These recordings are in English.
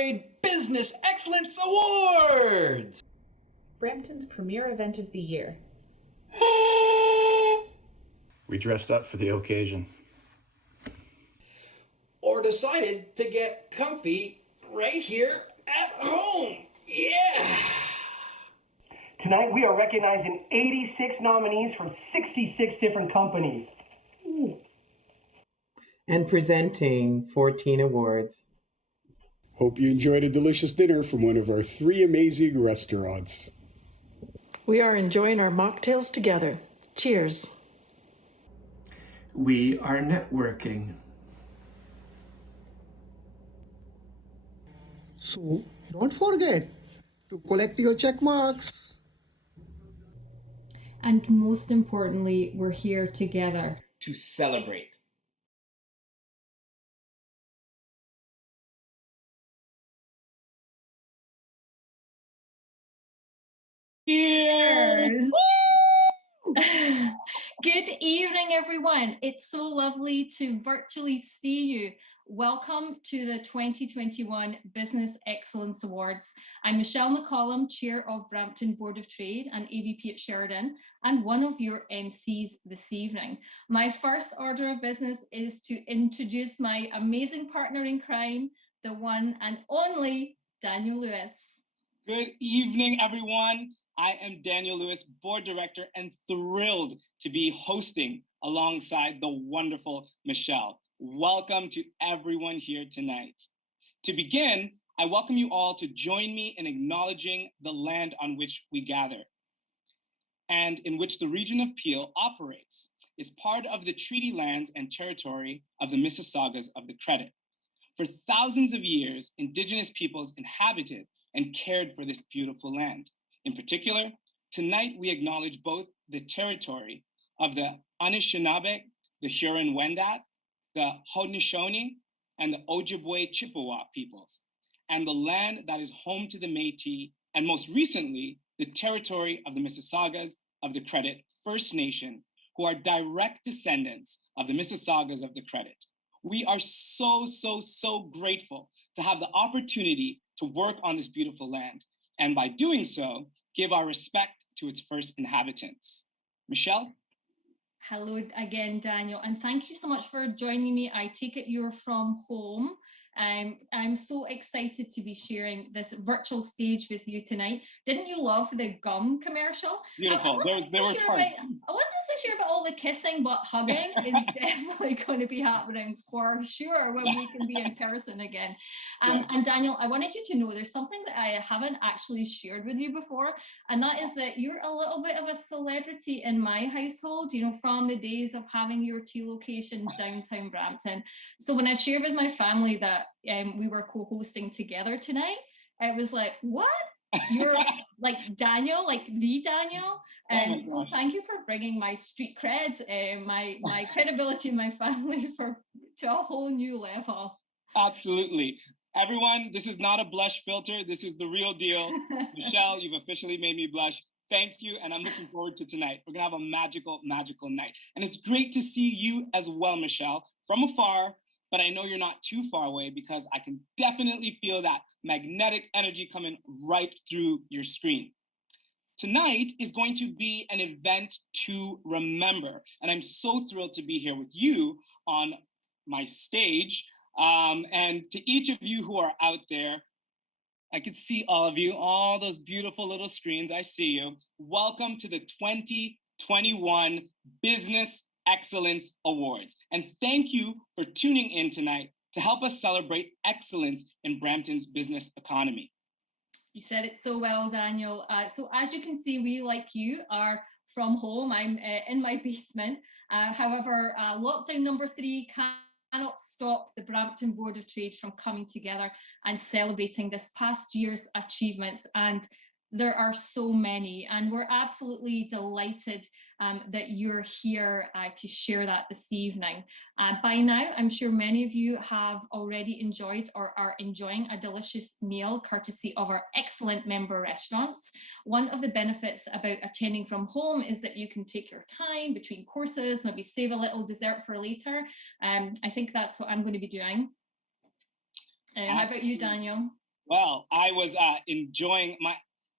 Business Excellence Awards! Brampton's premier event of the year. We dressed up for the occasion. Or decided to get comfy right here at home. Yeah! Tonight we are recognizing 86 nominees from 66 different companies. And presenting 14 awards. Hope you enjoyed a delicious dinner from one of our 3 amazing restaurants. We are enjoying our mocktails together. Cheers. We are networking. So don't forget to collect your check marks. And most importantly, we're here together to celebrate. Cheers! Good evening, everyone. It's so lovely to virtually see you. Welcome to the 2021 Business Excellence Awards. I'm Michelle McCollum, Chair of Brampton Board of Trade and AVP at Sheridan, and one of your MCs this evening. My first order of business is to introduce my amazing partner in crime, the one and only Daniel Lewis. Good evening, everyone. I am Daniel Lewis, Board Director, and thrilled to be hosting alongside the wonderful Michelle. Welcome to everyone here tonight. To begin, I welcome you all to join me in acknowledging the land on which we gather and in which the region of Peel operates, is part of the treaty lands and territory of the Mississaugas of the Credit. For thousands of years, Indigenous peoples inhabited and cared for this beautiful land. In particular, tonight we acknowledge both the territory of the Anishinaabe, the Huron-Wendat, the Haudenosaunee, and the Ojibwe Chippewa peoples, and the land that is home to the Métis, and most recently, the territory of the Mississaugas of the Credit First Nation, who are direct descendants of the Mississaugas of the Credit. We are so grateful to have the opportunity to work on this beautiful land, and by doing so, give our respect to its first inhabitants. Michelle? Hello again, Daniel, and thank you so much for joining me. I take it you're from home. I'm so excited to be sharing this virtual stage with you tonight. Didn't you love the gum commercial? Beautiful. There was parts. I wasn't so sure about all the kissing, but hugging is definitely going to be happening for sure when we can be in person again. And Daniel, I wanted you to know there's something that I haven't actually shared with you before, and that is that you're a little bit of a celebrity in my household, you know, from the days of having your tea location downtown Brampton. So when I shared with my family that we were co-hosting together tonight, it was like, what? You're like Daniel, like the Daniel. And so thank you for bringing my street cred, my credibility in my family to a whole new level. Absolutely. Everyone, this is not a blush filter. This is the real deal. Michelle, you've officially made me blush. Thank you, and I'm looking forward to tonight. We're gonna have a magical night. And it's great to see you as well, Michelle, from afar, but I know you're not too far away because I can definitely feel that magnetic energy coming right through your screen. Tonight is going to be an event to remember, and I'm so thrilled to be here with you on my stage. And to each of you who are out there, I can see all of you, all those beautiful little screens, I see you. Welcome to the 2021 Business Excellence Awards. And thank you for tuning in tonight to help us celebrate excellence in Brampton's business economy. You said it so well, Daniel. So as you can see, we, like you, are from home. I'm in my basement. However, lockdown number 3 cannot stop the Brampton Board of Trade from coming together and celebrating this past year's achievements. And there are so many, and we're absolutely delighted that you're here to share that this evening. By now, I'm sure many of you have already enjoyed or are enjoying a delicious meal courtesy of our excellent member restaurants. One of the benefits about attending from home is that you can take your time between courses, maybe save a little dessert for later. I think that's what I'm going to be doing. How about you, Daniel? Well, I was enjoying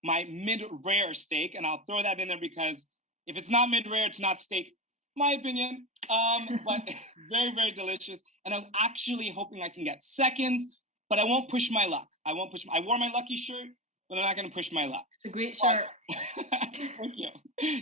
my mid-rare steak, and I'll throw that in there because if it's not mid-rare, it's not steak, my opinion. But very, very delicious. And I was actually hoping I can get seconds, but I won't push my luck. I wore my lucky shirt, but I'm not going to push my luck. It's a great shirt. Thank you.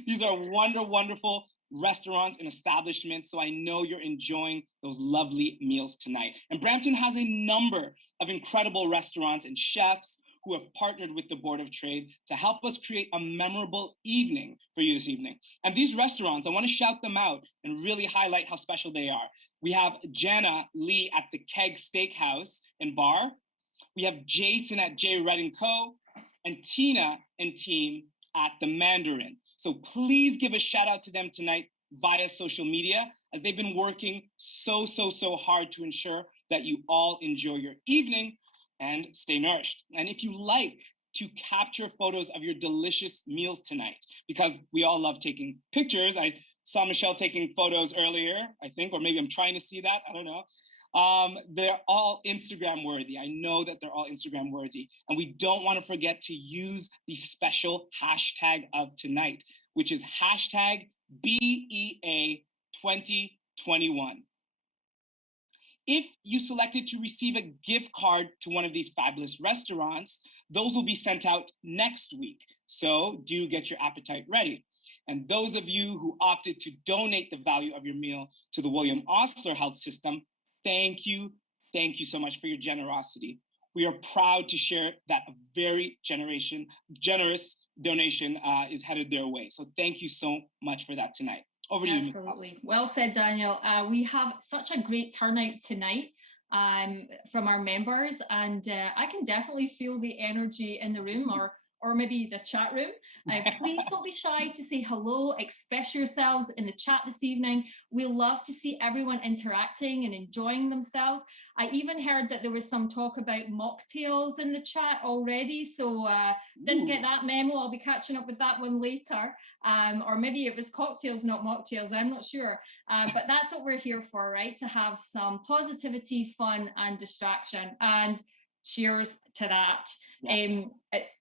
These are wonderful restaurants and establishments, so I know you're enjoying those lovely meals tonight. And Brampton has a number of incredible restaurants and chefs who have partnered with the Board of Trade to help us create a memorable evening for you this evening. And these restaurants, I want to shout them out and really highlight how special they are. We have Jana Lee at the Keg Steakhouse and Bar. We have Jason at J. Red & Co. and Tina and team at the Mandarin. So please give a shout out to them tonight via social media, as they've been working so hard to ensure that you all enjoy your evening and stay nourished. And if you like to capture photos of your delicious meals tonight, because we all love taking pictures. I saw Michelle taking photos earlier, I think, or maybe I'm trying to see that, I don't know. They're all Instagram worthy. I know that they're all Instagram worthy. And we don't want to forget to use the special hashtag of tonight, which is hashtag BEA2021. If you selected to receive a gift card to one of these fabulous restaurants, those will be sent out next week. So do get your appetite ready. And those of you who opted to donate the value of your meal to the William Osler Health System, thank you so much for your generosity. We are proud to share that a very generous donation is headed their way. So thank you so much for that tonight. Over to you. Absolutely. Well said, Daniel. We have such a great turnout tonight from our members, and I can definitely feel the energy in the room, or maybe the chat room. Please don't be shy to say hello, express yourselves in the chat this evening. We love to see everyone interacting and enjoying themselves. I even heard that there was some talk about mocktails in the chat already, so didn't get that memo. I'll be catching up with that one later. Or maybe it was cocktails, not mocktails, I'm not sure. But that's what we're here for, right? To have some positivity, fun, and distraction. And cheers to that. Yes.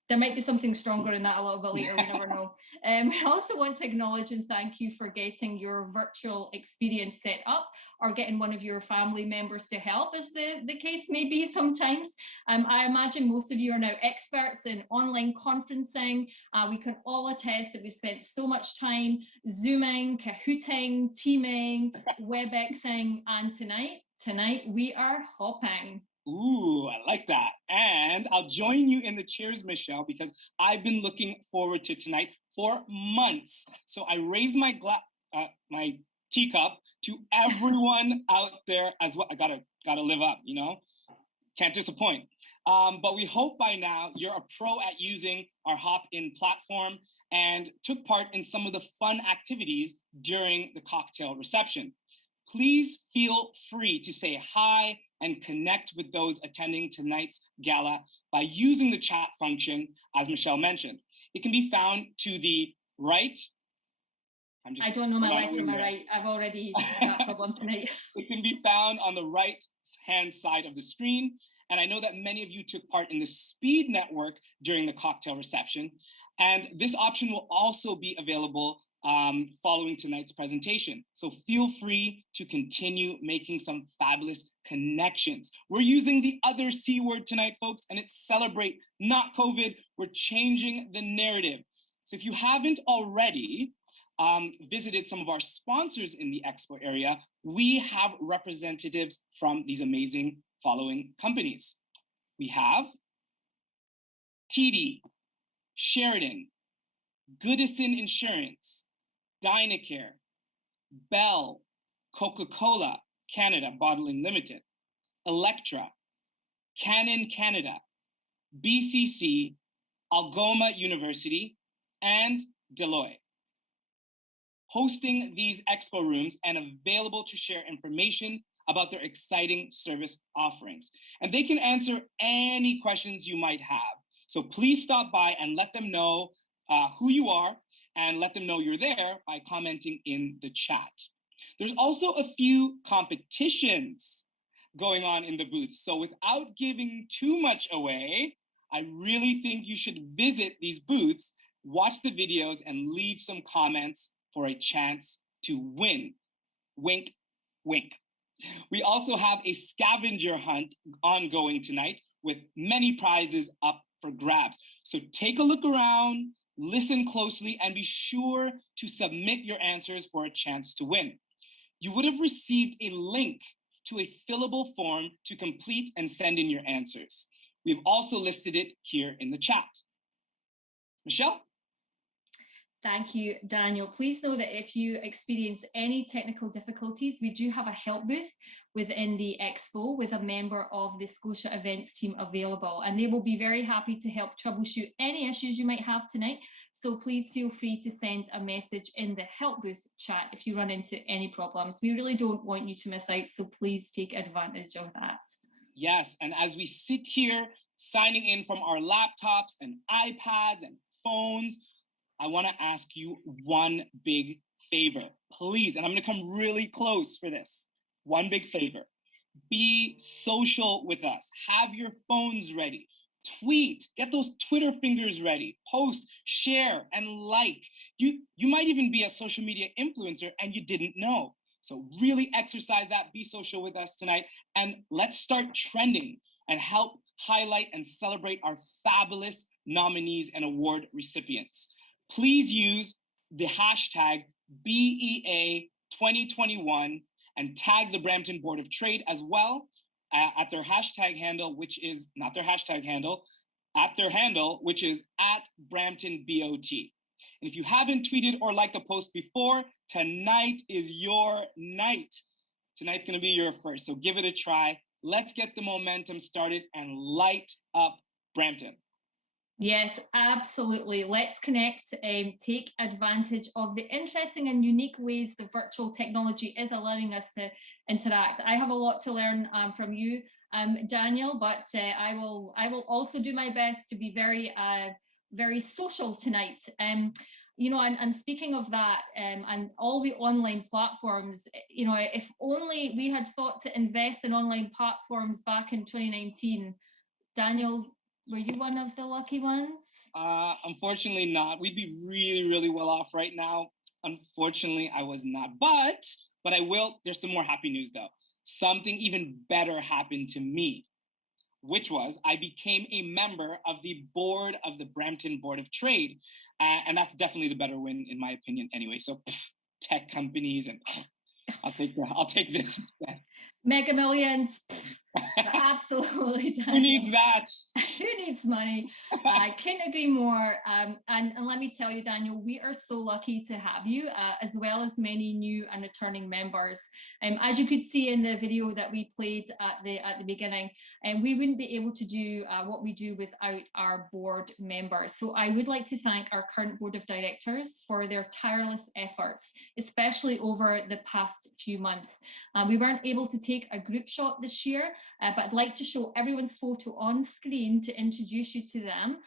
There might be something stronger in that a little bit later, we never know. We also want to acknowledge and thank you for getting your virtual experience set up, or getting one of your family members to help, as the case may be sometimes. I imagine most of you are now experts in online conferencing. We can all attest that we spent so much time Zooming, Kahooting, Teaming, WebExing, and tonight we are hopping. Ooh, I like that. And I'll join you in the cheers, Michelle, because I've been looking forward to tonight for months. So I raise my my teacup to everyone out there as well. I gotta live up, you know? Can't disappoint. But we hope by now you're a pro at using our Hop-In platform and took part in some of the fun activities during the cocktail reception. Please feel free to say hi and connect with those attending tonight's gala by using the chat function, as Michelle mentioned. It can be found to the right. I don't know my left from my right. I've already got a problem tonight. It can be found on the right-hand side of the screen. And I know that many of you took part in the Speed Network during the cocktail reception. And this option will also be available following tonight's presentation. So feel free to continue making some fabulous connections. We're using the other C word tonight, folks, and it's celebrate, not COVID. We're changing the narrative. So if you haven't already visited some of our sponsors in the expo area, we have representatives from these amazing following companies. We have TD, Sheridan, Goodison Insurance, Dynacare, Bell, Coca-Cola Canada Bottling Limited, Electra, Canon Canada, BCC, Algoma University, and Deloitte. Hosting these expo rooms and available to share information about their exciting service offerings. And they can answer any questions you might have. So please stop by and let them know who you are, and let them know you're there by commenting in the chat. There's also a few competitions going on in the booths. So without giving too much away, I really think you should visit these booths, watch the videos, and leave some comments for a chance to win. Wink, wink. We also have a scavenger hunt ongoing tonight with many prizes up for grabs. So take a look around, listen closely, and be sure to submit your answers for a chance to win. You would have received a link to a fillable form to complete and send in your answers. We've also listed it here in the chat. Michelle? Thank you, Daniel. Please know that if you experience any technical difficulties, we do have a help booth within the expo with a member of the Scotia events team available, and they will be very happy to help troubleshoot any issues you might have tonight. So please feel free to send a message in the help booth chat if you run into any problems. We really don't want you to miss out, so please take advantage of that. Yes, and as we sit here signing in from our laptops and iPads and phones, I want to ask you one big favor, please. And I'm going to come really close for this. One big favor. Be social with us. Have your phones ready. Tweet. Get those Twitter fingers ready. Post, share, and like. You might even be a social media influencer and you didn't know. So really exercise that. Be social with us tonight. And let's start trending and help highlight and celebrate our fabulous nominees and award recipients. Please use the hashtag BEA2021 and tag the Brampton Board of Trade as well at their hashtag handle, which is not their hashtag handle, at their handle, which is @BramptonBOT. And if you haven't tweeted or liked a post before, tonight is your night. Tonight's gonna be your first, so give it a try. Let's get the momentum started and light up Brampton. Yes, absolutely. Let's connect, take advantage of the interesting and unique ways the virtual technology is allowing us to interact. I have a lot to learn from you, Daniel, but I will also do my best to be very social tonight. You know, and speaking of that, and all the online platforms, you know, if only we had thought to invest in online platforms back in 2019, Daniel, were you one of the lucky ones? Unfortunately not. We'd be really, really well off right now. Unfortunately, I was not. But I will. There's some more happy news though. Something even better happened to me, which was I became a member of the board of the Brampton Board of Trade. And that's definitely the better win in my opinion anyway. So tech companies and I'll take this instead. Mega Millions. Absolutely, Daniel. Who needs that? Who needs money? I couldn't agree more. And let me tell you, Daniel, we are so lucky to have you, as well as many new and returning members. As you could see in the video that we played at the beginning, we wouldn't be able to do what we do without our board members. So I would like to thank our current board of directors for their tireless efforts, especially over the past few months. We weren't able to take a group shot this year, but I'd like to show everyone's photo on screen to introduce you to them,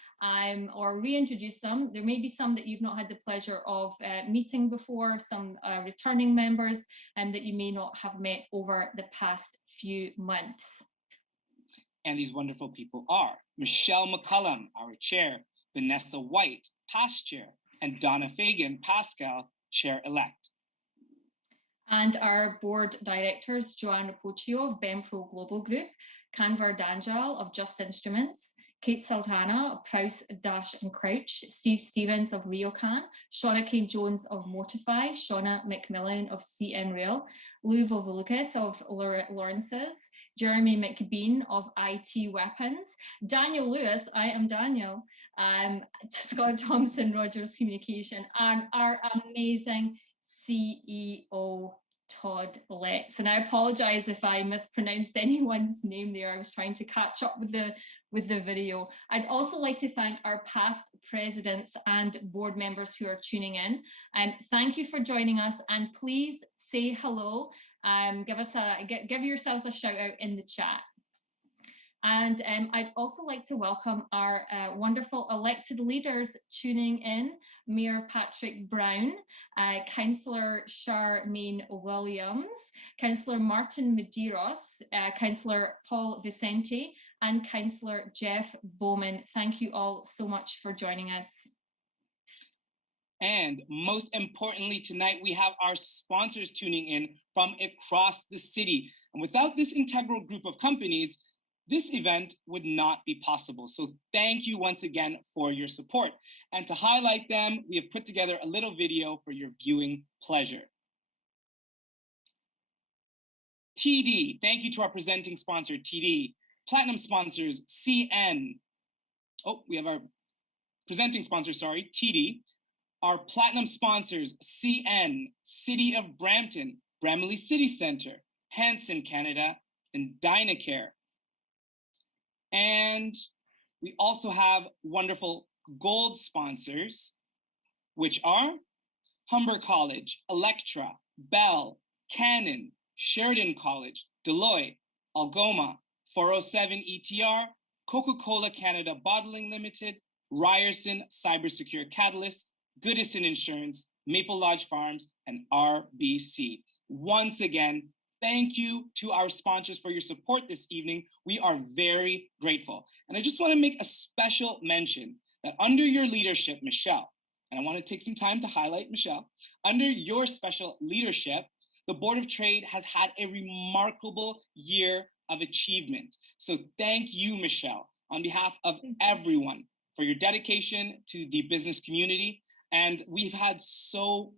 or reintroduce them. There may be some that you've not had the pleasure of meeting before, some returning members that you may not have met over the past few months. And these wonderful people are Michelle McCullum, our chair, Vanessa White, past chair, and Donna Fagan, Pascal, chair-elect. And our board directors, Joanne Rapocchio of Benpro Global Group, Kanvar Danjal of Just Instruments, Kate Sultana of Prowse, Dash and Crouch, Steve Stevens of Riocan, Shauna Kane Jones of Mortify, Shauna McMillan of CN Rail, Lou Volvolucas of Lawrence's, Jeremy McBean of IT Weapons, Daniel Lewis, I am Daniel, Scott Thompson, Rogers Communication, and our amazing CEO, Todd Letts. And I apologize if I mispronounced anyone's name there. I was trying to catch up with the video. I'd also like to thank our past presidents and board members who are tuning in. Thank you for joining us, and please say hello. Give yourselves a shout out in the chat. And I'd also like to welcome our wonderful elected leaders tuning in: Mayor Patrick Brown, Councillor Charmaine Williams, Councillor Martin Medeiros, Councillor Paul Vicente, and Councillor Jeff Bowman. Thank you all so much for joining us. And most importantly, tonight we have our sponsors tuning in from across the city. And without this integral group of companies, this event would not be possible. So thank you once again for your support. And to highlight them, we have put together a little video for your viewing pleasure. TD, thank you to our presenting sponsor, TD. Platinum sponsors, CN. Oh, we have our presenting sponsor, sorry, TD. Our platinum sponsors, CN, City of Brampton, Bramley City Centre, Hanson Canada, and Dynacare. And we also have wonderful gold sponsors, which are Humber College, Electra, Bell, Canon, Sheridan College, Deloitte, Algoma, 407 ETR, Coca-Cola Canada Bottling Limited, Ryerson Cybersecure Catalyst, Goodison Insurance, Maple Lodge Farms, and RBC. Once again, thank you to our sponsors for your support this evening. We are very grateful. And I just want to make a special mention that under your leadership, Michelle, and I want to take some time to highlight Michelle, under your special leadership, the Board of Trade has had a remarkable year of achievement. So thank you, Michelle, on behalf of everyone for your dedication to the business community. And we have had so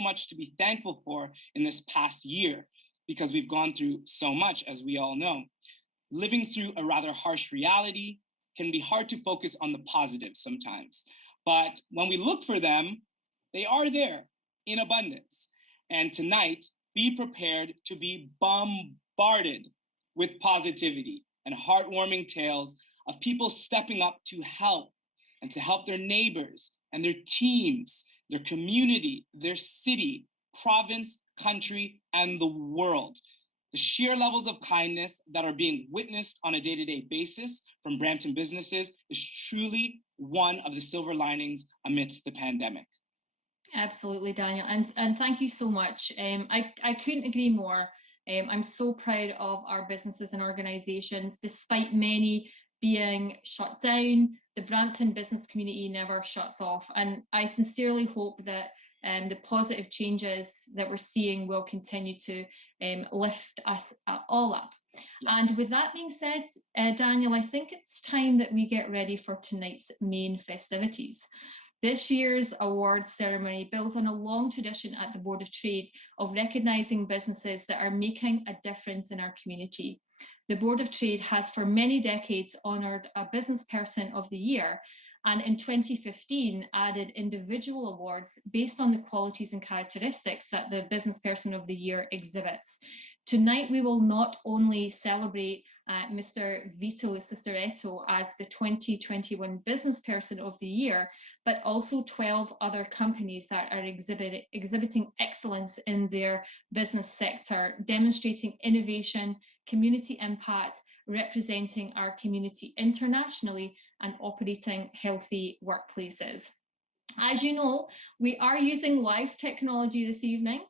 much to be thankful for in this past year, because we've gone through so much, as we all know. Living through a rather harsh reality can be hard to focus on the positives sometimes. But when we look for them, they are there in abundance. And tonight, be prepared to be bombarded with positivity and heartwarming tales of people stepping up to help, and to help their neighbors and their teams, their community, their city, province, country, and the world. The sheer levels of kindness that are being witnessed on a day-to-day basis from Brampton businesses is truly one of the silver linings amidst the pandemic. Absolutely, Daniel, and thank you so much. I couldn't agree more. I'm so proud of our businesses and organisations. Despite many being shut down, the Brampton business community never shuts off. And I sincerely hope that the positive changes that we're seeing will continue to lift us all up. Yes. And with that being said, Daniel, I think it's time that we get ready for tonight's main festivities. This year's awards ceremony builds on a long tradition at the Board of Trade of recognising businesses that are making a difference in our community. The Board of Trade has for many decades honoured a Business Person of the Year, and in 2015 added individual awards based on the qualities and characteristics that the Business Person of the Year exhibits. Tonight we will not only celebrate Mr. Vito Ciceretto as the 2021 Business Person of the Year, but also 12 other companies that are exhibiting excellence in their business sector, demonstrating innovation, community impact, representing our community internationally, and operating healthy workplaces. As you know, we are using live technology this evening.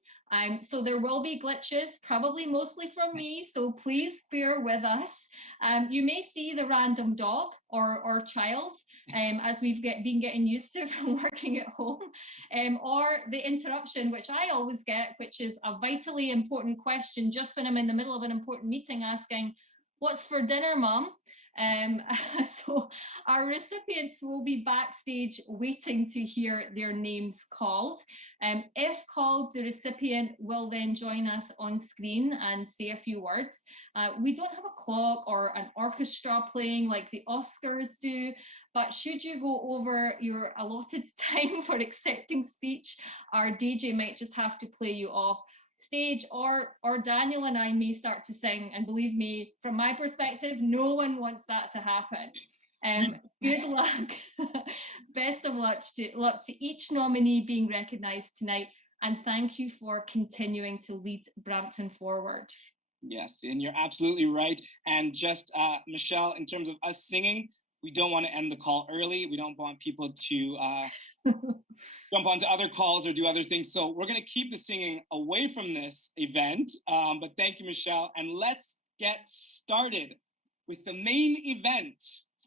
So there will be glitches, probably mostly from me, so please bear with us. You may see the random dog or child, as we've been getting used to from working at home, or the interruption, which I always get, which is a vitally important question just when I'm in the middle of an important meeting asking, "What's for dinner, Mum?" So our recipients will be backstage waiting to hear their names called. If called, the recipient will then join us on screen and say a few words. We don't have a clock or an orchestra playing like the Oscars do, but should you go over your allotted time for accepting speech, our DJ might just have to play you off stage, or Daniel and I may start to sing, and believe me, from my perspective, no one wants that to happen. Good luck. Best of luck to each nominee being recognised tonight, and thank you for continuing to lead Brampton forward. Yes, and you're absolutely right. And just, Michelle, in terms of us singing, we don't want to end the call early. We don't want people to jump onto other calls or do other things. So we're going to keep the singing away from this event. But thank you, Michelle. And let's get started with the main event,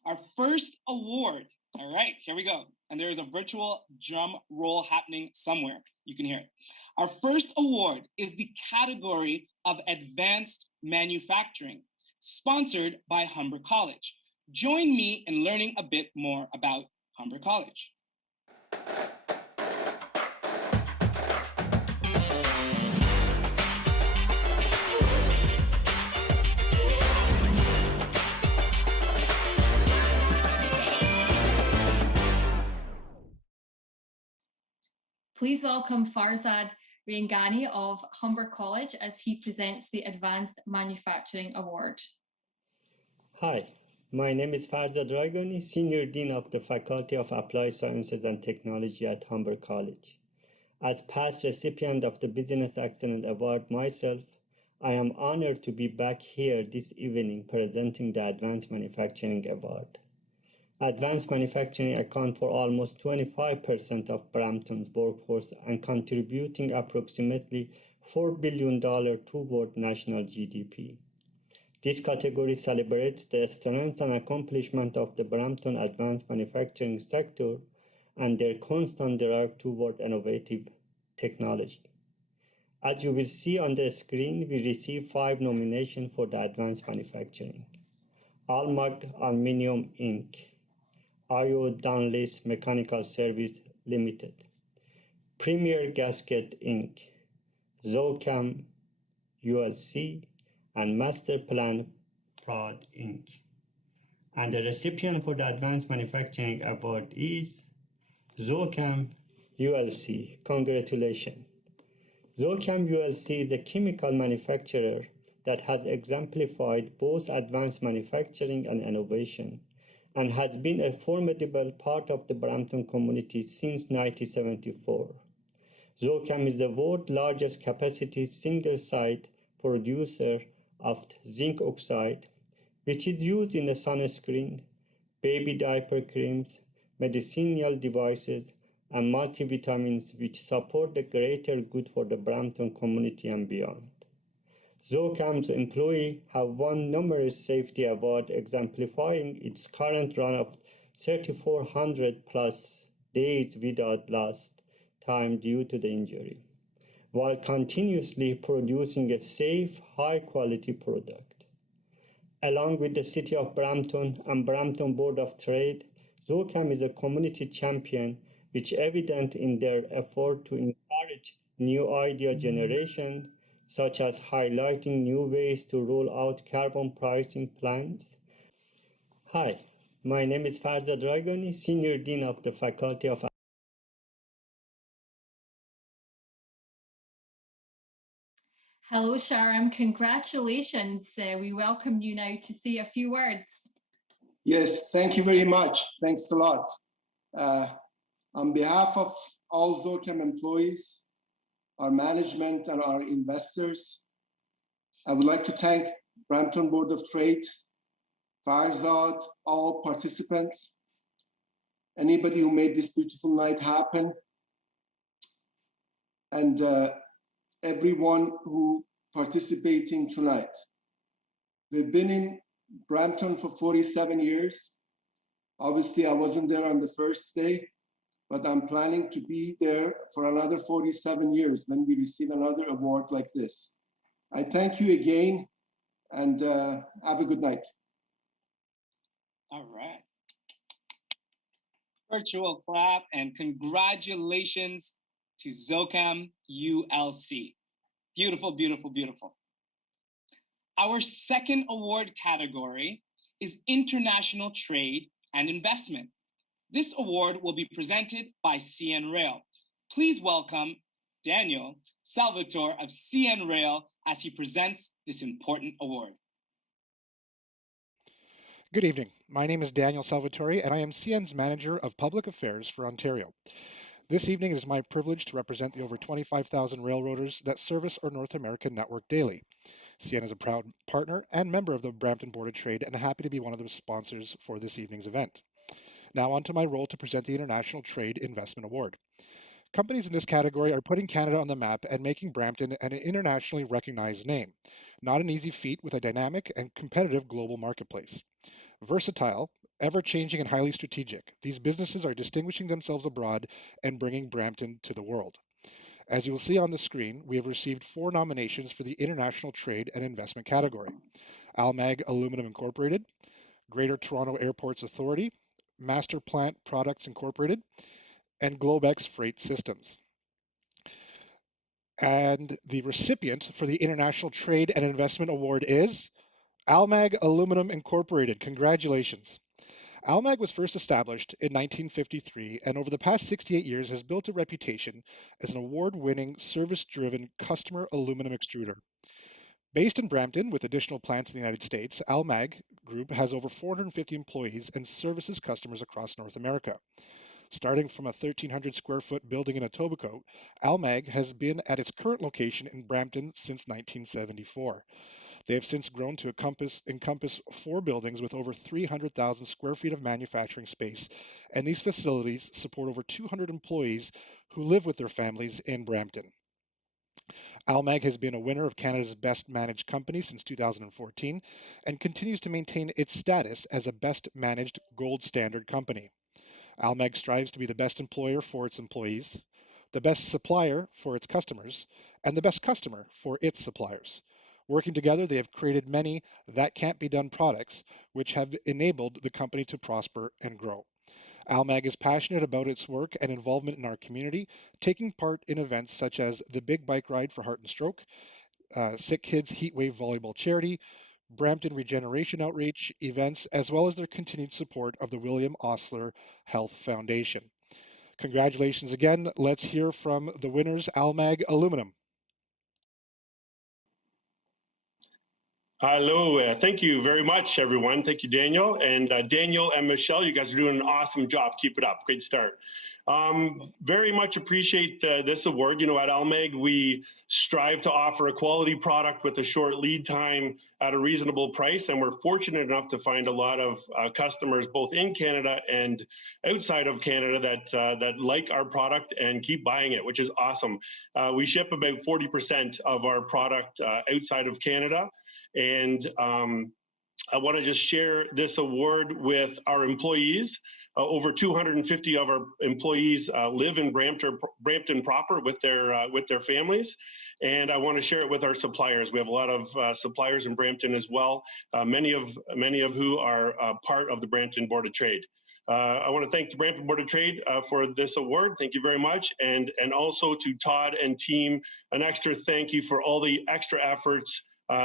our first award. All right, here we go. And there is a virtual drum roll happening somewhere. You can hear it. Our first award is the category of Advanced Manufacturing, sponsored by Humber College. Join me in learning a bit more about Humber College. Please welcome Farzad Rangani of Humber College as he presents the Advanced Manufacturing Award. Hi, my name is Farzad Rangani, Senior Dean of the Faculty of Applied Sciences and Technology at Humber College. As past recipient of the Business Excellence Award myself, I am honored to be back here this evening presenting the Advanced Manufacturing Award. Advanced manufacturing accounts for almost 25% of Brampton's workforce and contributing approximately $4 billion toward national GDP. This category celebrates the strengths and accomplishment of the Brampton advanced manufacturing sector and their constant drive toward innovative technology. As you will see on the screen, we received 5 nominations for the advanced manufacturing. Almag Aluminium Inc., IO Dunless Mechanical Service Limited, Premier Gasket Inc., Zocam ULC, and Master Plan Prod Inc. And the recipient for the Advanced Manufacturing Award is Zocam ULC. Congratulations. Zocam ULC is a chemical manufacturer that has exemplified both advanced manufacturing and innovation, and has been a formidable part of the Brampton community since 1974. Zocam is the world's largest capacity single-site producer of zinc oxide, which is used in the sunscreen, baby diaper creams, medicinal devices, and multivitamins which support the greater good for the Brampton community and beyond. Zocam's employees have won numerous safety awards exemplifying its current run of 3,400 plus days without lost time due to the injury, while continuously producing a safe, high-quality product. Along with the City of Brampton and Brampton Board of Trade, Zocam is a community champion, which is evident in their effort to encourage new idea generation, such as highlighting new ways to roll out carbon pricing plans. Hi, my name is Farzad Rangani, Senior Dean of the Faculty of Hello, Sharam. Congratulations. We welcome you now to say a few words. Yes, thank you very much. Thanks a lot. On behalf of all Zocam employees, our management, and our investors, I would like to thank Brampton Board of Trade, Farzad, all participants, anybody who made this beautiful night happen, and everyone who participating tonight. We've been in Brampton for 47 years. Obviously, I wasn't there on the first day, but I'm planning to be there for another 47 years when we receive another award like this. I thank you again, and have a good night. All right. Virtual clap and congratulations to Zocam ULC. Beautiful, beautiful, beautiful. Our second award category is International Trade and Investment. This award will be presented by CN Rail. Please welcome Daniel Salvatore of CN Rail as he presents this important award. Good evening. My name is Daniel Salvatore, and I am CN's Manager of Public Affairs for Ontario. This evening, it is my privilege to represent the over 25,000 railroaders that service our North American network daily. CN is a proud partner and member of the Brampton Board of Trade and happy to be one of the sponsors for this evening's event. Now on to my role to present the International Trade Investment Award. Companies in this category are putting Canada on the map and making Brampton an internationally recognized name. Not an easy feat with a dynamic and competitive global marketplace. Versatile, ever-changing and highly strategic, these businesses are distinguishing themselves abroad and bringing Brampton to the world. As you will see on the screen, we have received 4 nominations for the International Trade and Investment category. Almag Aluminum Incorporated, Greater Toronto Airports Authority, Master Plant Products Incorporated, and Globex Freight Systems. And the recipient for the International Trade and Investment Award is Almag Aluminum Incorporated. Congratulations. Almag was first established in 1953 and over the past 68 years has built a reputation as an award-winning, service-driven customer aluminum extruder. Based in Brampton with additional plants in the United States, Almag Group has over 450 employees and services customers across North America. Starting from a 1,300 square foot building in Etobicoke, Almag has been at its current location in Brampton since 1974. They have since grown to encompass 4 buildings with over 300,000 square feet of manufacturing space, and these facilities support over 200 employees who live with their families in Brampton. Almag has been a winner of Canada's Best Managed Company since 2014 and continues to maintain its status as a Best Managed Gold Standard company. Almag strives to be the best employer for its employees, the best supplier for its customers, and the best customer for its suppliers. Working together, they have created many that can't be done products, which have enabled the company to prosper and grow. Almag is passionate about its work and involvement in our community, taking part in events such as the Big Bike Ride for Heart and Stroke, Sick Kids Heatwave Volleyball Charity, Brampton Regeneration Outreach events, as well as their continued support of the William Osler Health Foundation. Congratulations again. Let's hear from the winners, Almag Aluminum. Hello, thank you very much, everyone. Thank you, Daniel. And Daniel and Michelle, you guys are doing an awesome job. Keep it up. Great start. Very much appreciate this award. You know, at Almag, we strive to offer a quality product with a short lead time at a reasonable price. And we're fortunate enough to find a lot of customers, both in Canada and outside of Canada, that like our product and keep buying it, which is awesome. We ship about 40% of our product outside of Canada. And I want to just share this award with our employees. Over 250 of our employees live in Brampton proper with their families, and I want to share it with our suppliers. We have a lot of suppliers in Brampton as well, many of who are part of the Brampton Board of Trade. I want to thank the Brampton Board of Trade for this award. Thank you very much, and also to Todd and team, an extra thank you for all the extra efforts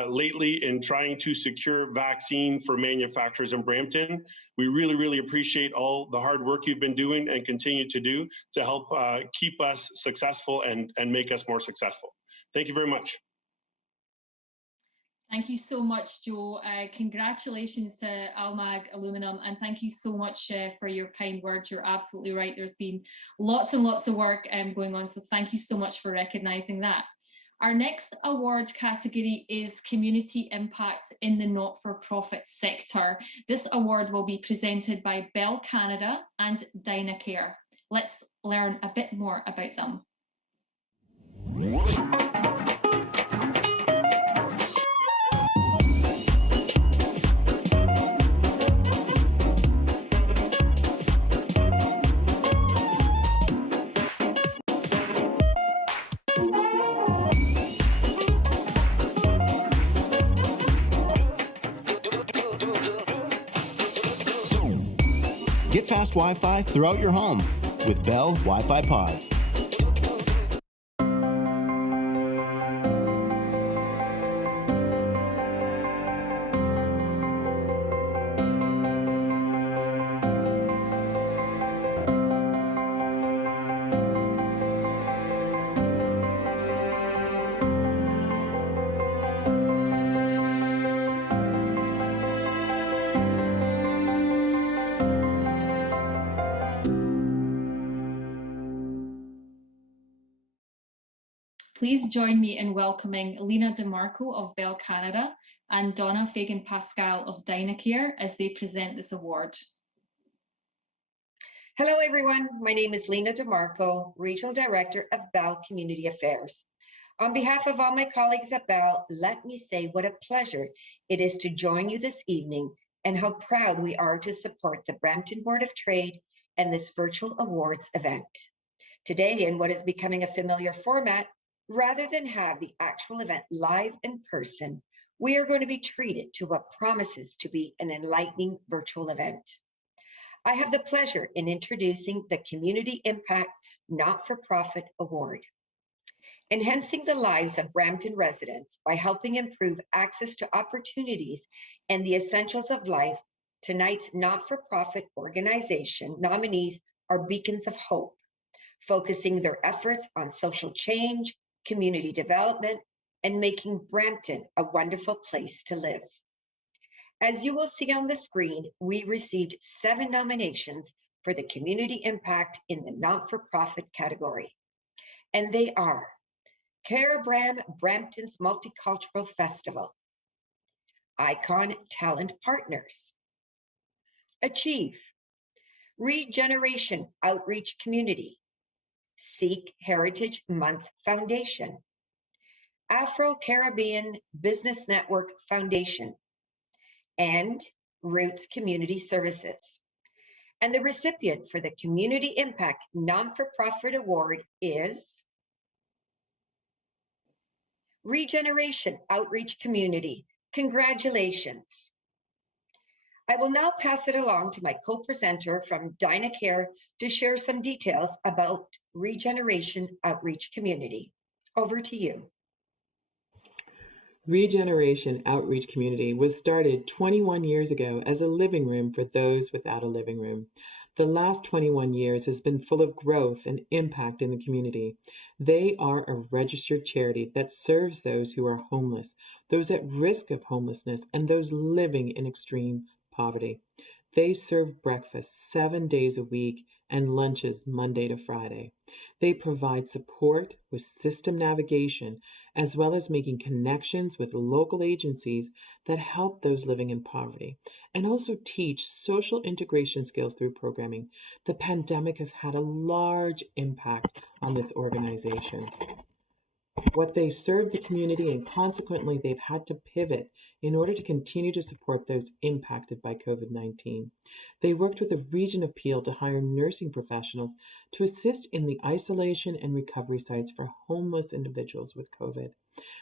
lately in trying to secure vaccine for manufacturers in Brampton. We really, really appreciate all the hard work you've been doing and continue to do to help keep us successful and make us more successful. Thank you very much. Thank you so much, Joe. Congratulations to Almag Aluminum, and thank you so much for your kind words. You're absolutely right. There's been lots and lots of work going on, so thank you so much for recognizing that. Our next award category is Community Impact in the Not-for-Profit Sector. This award will be presented by Bell Canada and Dynacare. Let's learn a bit more about them. Get fast Wi-Fi throughout your home with Bell Wi-Fi Pods. please join me in welcoming Lena DeMarco of Bell Canada and Donna Fagan-Pascal of Dynacare as they present this award. Hello, everyone. My name is Lena DeMarco, Regional Director of Bell Community Affairs. On behalf of all my colleagues at Bell, let me say what a pleasure it is to join you this evening and how proud we are to support the Brampton Board of Trade and this virtual awards event. Today, in what is becoming a familiar format, rather than have the actual event live in person, we are going to be treated to what promises to be an enlightening virtual event. I have the pleasure in introducing the Community Impact Not-for-Profit Award. Enhancing the lives of Brampton residents by helping improve access to opportunities and the essentials of life, tonight's not-for-profit organization nominees are beacons of hope, focusing their efforts on social change, community development, and making Brampton a wonderful place to live. As you will see on the screen, we received 7 nominations for the Community Impact in the not-for-profit category. And they are Carabram Brampton's Multicultural Festival, Icon Talent Partners, Achieve, Regeneration Outreach Community, Seek Heritage Month Foundation, Afro-Caribbean Business Network Foundation, and Roots Community Services. And the recipient for the Community Impact Non-for-Profit Award is Regeneration Outreach Community. Congratulations. I will now pass it along to my co-presenter from Dynacare to share some details about Regeneration Outreach Community. Over to you. Regeneration Outreach Community was started 21 years ago as a living room for those without a living room. The last 21 years has been full of growth and impact in the community. They are a registered charity that serves those who are homeless, those at risk of homelessness, and those living in extreme poverty. They serve breakfast 7 days a week and lunches Monday to Friday. They provide support with system navigation, as well as making connections with local agencies that help those living in poverty, and also teach social integration skills through programming. The pandemic has had a large impact on this organization. What they serve the community, and consequently they've had to pivot in order to continue to support those impacted by COVID-19. They worked with a region of Peel to hire nursing professionals to assist in the isolation and recovery sites for homeless individuals with COVID.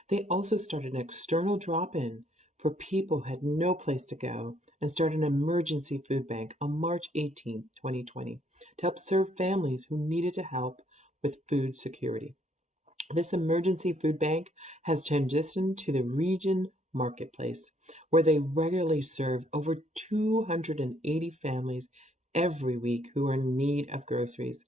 They also started an external drop-in for people who had no place to go and started an emergency food bank on March 18, 2020 to help serve families who needed to help with food security. This emergency food bank has transitioned to the region marketplace, where they regularly serve over 280 families every week who are in need of groceries.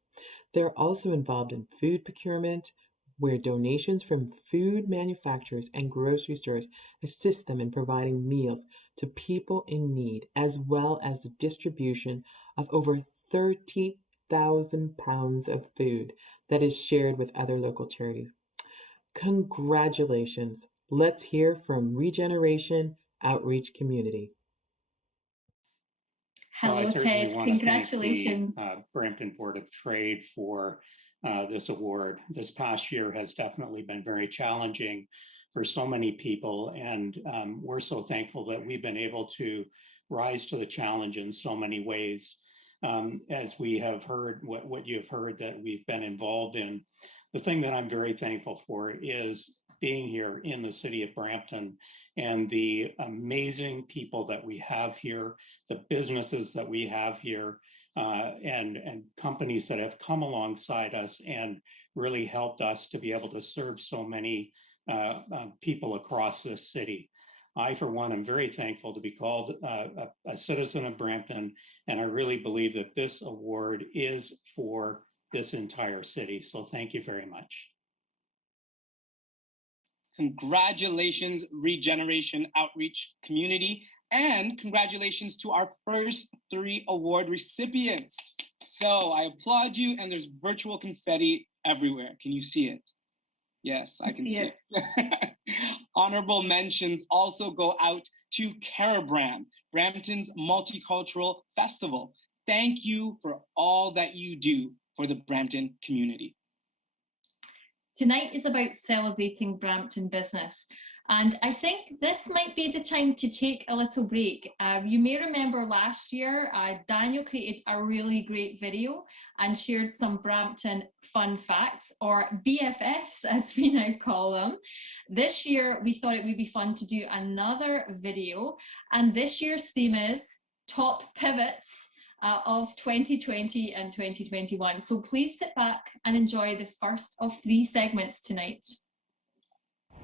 They're also involved in food procurement, where donations from food manufacturers and grocery stores assist them in providing meals to people in need, as well as the distribution of over 30,000 pounds of food that is shared with other local charities. Congratulations. Let's hear from Regeneration Outreach Community. Hello, Ted. Congratulations. Thank the Brampton Board of Trade for this award. This past year has definitely been very challenging for so many people, and we're so thankful that we've been able to rise to the challenge in so many ways. As we have heard, what you've heard that we've been involved in, the thing that I'm very thankful for is being here in the city of Brampton and the amazing people that we have here, the businesses that we have here, and companies that have come alongside us and really helped us to be able to serve so many people across this city. I, for one, am very thankful to be called a citizen of Brampton, and I really believe that this award is for this entire city. So thank you very much. Congratulations, Regeneration Outreach Community, and congratulations to our first 3 award recipients. So I applaud you, and there's virtual confetti everywhere. Can you see it? Yes, I can see it. Honorable mentions also go out to Carabram, Brampton's multicultural festival. Thank you for all that you do for the Brampton community. Tonight is about celebrating Brampton business. And I think this might be the time to take a little break. You may remember last year, Daniel created a really great video and shared some Brampton fun facts, or BFFs as we now call them. This year, we thought it would be fun to do another video. And this year's theme is Top Pivots of 2020 and 2021. So please sit back and enjoy the first of 3 segments tonight.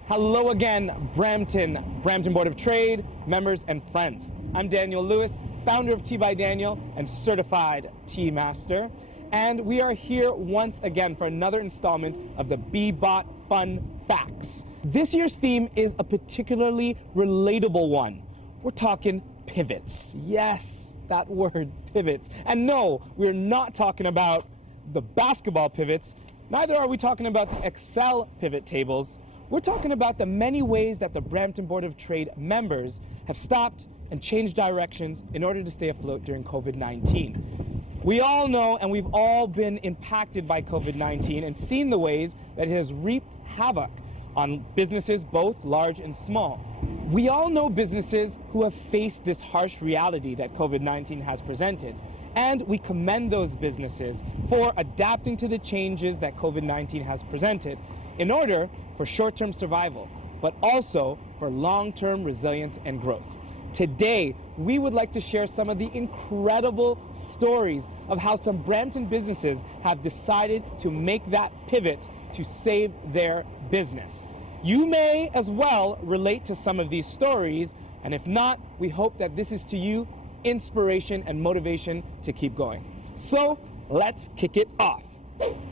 Hello again, Brampton Board of Trade, members and friends. I'm Daniel Lewis, founder of Tea by Daniel and certified tea master. And we are here once again for another installment of the BBOT Fun Facts. This year's theme is a particularly relatable one. We're talking pivots. Yes, that word, pivots. And no, we're not talking about the basketball pivots. Neither are we talking about the Excel pivot tables. We're talking about the many ways that the Brampton Board of Trade members have stopped and changed directions in order to stay afloat during COVID-19. We all know, and we've all been impacted by COVID-19 and seen the ways that it has reaped havoc on businesses both large and small. We all know businesses who have faced this harsh reality that COVID-19 has presented, and we commend those businesses for adapting to the changes that COVID-19 has presented in order for short-term survival, but also for long-term resilience and growth. Today, we would like to share some of the incredible stories of how some Brampton businesses have decided to make that pivot to save their business. You may as well relate to some of these stories, and if not, we hope that this is to you inspiration and motivation to keep going. So let's kick it off.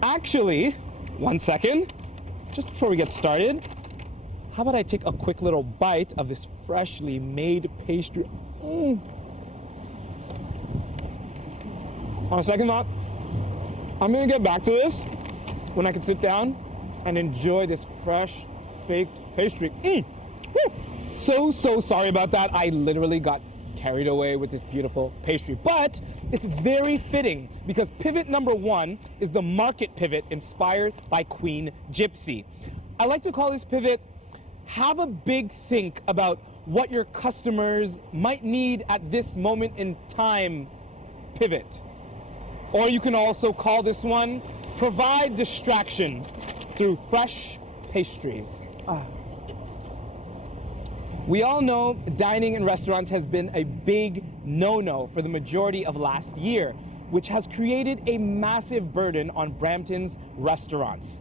Actually, one second. Just before we get started, how about I take a quick little bite of this freshly made pastry? On a second thought, I'm gonna get back to this when I can sit down and enjoy this fresh baked pastry. So sorry about that. I literally got carried away with this beautiful pastry, but it's very fitting because pivot number 1 is the market pivot inspired by Queen Gypsy. I like to call this pivot, have a big think about what your customers might need at this moment in time pivot. Or you can also call this one, provide distraction through fresh pastries. We all know dining in restaurants has been a big no-no for the majority of last year, which has created a massive burden on Brampton's restaurants.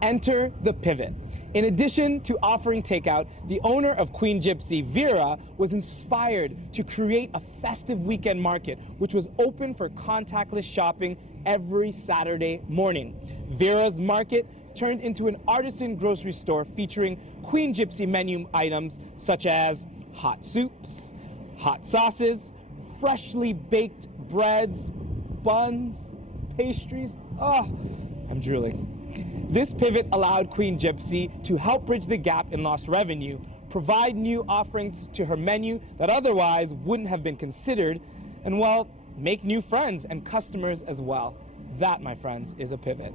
Enter the pivot. In addition to offering takeout, the owner of Queen Gypsy, Vera, was inspired to create a festive weekend market, which was open for contactless shopping every Saturday morning. Vera's market turned into an artisan grocery store featuring Queen Gypsy menu items such as hot soups, hot sauces, freshly baked breads, buns, pastries. I'm drooling. This pivot allowed Queen Gypsy to help bridge the gap in lost revenue, provide new offerings to her menu that otherwise wouldn't have been considered, and well, make new friends and customers as well. That, my friends, is a pivot.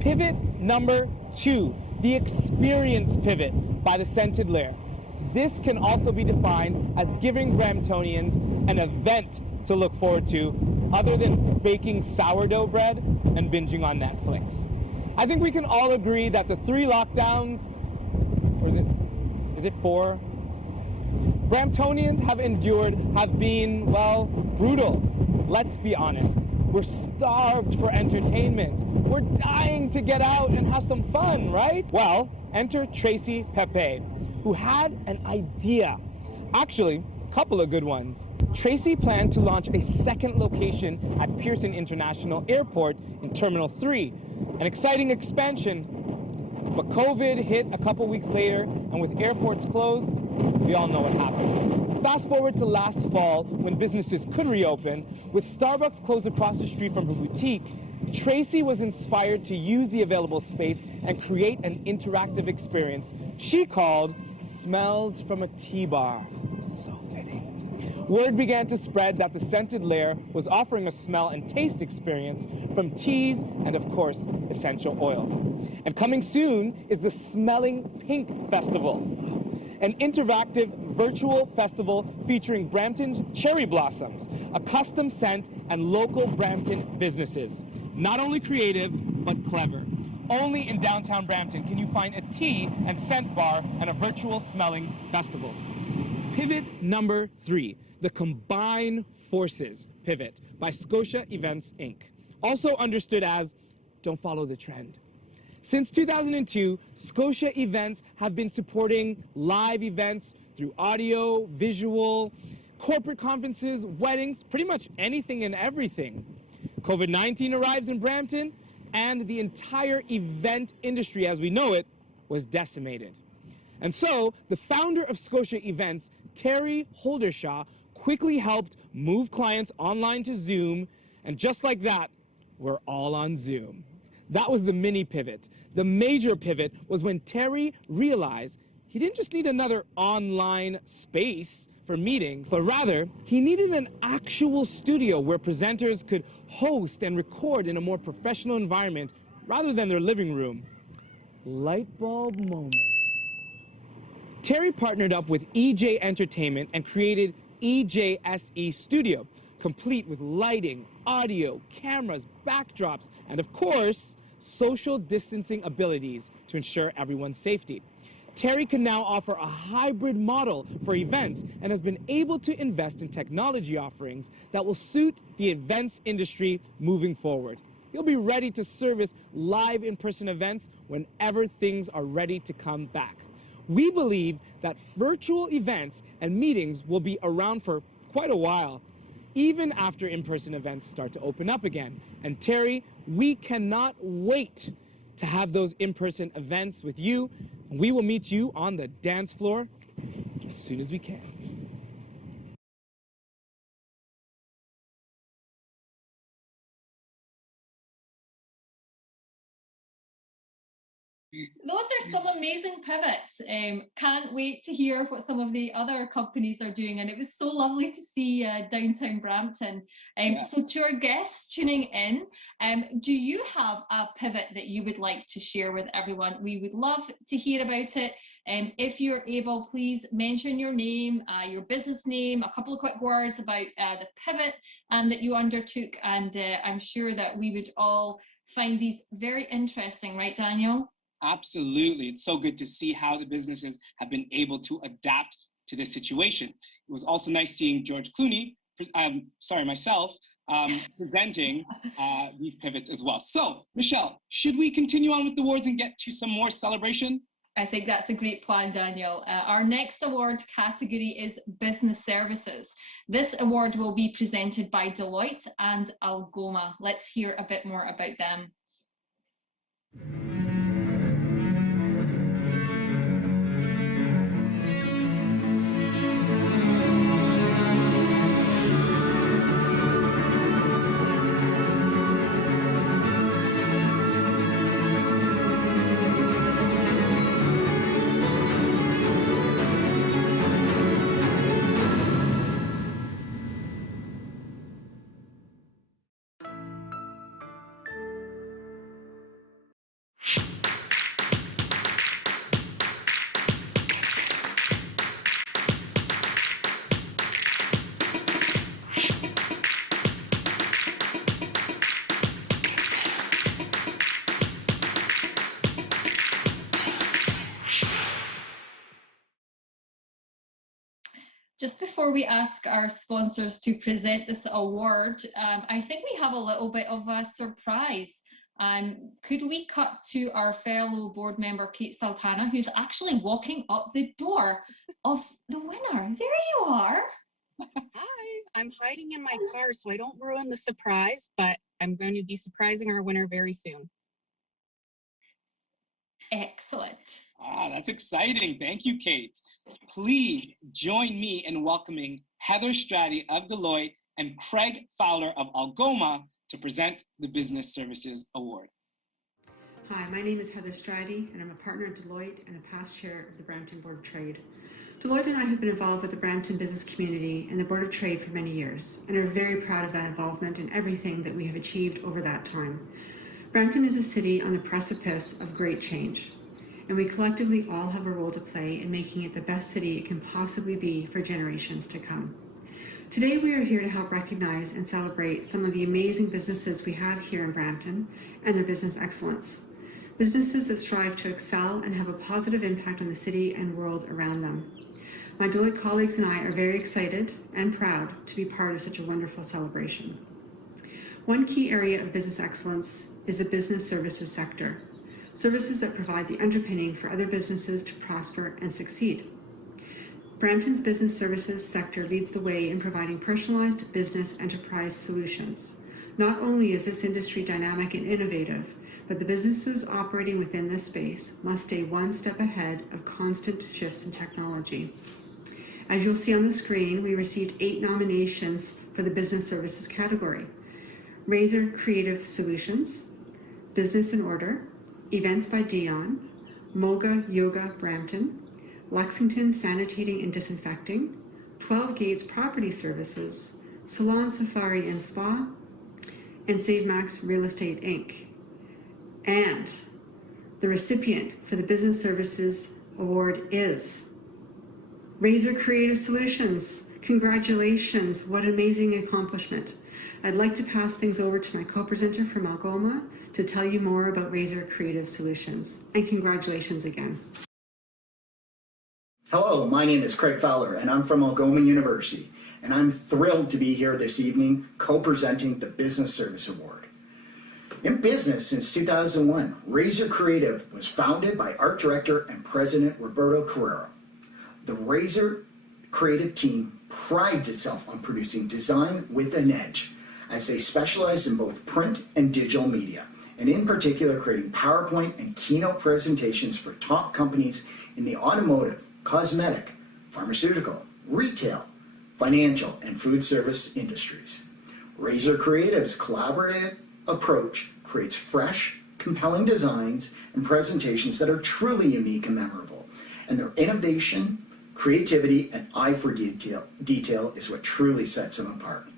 Pivot number 2, the experience pivot by the Scented Lair. This can also be defined as giving Bramptonians an event to look forward to other than baking sourdough bread and binging on Netflix. I think we can all agree that the 3 lockdowns, or is it 4? Bramptonians have endured have been, well, brutal. Let's be honest. We're starved for entertainment. We're dying to get out and have some fun, right? Well, enter Tracy Pepe, who had an idea. Actually, a couple of good ones. Tracy planned to launch a second location at Pearson International Airport in Terminal 3, an exciting expansion. But COVID hit a couple weeks later, and with airports closed, we all know what happened. Fast forward to last fall, when businesses could reopen, with Starbucks closed across the street from her boutique, Tracy was inspired to use the available space and create an interactive experience she called Smells from a Tea Bar. So fitting. Word began to spread that the Scented Lair was offering a smell and taste experience from teas and, of course, essential oils. And coming soon is the Smelling Pink Festival, an interactive virtual festival featuring Brampton's cherry blossoms, a custom scent, and local Brampton businesses. Not only creative, but clever. Only in downtown Brampton can you find a tea and scent bar and a virtual smelling festival. Pivot number 3, the Combine Forces Pivot by Scotia Events, Inc., also understood as Don't Follow the Trend. Since 2002, Scotia Events have been supporting live events through audio, visual, corporate conferences, weddings, pretty much anything and everything. COVID-19 arrives in Brampton, and the entire event industry as we know it was decimated. And so, the founder of Scotia Events, Terry Holdershaw, quickly helped move clients online to Zoom, and just like that, we're all on Zoom. That was the mini pivot. The major pivot was when Terry realized he didn't just need another online space for meetings, but rather he needed an actual studio where presenters could host and record in a more professional environment rather than their living room. Light bulb moment. Terry partnered up with EJ Entertainment and created EJSE Studio, complete with lighting, audio, cameras, backdrops, and of course, social distancing abilities to ensure everyone's safety. Terry can now offer a hybrid model for events and has been able to invest in technology offerings that will suit the events industry moving forward. He'll be ready to service live in-person events whenever things are ready to come back. We believe that virtual events and meetings will be around for quite a while, even after in-person events start to open up again. And Terry, we cannot wait to have those in-person events with you. We will meet you on the dance floor as soon as we can. Those are some amazing pivots. Can't wait to hear what some of the other companies are doing. And it was so lovely to see downtown Brampton. So to our guests tuning in, do you have a pivot that you would like to share with everyone? We would love to hear about it. If you're able, please mention your name, your business name, a couple of quick words about the pivot that you undertook. And I'm sure that we would all find these very interesting, right, Daniel? Absolutely. It's so good to see how the businesses have been able to adapt to this situation. It was also nice seeing George Clooney, myself, presenting these pivots as well. So, Michelle, should we continue on with the awards and get to some more celebration? I think that's a great plan, Daniel. Our next award category is Business Services. This award will be presented by Deloitte and Algoma. Let's hear a bit more about them. Just before we ask our sponsors to present this award, I think we have a little bit of a surprise. Could we cut to our fellow board member, Kate Sultana, who's actually walking up the door of the winner? There you are. Hi, I'm hiding in my car so I don't ruin the surprise, but I'm going to be surprising our winner very soon. Excellent. That's exciting. Thank you, Kate. Please join me in welcoming Heather Stratty of Deloitte and Craig Fowler of Algoma to present the Business Services Award. Hi, my name is Heather Strady, and I'm a partner at Deloitte and a past chair of the Brampton Board of Trade. Deloitte and I have been involved with the Brampton business community and the Board of Trade for many years, and are very proud of that involvement and everything that we have achieved over that time. Brampton is a city on the precipice of great change, and we collectively all have a role to play in making it the best city it can possibly be for generations to come. Today we are here to help recognize and celebrate some of the amazing businesses we have here in Brampton and their business excellence. Businesses that strive to excel and have a positive impact on the city and world around them. My Deloitte colleagues and I are very excited and proud to be part of such a wonderful celebration. One key area of business excellence is the business services sector, services that provide the underpinning for other businesses to prosper and succeed. Brampton's business services sector leads the way in providing personalized business enterprise solutions. Not only is this industry dynamic and innovative, but the businesses operating within this space must stay one step ahead of constant shifts in technology. As you'll see on the screen, we received 8 nominations for the business services category: Razor Creative Solutions, Business in Order, Events by Dion, Moga Yoga Brampton, Lexington Sanitating and Disinfecting, 12 Gates Property Services, Salon Safari and Spa, and SaveMax Real Estate Inc. And the recipient for the Business Services Award is Razor Creative Solutions. Congratulations, what an amazing accomplishment. I'd like to pass things over to my co-presenter from Algoma to tell you more about Razor Creative Solutions. And congratulations again. Hello, my name is Craig Fowler, and I'm from Algoma University, and I'm thrilled to be here this evening co-presenting the Business Service Award. In business since 2001, Razor Creative was founded by art director and president Roberto Carrero. The Razor Creative team prides itself on producing design with an edge, as they specialize in both print and digital media, and in particular creating PowerPoint and keynote presentations for top companies in the automotive, cosmetic, pharmaceutical, retail, financial, and food service industries. Razor Creative's collaborative approach creates fresh, compelling designs and presentations that are truly unique and memorable, and their innovation, creativity, and eye for detail is what truly sets them apart.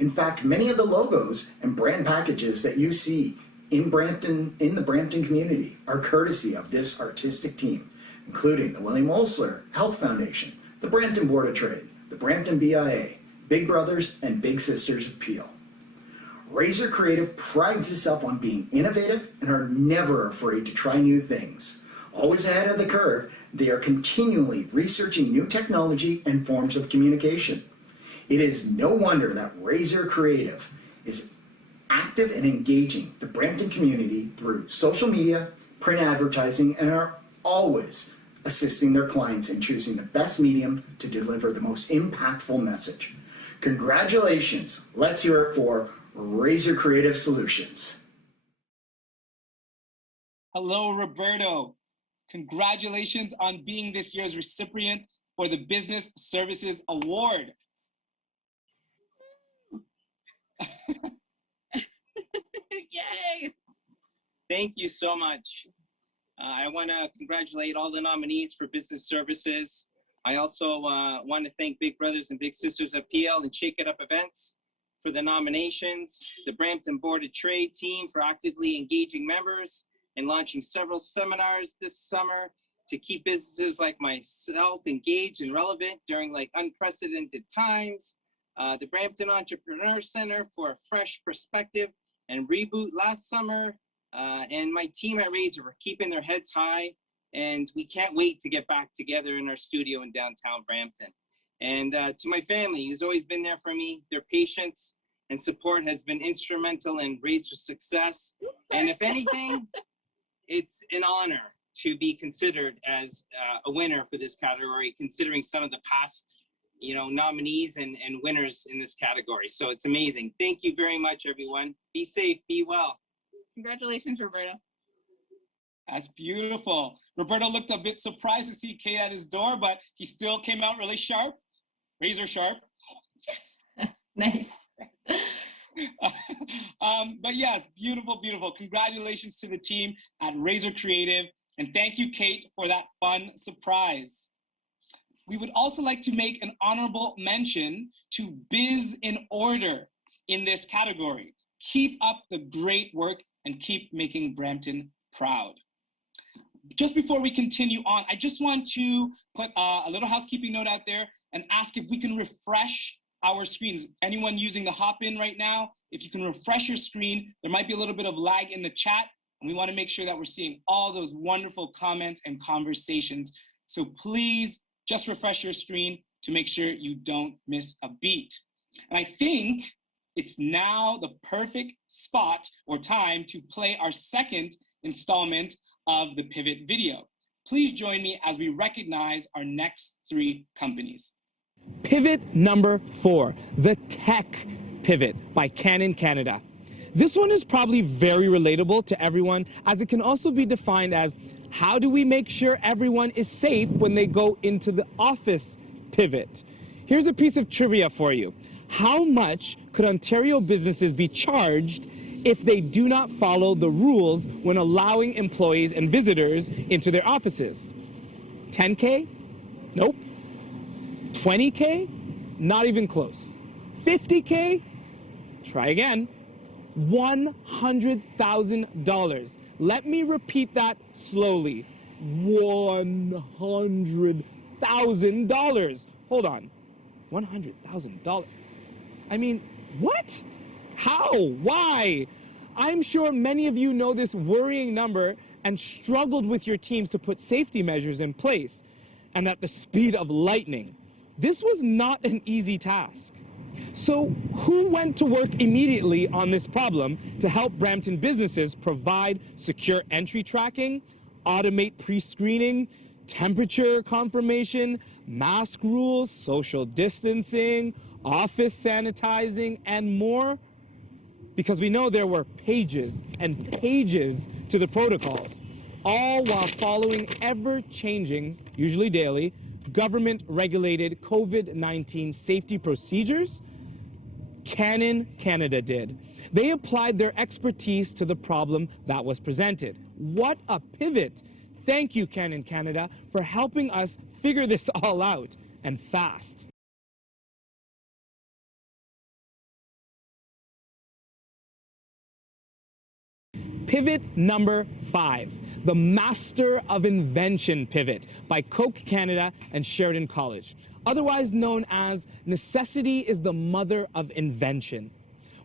In fact, many of the logos and brand packages that you see in the Brampton community are courtesy of this artistic team, including the William Osler Health Foundation, the Brampton Board of Trade, the Brampton BIA, Big Brothers, and Big Sisters of Peel. Razor Creative prides itself on being innovative and are never afraid to try new things. Always ahead of the curve, they are continually researching new technology and forms of communication. It is no wonder that Razor Creative is active and engaging the Brampton community through social media, print advertising, and are always assisting their clients in choosing the best medium to deliver the most impactful message. Congratulations. Let's hear it for Razor Creative Solutions. Hello, Roberto. Congratulations on being this year's recipient for the Business Services Award. Yay! Thank you so much. I want to congratulate all the nominees for business services. I also want to thank Big Brothers and Big Sisters of PL and Shake It Up Events for the nominations, the Brampton Board of Trade team for actively engaging members and launching several seminars this summer to keep businesses like myself engaged and relevant during unprecedented times, the Brampton Entrepreneur Center for a fresh perspective and reboot last summer, and my team at Razor for keeping their heads high, and we can't wait to get back together in our studio in downtown Brampton. And to my family, who's always been there for me, their patience and support has been instrumental in Razor's success. And if anything, it's an honor to be considered as a winner for this category, considering some of the past nominees and winners in this category. So it's amazing. Thank you very much, everyone. Be safe, be well. Congratulations, Roberto. That's beautiful. Roberto looked a bit surprised to see Kay at his door, but he still came out really sharp, razor sharp. Yes. Nice. But yes, beautiful, beautiful. Congratulations to the team at Razor Creative. And thank you, Kate, for that fun surprise. We would also like to make an honorable mention to Biz in Order in this category. Keep up the great work and keep making Brampton proud. Just before we continue on, I just want to put a little housekeeping note out there and ask if we can refresh our screens. Anyone using the hop-in right now, if you can refresh your screen, there might be a little bit of lag in the chat, and we want to make sure that we're seeing all those wonderful comments and conversations. So please just refresh your screen to make sure you don't miss a beat. And I think it's now the perfect spot or time to play our second installment of the Pivot video. Please join me as we recognize our next 3 companies. Pivot number 4, the Tech Pivot by Canon Canada. This one is probably very relatable to everyone, as it can also be defined as how do we make sure everyone is safe when they go into the office pivot? Here's a piece of trivia for you. How much could Ontario businesses be charged if they do not follow the rules when allowing employees and visitors into their offices? 10K? Nope. 20K? Not even close. 50K? Try again. $100,000. Let me repeat that slowly. $100,000. Hold on. $100,000. I mean, what? How? Why? I'm sure many of you know this worrying number and struggled with your teams to put safety measures in place, and at the speed of lightning. This was not an easy task. So who went to work immediately on this problem to help Brampton businesses provide secure entry tracking, automate pre-screening, temperature confirmation, mask rules, social distancing, office sanitizing, and more? Because we know there were pages and pages to the protocols, all while following ever-changing, usually daily, government-regulated COVID-19 safety procedures. Canon Canada did. They applied their expertise to the problem that was presented. What a pivot! Thank you, Canon Canada, for helping us figure this all out, and fast. Pivot number 5, the Master of Invention Pivot by Coke Canada and Sheridan College, otherwise known as necessity is the mother of invention.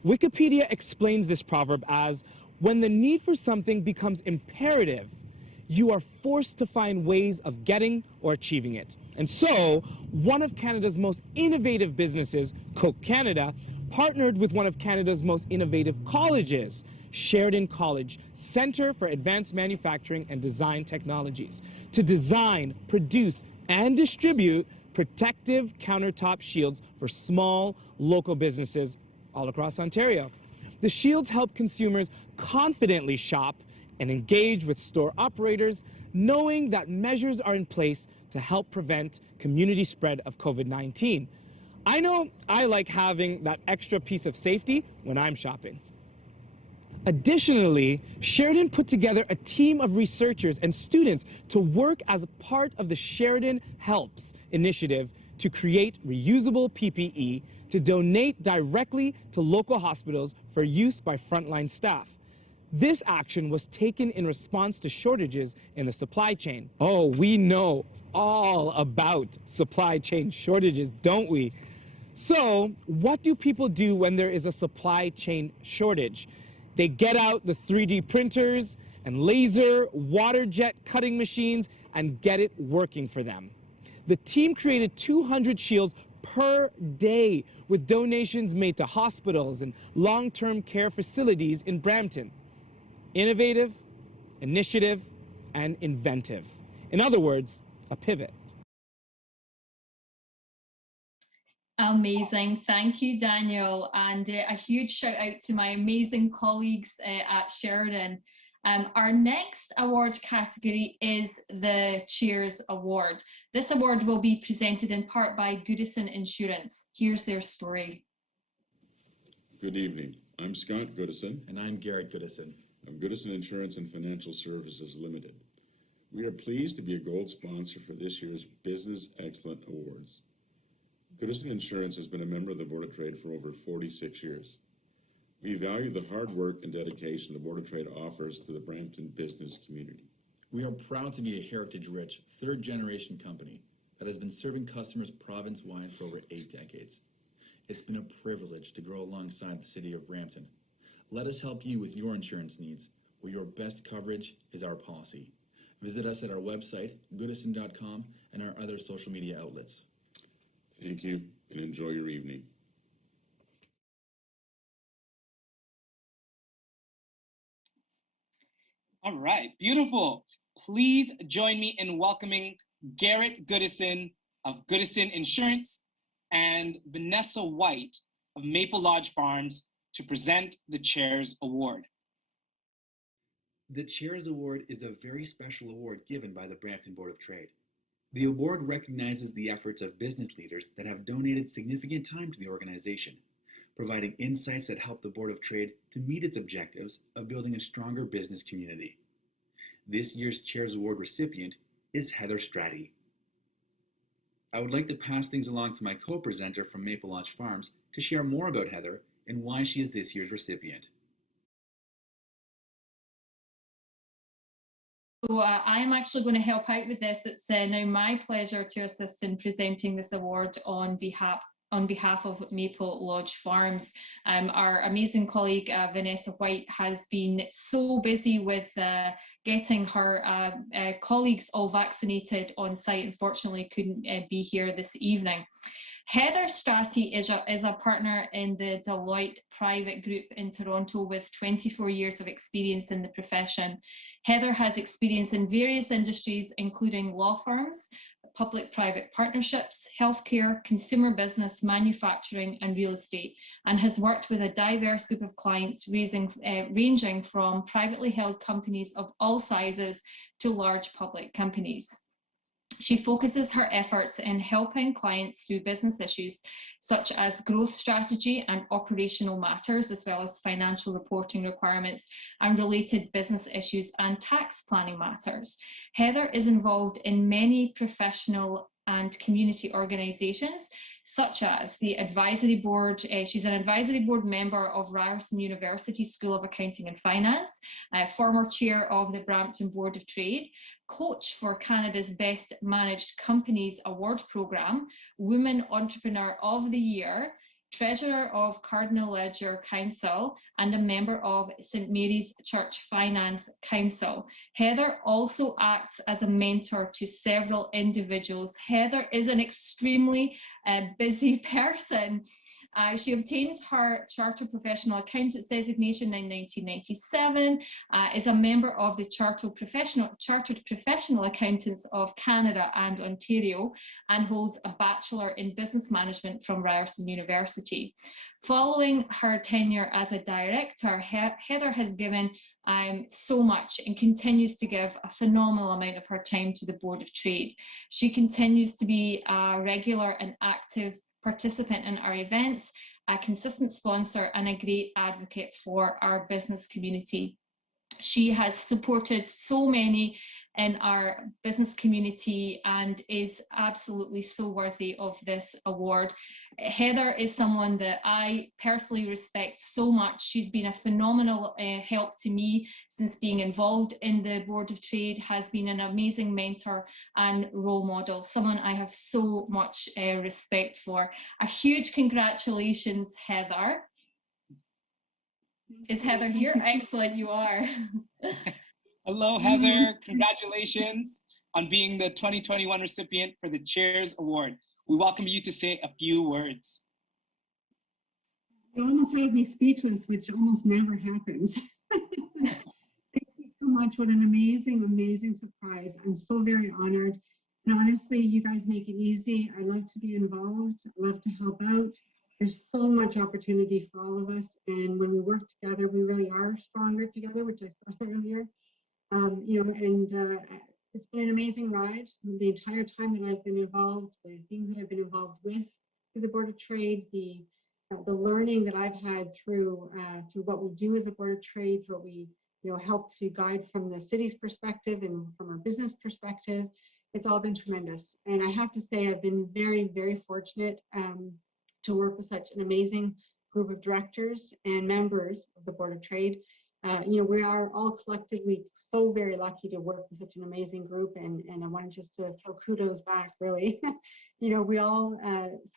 Wikipedia explains this proverb as, when the need for something becomes imperative, you are forced to find ways of getting or achieving it. And so, one of Canada's most innovative businesses, Coke Canada, partnered with one of Canada's most innovative colleges, Sheridan College Centre for Advanced Manufacturing and Design Technologies, to design, produce, and distribute protective countertop shields for small local businesses all across Ontario. The shields help consumers confidently shop and engage with store operators, knowing that measures are in place to help prevent community spread of COVID-19. I know I like having that extra piece of safety when I'm shopping. Additionally, Sheridan put together a team of researchers and students to work as a part of the Sheridan Helps initiative to create reusable PPE to donate directly to local hospitals for use by frontline staff. This action was taken in response to shortages in the supply chain. Oh, we know all about supply chain shortages, don't we? So, what do people do when there is a supply chain shortage? They get out the 3D printers and laser, water jet cutting machines and get it working for them. The team created 200 shields per day with donations made to hospitals and long-term care facilities in Brampton. Innovative, initiative, and inventive. In other words, a pivot. Amazing. Thank you, Daniel. And a huge shout out to my amazing colleagues at Sheridan. Our next award category is the Cheers Award. This award will be presented in part by Goodison Insurance. Here's their story. Good evening. I'm Scott Goodison. And I'm Garrett Goodison. Of Goodison Insurance and Financial Services Limited. We are pleased to be a gold sponsor for this year's Business Excellent Awards. Goodison Insurance has been a member of the Board of Trade for over 46 years. We value the hard work and dedication the Board of Trade offers to the Brampton business community. We are proud to be a heritage-rich, third-generation company that has been serving customers province-wide for over 8 decades. It's been a privilege to grow alongside the City of Brampton. Let us help you with your insurance needs, where your best coverage is our policy. Visit us at our website, goodison.com, and our other social media outlets. Thank you, and enjoy your evening. All right, beautiful. Please join me in welcoming Garrett Goodison of Goodison Insurance and Vanessa White of Maple Lodge Farms to present the Chairs Award. The Chairs Award is a very special award given by the Brampton Board of Trade. The award recognizes the efforts of business leaders that have donated significant time to the organization, providing insights that help the Board of Trade to meet its objectives of building a stronger business community. This year's Chairs Award recipient is Heather Stratty. I would like to pass things along to my co-presenter from Maple Lodge Farms to share more about Heather and why she is this year's recipient. So I'm actually going to help out with this. It's now my pleasure to assist in presenting this award on behalf of Maple Lodge Farms. Our amazing colleague Vanessa White has been so busy with getting her colleagues all vaccinated on site, unfortunately couldn't be here this evening. Heather Stratty is a partner in the Deloitte Private Group in Toronto with 24 years of experience in the profession. Heather has experience in various industries, including law firms, public-private partnerships, healthcare, consumer business, manufacturing, and real estate, and has worked with a diverse group of clients ranging from privately held companies of all sizes to large public companies. She focuses her efforts in helping clients through business issues such as growth strategy and operational matters, as well as financial reporting requirements and related business issues and tax planning matters. Heather is involved in many professional and community organisations, such as the advisory board. She's an advisory board member of Ryerson University School of Accounting and Finance, former chair of the Brampton Board of Trade, coach for Canada's Best Managed Companies Award Programme, Woman Entrepreneur of the Year, treasurer of Cardinal Ledger Council, and a member of St. Mary's Church Finance Council. Heather also acts as a mentor to several individuals. Heather is an extremely busy person. She obtained her Chartered Professional Accountants designation in 1997, is a member of the Chartered Professional Accountants of Canada and Ontario, and holds a Bachelor in Business Management from Ryerson University. Following her tenure as a director, Heather has given so much and continues to give a phenomenal amount of her time to the Board of Trade. She continues to be a regular and active participant in our events, a consistent sponsor, and a great advocate for our business community. She has supported so many in our business community and is absolutely so worthy of this award. Heather is someone that I personally respect so much. She's been a phenomenal help to me since being involved in the Board of Trade, has been an amazing mentor and role model, someone I have so much respect for. A huge congratulations, Heather. Is Heather here? Excellent, you are. Hello, Heather. Congratulations on being the 2021 recipient for the Chairs Award. We welcome you to say a few words. You almost had me speechless, which almost never happens. Thank you so much. What an amazing, amazing surprise. I'm so very honored. And honestly, you guys make it easy. I love to be involved. I love to help out. There's so much opportunity for all of us. And when we work together, we really are stronger together, which I saw earlier. It's been an amazing ride. The entire time that I've been involved, the things that I've been involved with through the Board of Trade, the the learning that I've had through what we do as a Board of Trade, through what we help to guide from the city's perspective and from our business perspective, it's all been tremendous. And I have to say, I've been very, very fortunate to work with such an amazing group of directors and members of the Board of Trade. We are all collectively so very lucky to work with such an amazing group, and I wanted just to throw kudos back, really. We all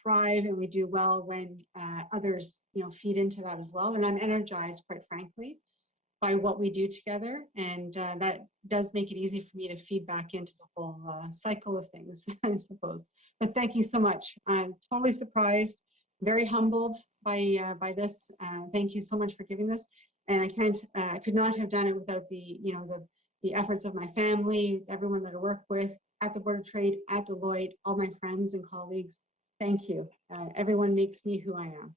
thrive and we do well when others, feed into that as well. And I'm energized, quite frankly, by what we do together, and that does make it easy for me to feed back into the whole cycle of things, I suppose. But thank you so much. I'm totally surprised, very humbled by this. Thank you so much for giving this. And I could not have done it without the efforts of my family, everyone that I work with at the Board of Trade, at Deloitte, all my friends and colleagues. Thank you. Everyone makes me who I am.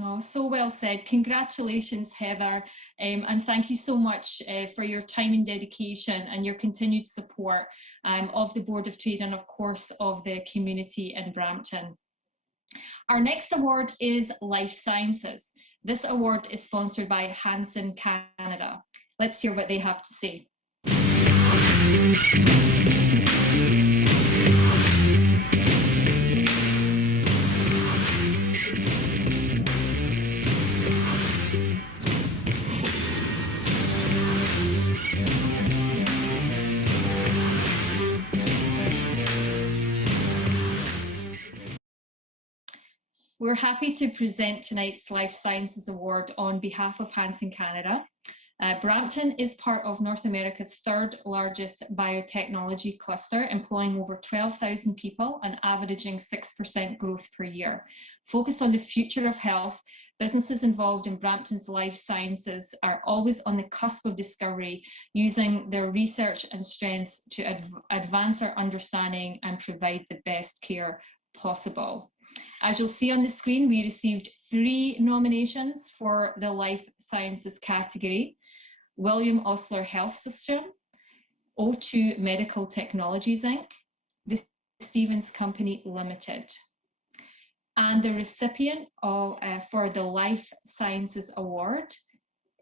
Oh, so well said. Congratulations, Heather. And thank you so much for your time and dedication and your continued support of the Board of Trade and, of course, of the community in Brampton. Our next award is Life Sciences. This award is sponsored by Hansen Canada. Let's hear what they have to say. We're happy to present tonight's Life Sciences Award on behalf of Hansen Canada. Brampton is part of North America's third largest biotechnology cluster, employing over 12,000 people and averaging 6% growth per year. Focused on the future of health, businesses involved in Brampton's life sciences are always on the cusp of discovery, using their research and strengths to advance our understanding and provide the best care possible. As you'll see on the screen, we received 3 nominations for the Life Sciences category: William Osler Health System, O2 Medical Technologies Inc., the Stevens Company Limited. And the recipient for the Life Sciences Award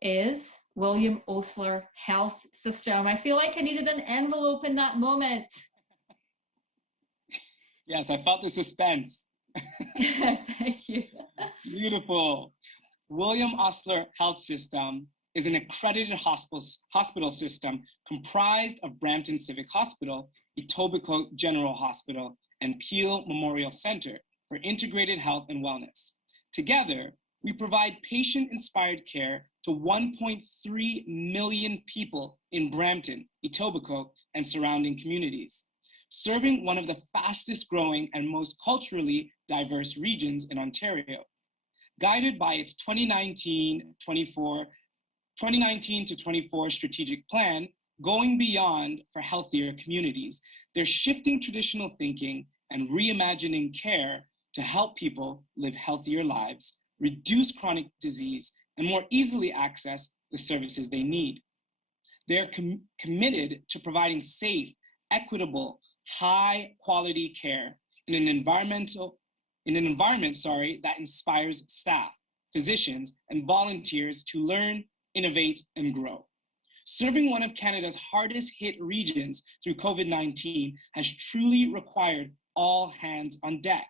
is William Osler Health System. I feel like I needed an envelope in that moment. Yes, I felt the suspense. Thank you. Beautiful. William Osler Health System is an accredited hospital system comprised of Brampton Civic Hospital, Etobicoke General Hospital, and Peel Memorial Center for integrated health and wellness. Together, we provide patient-inspired care to 1.3 million people in Brampton, Etobicoke, and surrounding communities, serving one of the fastest growing and most culturally diverse regions in Ontario. Guided by its 2019 to 24 strategic plan, Going Beyond for Healthier Communities, they're shifting traditional thinking and reimagining care to help people live healthier lives, reduce chronic disease, and more easily access the services they need. They're committed to providing safe, equitable, high-quality care in an environment that inspires staff, physicians, and volunteers to learn, innovate, and grow. Serving one of Canada's hardest hit regions through COVID-19 has truly required all hands on deck.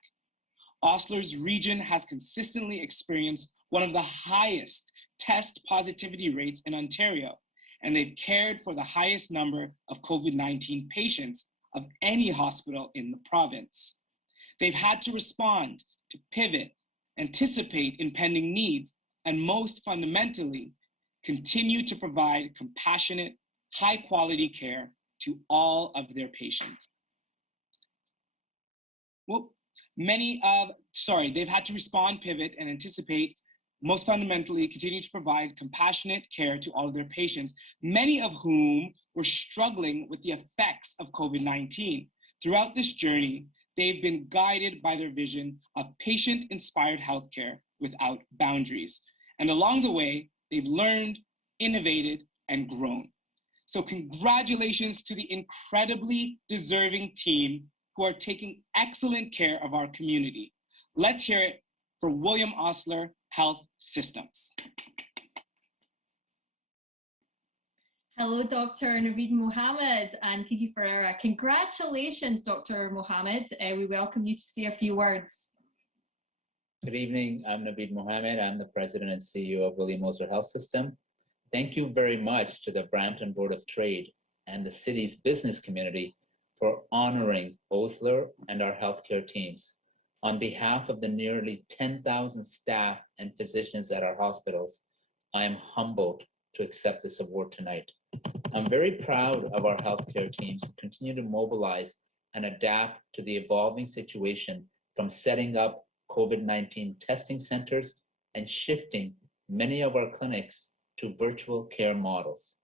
Osler's region has consistently experienced one of the highest test positivity rates in Ontario, and they've cared for the highest number of COVID-19 patients of any hospital in the province. They've had to respond, to pivot, anticipate impending needs, and most fundamentally, continue to provide compassionate, high-quality care to all of their patients. They've had to respond, pivot, and anticipate, most fundamentally, continue to provide compassionate care to all of their patients, many of whom were struggling with the effects of COVID-19. Throughout this journey, they've been guided by their vision of patient-inspired healthcare without boundaries. And along the way, they've learned, innovated, and grown. So congratulations to the incredibly deserving team who are taking excellent care of our community. Let's hear it for William Osler Health Systems. Hello, Dr. Naveed Mohammed and Kiki Ferreira. Congratulations, Dr. Mohammed. We welcome you to say a few words. Good evening. I'm Naveed Mohammed. I'm the president and CEO of William Osler Health System. Thank you very much to the Brampton Board of Trade and the city's business community for honoring Osler and our healthcare teams. On behalf of the nearly 10,000 staff and physicians at our hospitals, I am humbled to accept this award tonight. I'm very proud of our healthcare teams who continue to mobilize and adapt to the evolving situation, from setting up COVID-19 testing centers and shifting many of our clinics to virtual care models,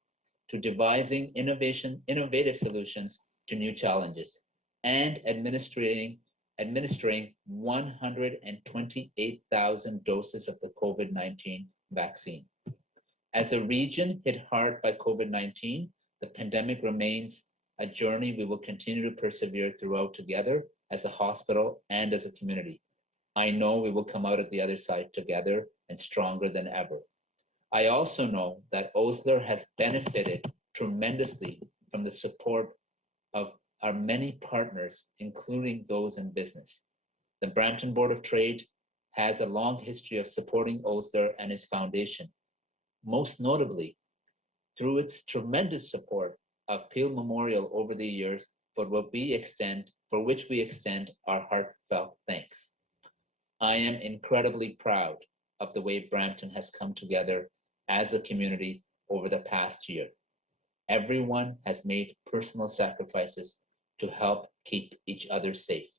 to devising innovative solutions to new challenges, and administering 128,000 doses of the COVID-19 vaccine. As a region hit hard by COVID-19, the pandemic remains a journey we will continue to persevere throughout together as a hospital and as a community. I know we will come out at the other side together and stronger than ever. I also know that Osler has benefited tremendously from the support of our many partners, including those in business. The Brampton Board of Trade has a long history of supporting Osler and his foundation, most notably through its tremendous support of Peel Memorial over the years, for which we extend our heartfelt thanks. I am incredibly proud of the way Brampton has come together as a community over the past year. Everyone has made personal sacrifices to help keep each other safe.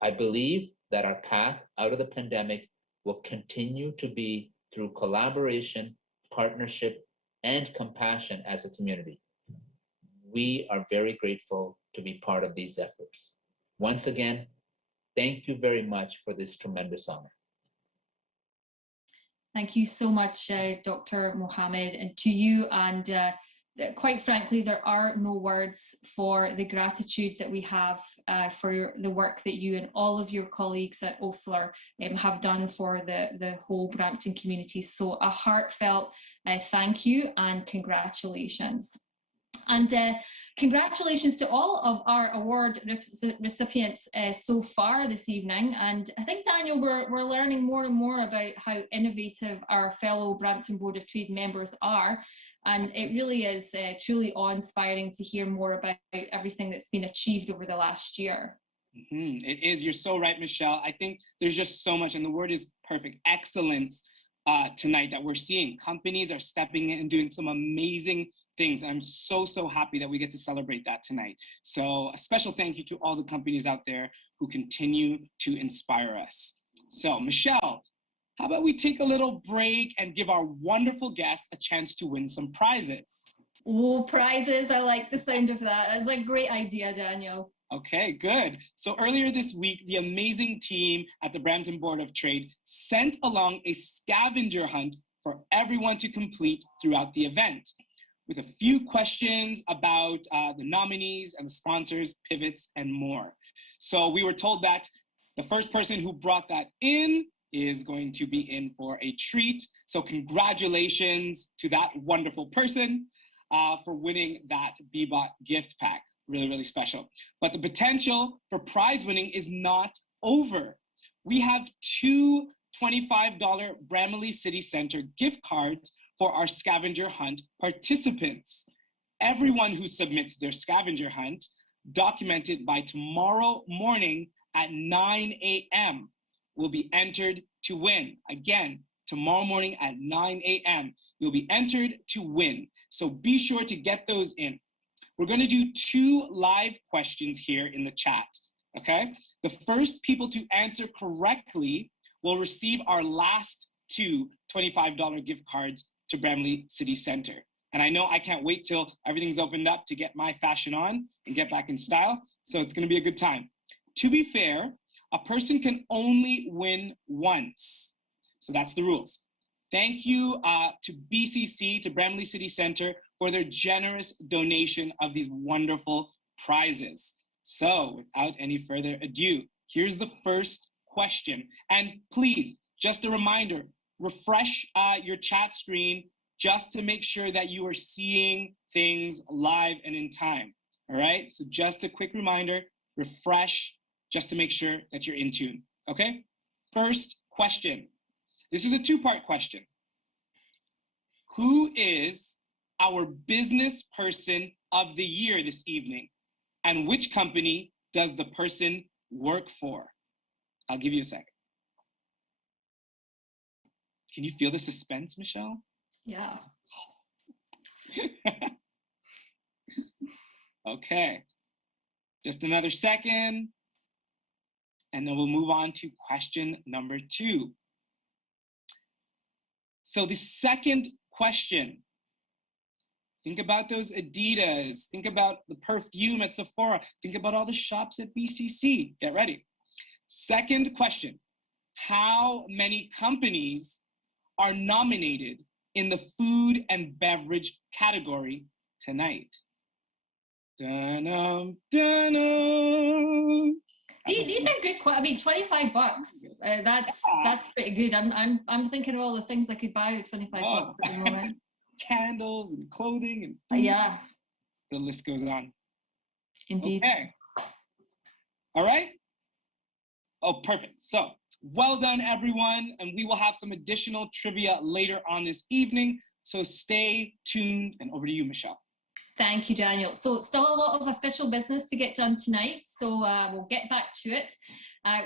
I believe that our path out of the pandemic will continue to be through collaboration, partnership, and compassion as a community. We are very grateful to be part of these efforts. Once again, thank you very much for this tremendous honor. Thank you so much, Dr. Mohammed, and to you. And quite frankly, there are no words for the gratitude that we have for the work that you and all of your colleagues at Osler have done for the whole Brampton community. So a heartfelt thank you and congratulations. And congratulations to all of our award recipients so far this evening. And I think, Daniel, we're learning more and more about how innovative our fellow Brampton Board of Trade members are. And it really is truly awe-inspiring to hear more about everything that's been achieved over the last year. It is. You're so right, Michelle. I think there's just so much, and the word is perfect, excellence tonight that we're seeing. Companies are stepping in and doing some amazing things. And I'm so happy that we get to celebrate that tonight. So a special thank you to all the companies out there who continue to inspire us. So Michelle, how about we take a little break and give our wonderful guests a chance to win some prizes? Oh, prizes. I like the sound of that. That's a great idea, Daniel. Okay, good. So earlier this week, the amazing team at the Brampton Board of Trade sent along a scavenger hunt for everyone to complete throughout the event, with a few questions about the nominees and the sponsors, pivots, and more. So we were told that the first person who brought that in is going to be in for a treat. So congratulations to that wonderful person for winning that Bebot gift pack. Really special. But the potential for prize winning is not over. We have two $25 Bramalea City Center gift cards for our scavenger hunt participants. Everyone who submits their scavenger hunt, documented by tomorrow morning at 9 a.m., will be entered to win. Again, tomorrow morning at 9 a.m., you'll be entered to win. So be sure to get those in. We're going to do two live questions here in the chat, okay? The first people to answer correctly will receive our last two $25 gift cards to Bramalea City Center. And I know I can't wait till everything's opened up to get my fashion on and get back in style. So it's going to be a good time. To be fair, a person can only win once. So that's the rules. Thank you to BCC, to Bramalea City Center, for their generous donation of these wonderful prizes. So without any further ado, here's the first question. And please, just a reminder, refresh your chat screen just to make sure that you are seeing things live and in time. All right, so just a quick reminder, refresh just to make sure that you're in tune. Okay, first question. This is a two-part question. Who is our business person of the year this evening? And which company does the person work for? I'll give you a second. Can you feel the suspense, Michelle? Yeah. Okay, just another second. And then we'll move on to question number 2. So the second question, think about those Adidas, think about the perfume at Sephora, think about all the shops at BCC. Get ready. Second question, how many companies are nominated in the food and beverage category tonight? Dun-dum, dun-dum. These are good. I mean, $25. That's pretty good. I'm thinking of all the things I could buy with $25 at the moment. Candles and clothing and food. Yeah. The list goes on. Indeed. Okay. All right. Oh, perfect. So well done, everyone. And we will have some additional trivia later on this evening. So stay tuned. And over to you, Michelle. Thank you, Daniel. So still a lot of official business to get done tonight. So we'll get back to it.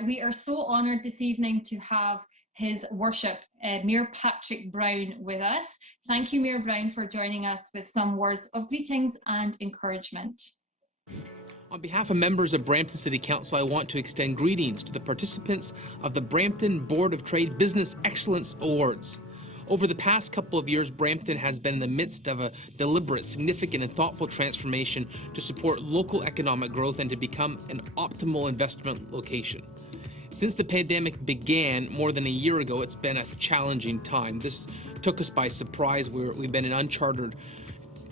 We are so honoured this evening to have His Worship, Mayor Patrick Brown with us. Thank you, Mayor Brown, for joining us with some words of greetings and encouragement. On behalf of members of Brampton City Council, I want to extend greetings to the participants of the Brampton Board of Trade Business Excellence Awards. Over the past couple of years, Brampton has been in the midst of a deliberate, significant, and thoughtful transformation to support local economic growth and to become an optimal investment location. Since the pandemic began more than a year ago, it's been a challenging time. This took us by surprise. We've been in uncharted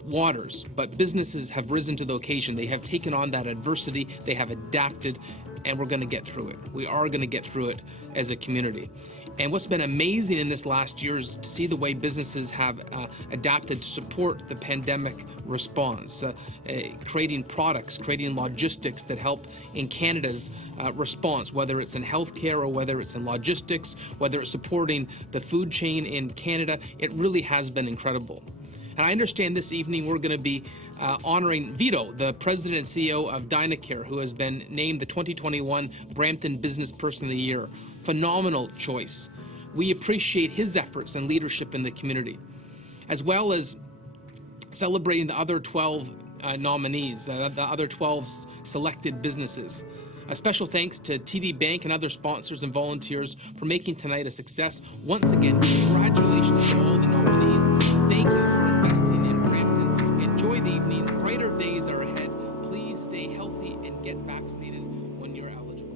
waters, but businesses have risen to the occasion. They have taken on that adversity, they have adapted, and we're going to get through it. We are going to get through it as a community. And what's been amazing in this last year is to see the way businesses have adapted to support the pandemic response, creating products, creating logistics that help in Canada's response, whether it's in healthcare or whether it's in logistics, whether it's supporting the food chain in Canada. It really has been incredible. And I understand this evening we're going to be honoring Vito, the president and CEO of Dynacare, who has been named the 2021 Brampton Business Person of the Year. Phenomenal choice. We appreciate his efforts and leadership in the community, as well as celebrating the other 12 nominees, the other 12 selected businesses. A special thanks to TD Bank and other sponsors and volunteers for making tonight a success. Once again, congratulations to all the nominees. Thank you for investing in Brampton. Enjoy the evening. Brighter days are ahead. Please stay healthy and get vaccinated when you're eligible.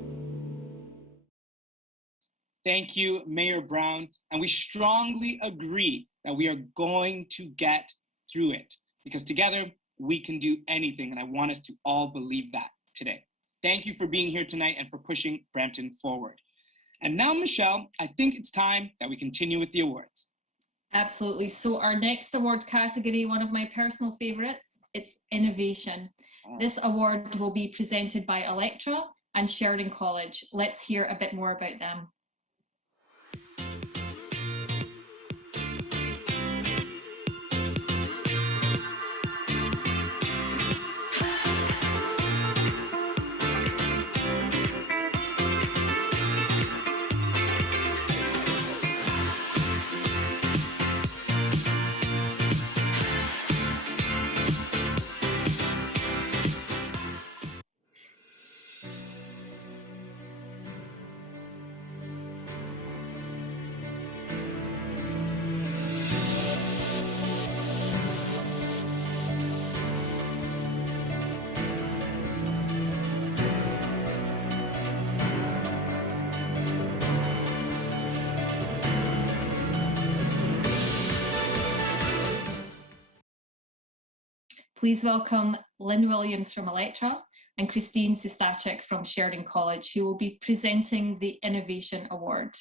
Thank you, Mayor Brown. And we strongly agree that we are going to get through it because together we can do anything. And I want us to all believe that today. Thank you for being here tonight and for pushing Brampton forward. And now, Michelle, I think it's time that we continue with the awards. Absolutely. So our next award category, one of my personal favorites, it's innovation. This award will be presented by Electra and Sheridan College. Let's hear a bit more about them. Please welcome Lynn Williams from Electra and Christine Sustachek from Sheridan College, who will be presenting the Innovation Award.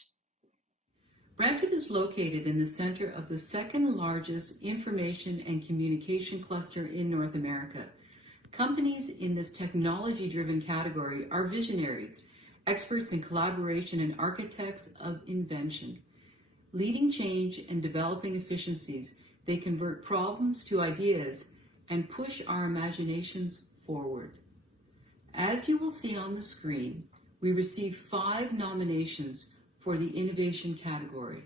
Brampton is located in the center of the second largest information and communication cluster in North America. Companies in this technology-driven category are visionaries, experts in collaboration and architects of invention. Leading change and developing efficiencies, they convert problems to ideas and push our imaginations forward. As you will see on the screen, we received 5 nominations for the innovation category: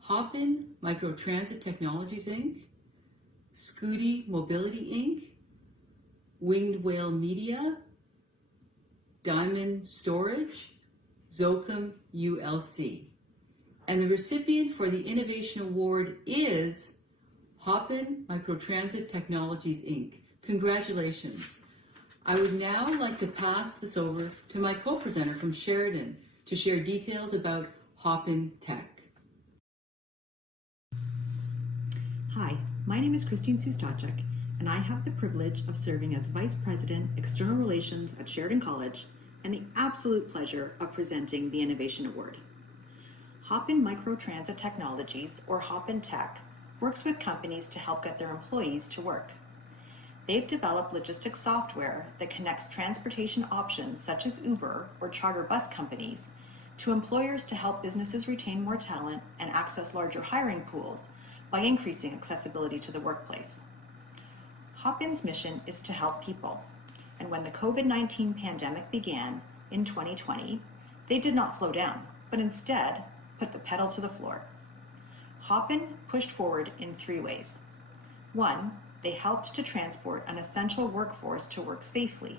Hopin Microtransit Technologies Inc., Scooty Mobility Inc., Winged Whale Media, Diamond Storage, Zocum ULC. And the recipient for the Innovation Award is Hopin Microtransit Technologies Inc. Congratulations. I would now like to pass this over to my co-presenter from Sheridan to share details about Hopin Tech. Hi, my name is Christine Sustachek, and I have the privilege of serving as Vice President, External Relations at Sheridan College, and the absolute pleasure of presenting the Innovation Award. Hopin Microtransit Technologies, or Hopin Tech, works with companies to help get their employees to work. They've developed logistics software that connects transportation options such as Uber or charter bus companies to employers to help businesses retain more talent and access larger hiring pools by increasing accessibility to the workplace. Hopin's mission is to help people, and when the COVID-19 pandemic began in 2020, they did not slow down, but instead put the pedal to the floor. Hopin pushed forward in 3 ways. 1, they helped to transport an essential workforce to work safely.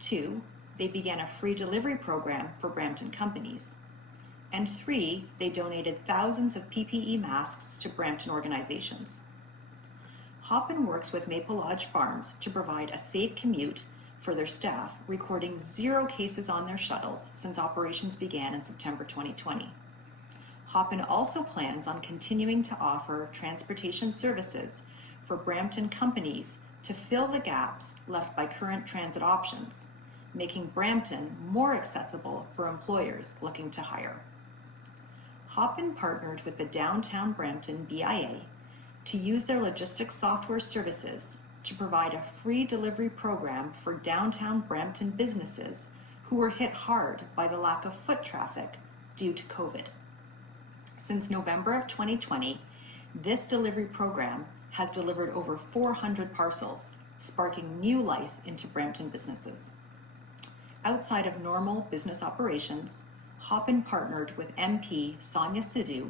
2, they began a free delivery program for Brampton companies. And 3, they donated thousands of PPE masks to Brampton organizations. Hopin works with Maple Lodge Farms to provide a safe commute for their staff, recording 0 cases on their shuttles since operations began in September 2020. Hopin also plans on continuing to offer transportation services for Brampton companies to fill the gaps left by current transit options, making Brampton more accessible for employers looking to hire. Hopin partnered with the Downtown Brampton BIA to use their logistics software services to provide a free delivery program for downtown Brampton businesses who were hit hard by the lack of foot traffic due to COVID. Since November of 2020, this delivery program has delivered over 400 parcels, sparking new life into Brampton businesses. Outside of normal business operations, Hopin partnered with MP Sonia Sidhu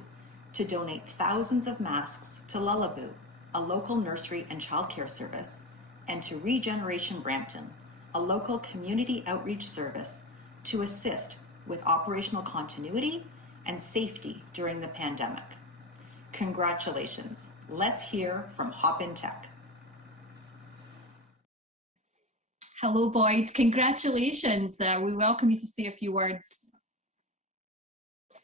to donate thousands of masks to Lullaboo, a local nursery and childcare service, and to Regeneration Brampton, a local community outreach service to assist with operational continuity and safety during the pandemic. Congratulations. Let's hear from Hopin Tech. Hello, Boyd. Congratulations. We welcome you to say a few words.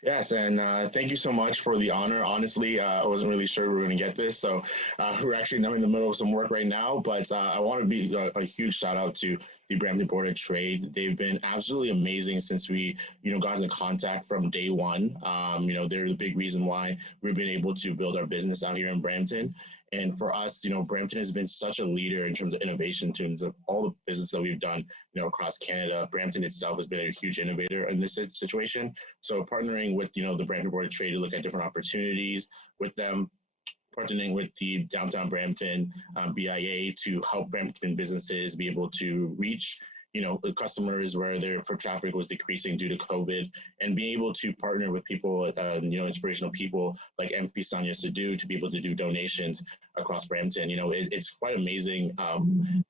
Yes, and thank you so much for the honor. Honestly, I wasn't really sure we were going to get this, so we're actually now in the middle of some work right now, but I want to be a huge shout out to the Brampton Board of Trade. They've been absolutely amazing since we, got into contact from day one. They're the big reason why we've been able to build our business out here in Brampton. And for us, Brampton has been such a leader in terms of innovation, in terms of all the business that we've done, across Canada. Brampton itself has been a huge innovator in this situation. So partnering with, the Brampton Board of Trade to look at different opportunities with them, partnering with the Downtown Brampton BIA to help Brampton businesses be able to reach the customers where their foot traffic was decreasing due to COVID, and being able to partner with people, inspirational people like MP Sonia Sidhu to be able to do donations across Brampton. It's quite amazing,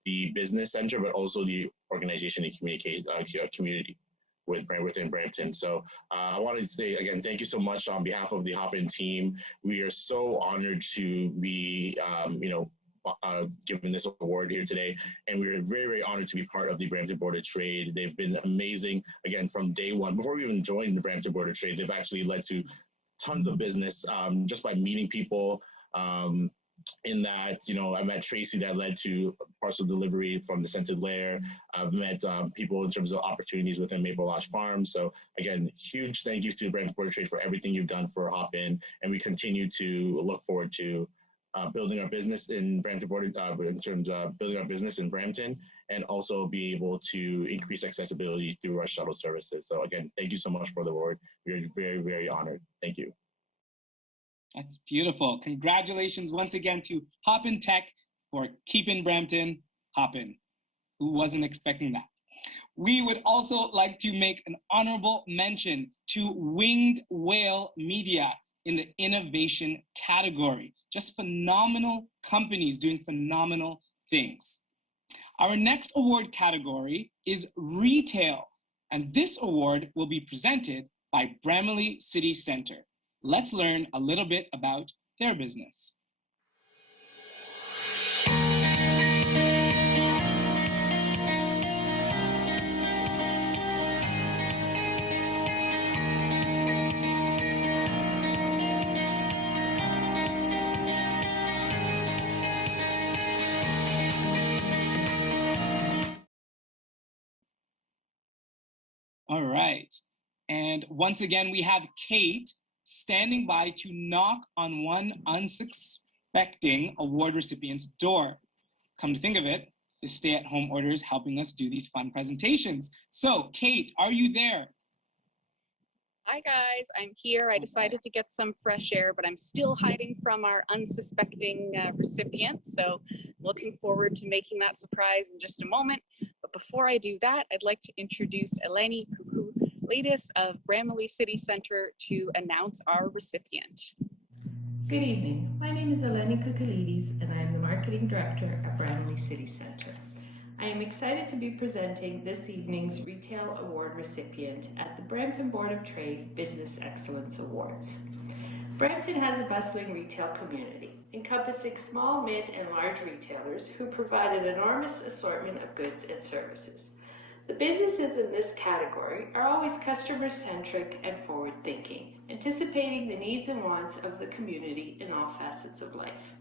the business center, but also the organization and community within Brampton. So I wanted to say again, thank you so much on behalf of the Hopin team. We are so honored to be, given this award here today, and we're very, very honored to be part of the Brampton Board of Trade. They've been amazing, again, from day one. Before we even joined the Brampton Board of Trade, they've actually led to tons of business just by meeting people, in that, I met Tracy that led to parcel delivery from the Scented Lair. I've met people in terms of opportunities within Maple Lodge Farm. So again, huge thank you to the Brampton Board of Trade for everything you've done for Hop In, and we continue to look forward to building our business in Brampton in terms of building our business in Brampton, and also be able to increase accessibility through our shuttle services. So again, thank you so much for the award. We are very, very honored. Thank you. That's beautiful. Congratulations once again to Hop In Tech for keeping Brampton hoppin'. Who wasn't expecting that? We would also like to make an honorable mention to Winged Whale Media in the innovation category. Just phenomenal companies doing phenomenal things. Our next award category is retail, and this award will be presented by Bramalea City Centre. Let's learn a little bit about their business. All right. And once again, we have Kate standing by to knock on one unsuspecting award recipient's door. Come to think of it, the stay-at-home order is helping us do these fun presentations. So, Kate, are you there? Hi guys, I'm here. I decided to get some fresh air, but I'm still hiding from our unsuspecting recipient. So looking forward to making that surprise in just a moment. But before I do that, I'd like to introduce Eleni Koukoulides of Bramalea City Centre to announce our recipient. Good evening. My name is Eleni Koukoulides and I am the Marketing Director at Bramalea City Centre. I am excited to be presenting this evening's Retail Award recipient at the Brampton Board of Trade Business Excellence Awards. Brampton has a bustling retail community, encompassing small, mid, and large retailers who provide an enormous assortment of goods and services. The businesses in this category are always customer-centric and forward-thinking, anticipating the needs and wants of the community in all facets of life.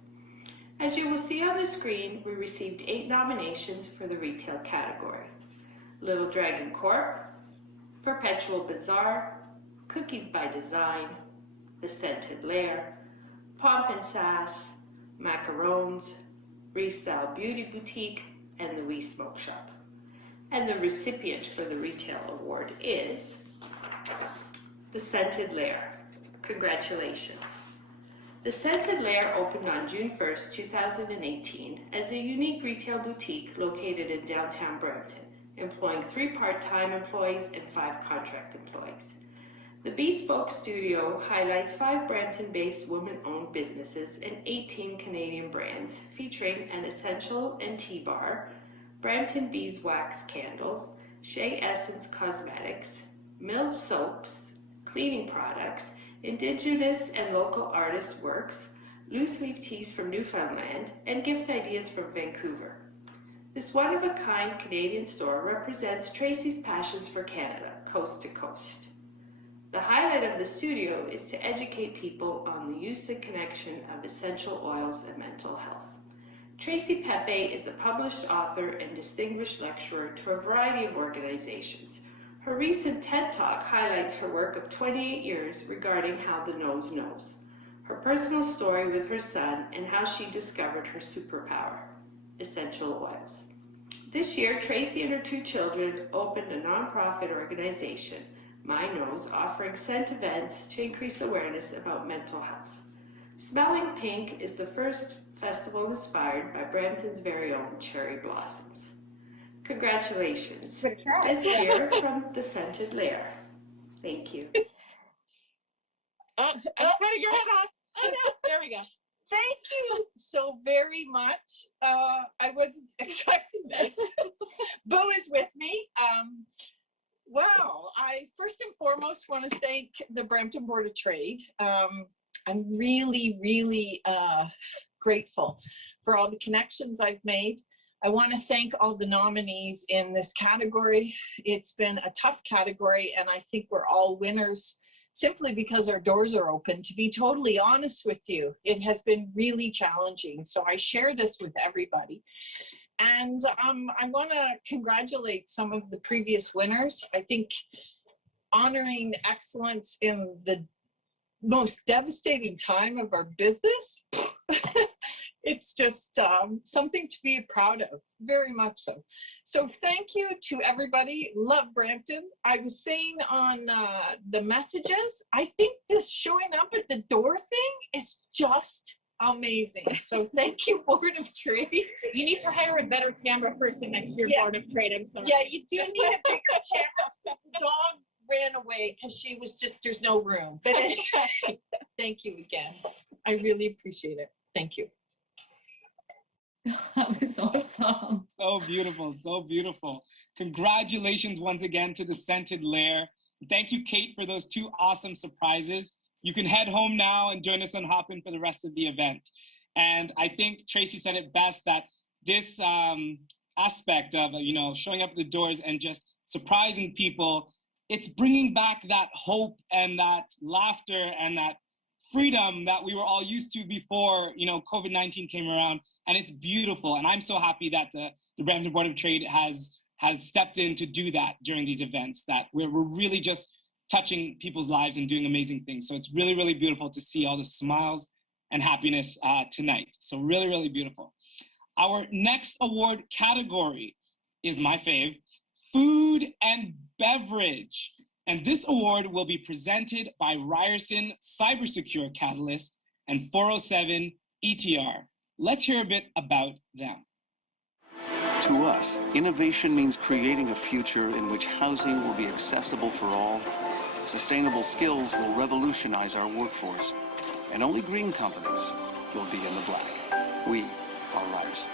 As you will see on the screen, we received 8 nominations for the retail category: Little Dragon Corp, Perpetual Bazaar, Cookies by Design, The Scented Lair, Pomp and Sass, Macarons, Restyle Beauty Boutique, and the Wee Smoke Shop. And the recipient for the retail award is The Scented Lair. Congratulations. The Scented Lair opened on June 1st, 2018 as a unique retail boutique located in downtown Brampton, employing 3 part-time employees and 5 contract employees. The Bespoke Studio highlights 5 Brampton-based women-owned businesses and 18 Canadian brands, featuring an Essential and Tea Bar, Brampton Beeswax Candles, Shea Essence Cosmetics, Milled Soaps, cleaning products, Indigenous and local artists' works, loose-leaf teas from Newfoundland, and gift ideas from Vancouver. This one-of-a-kind Canadian store represents Tracy's passions for Canada, coast to coast. The highlight of the studio is to educate people on the use and connection of essential oils and mental health. Tracy Pepe is a published author and distinguished lecturer to a variety of organizations. Her recent TED Talk highlights her work of 28 years regarding how the nose knows, her personal story with her son, and how she discovered her superpower, essential oils. This year, Tracy and her 2 children opened a nonprofit organization, My Nose, offering scent events to increase awareness about mental health. Smelling Pink is the first festival inspired by Brampton's very own cherry blossoms. Congratulations. Let's hear from The Scented Lair. Thank you. I'm cutting your head off. Oh, no. There we go. Thank you so very much. I wasn't expecting this. Boo is with me. Wow. I first and foremost want to thank the Brampton Board of Trade. I'm really, really grateful for all the connections I've made. I want to thank all the nominees in this category. It's been a tough category, and I think we're all winners simply because our doors are open. To be totally honest with you, it has been really challenging. So I share this with everybody. And I want to congratulate some of the previous winners. I think honoring excellence in the most devastating time of our business, it's just something to be proud of, very much so. So thank you to everybody. Love Brampton. I was saying on the messages, I think this showing up at the door thing is just amazing. So thank you, Board of Trade. You need to hire a better camera person next to your Board of Trade. I'm sorry. Yeah, you do need a bigger camera. The dog ran away because she was just, there's no room. But anyway, thank you again. I really appreciate it. Thank you. That was awesome. So beautiful, so beautiful. Congratulations once again to the Scented Lair. Thank you, Kate, for those 2 awesome surprises. You can head home now and join us on Hopin for the rest of the event. And I think Tracy said it best, that this aspect of, showing up at the doors and just surprising people, it's bringing back that hope and that laughter and that freedom that we were all used to before, COVID-19 came around. And it's beautiful. And I'm so happy that the Brampton Board of Trade has stepped in to do that during these events, that we're really just touching people's lives and doing amazing things. So it's really, really beautiful to see all the smiles and happiness tonight. So really, really beautiful. Our next award category is my fave, food and beverage. And this award will be presented by Ryerson Cybersecure Catalyst and 407 ETR. Let's hear a bit about them. To us, innovation means creating a future in which housing will be accessible for all, sustainable skills will revolutionize our workforce, and only green companies will be in the black. We are Ryerson.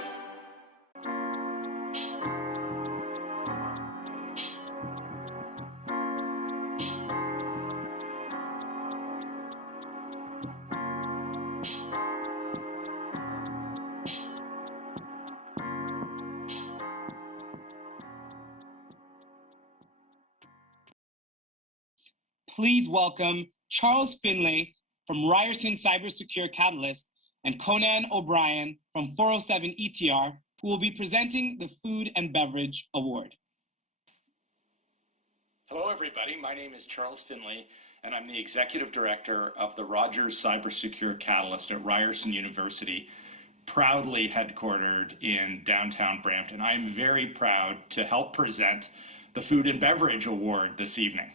Please welcome Charles Finlay from Ryerson Cybersecure Catalyst and Conan O'Brien from 407 ETR, who will be presenting the Food and Beverage Award. Hello, everybody. My name is Charles Finlay, and I'm the Executive Director of the Rogers Cybersecure Catalyst at Ryerson University, proudly headquartered in downtown Brampton. I am very proud to help present the Food and Beverage Award this evening.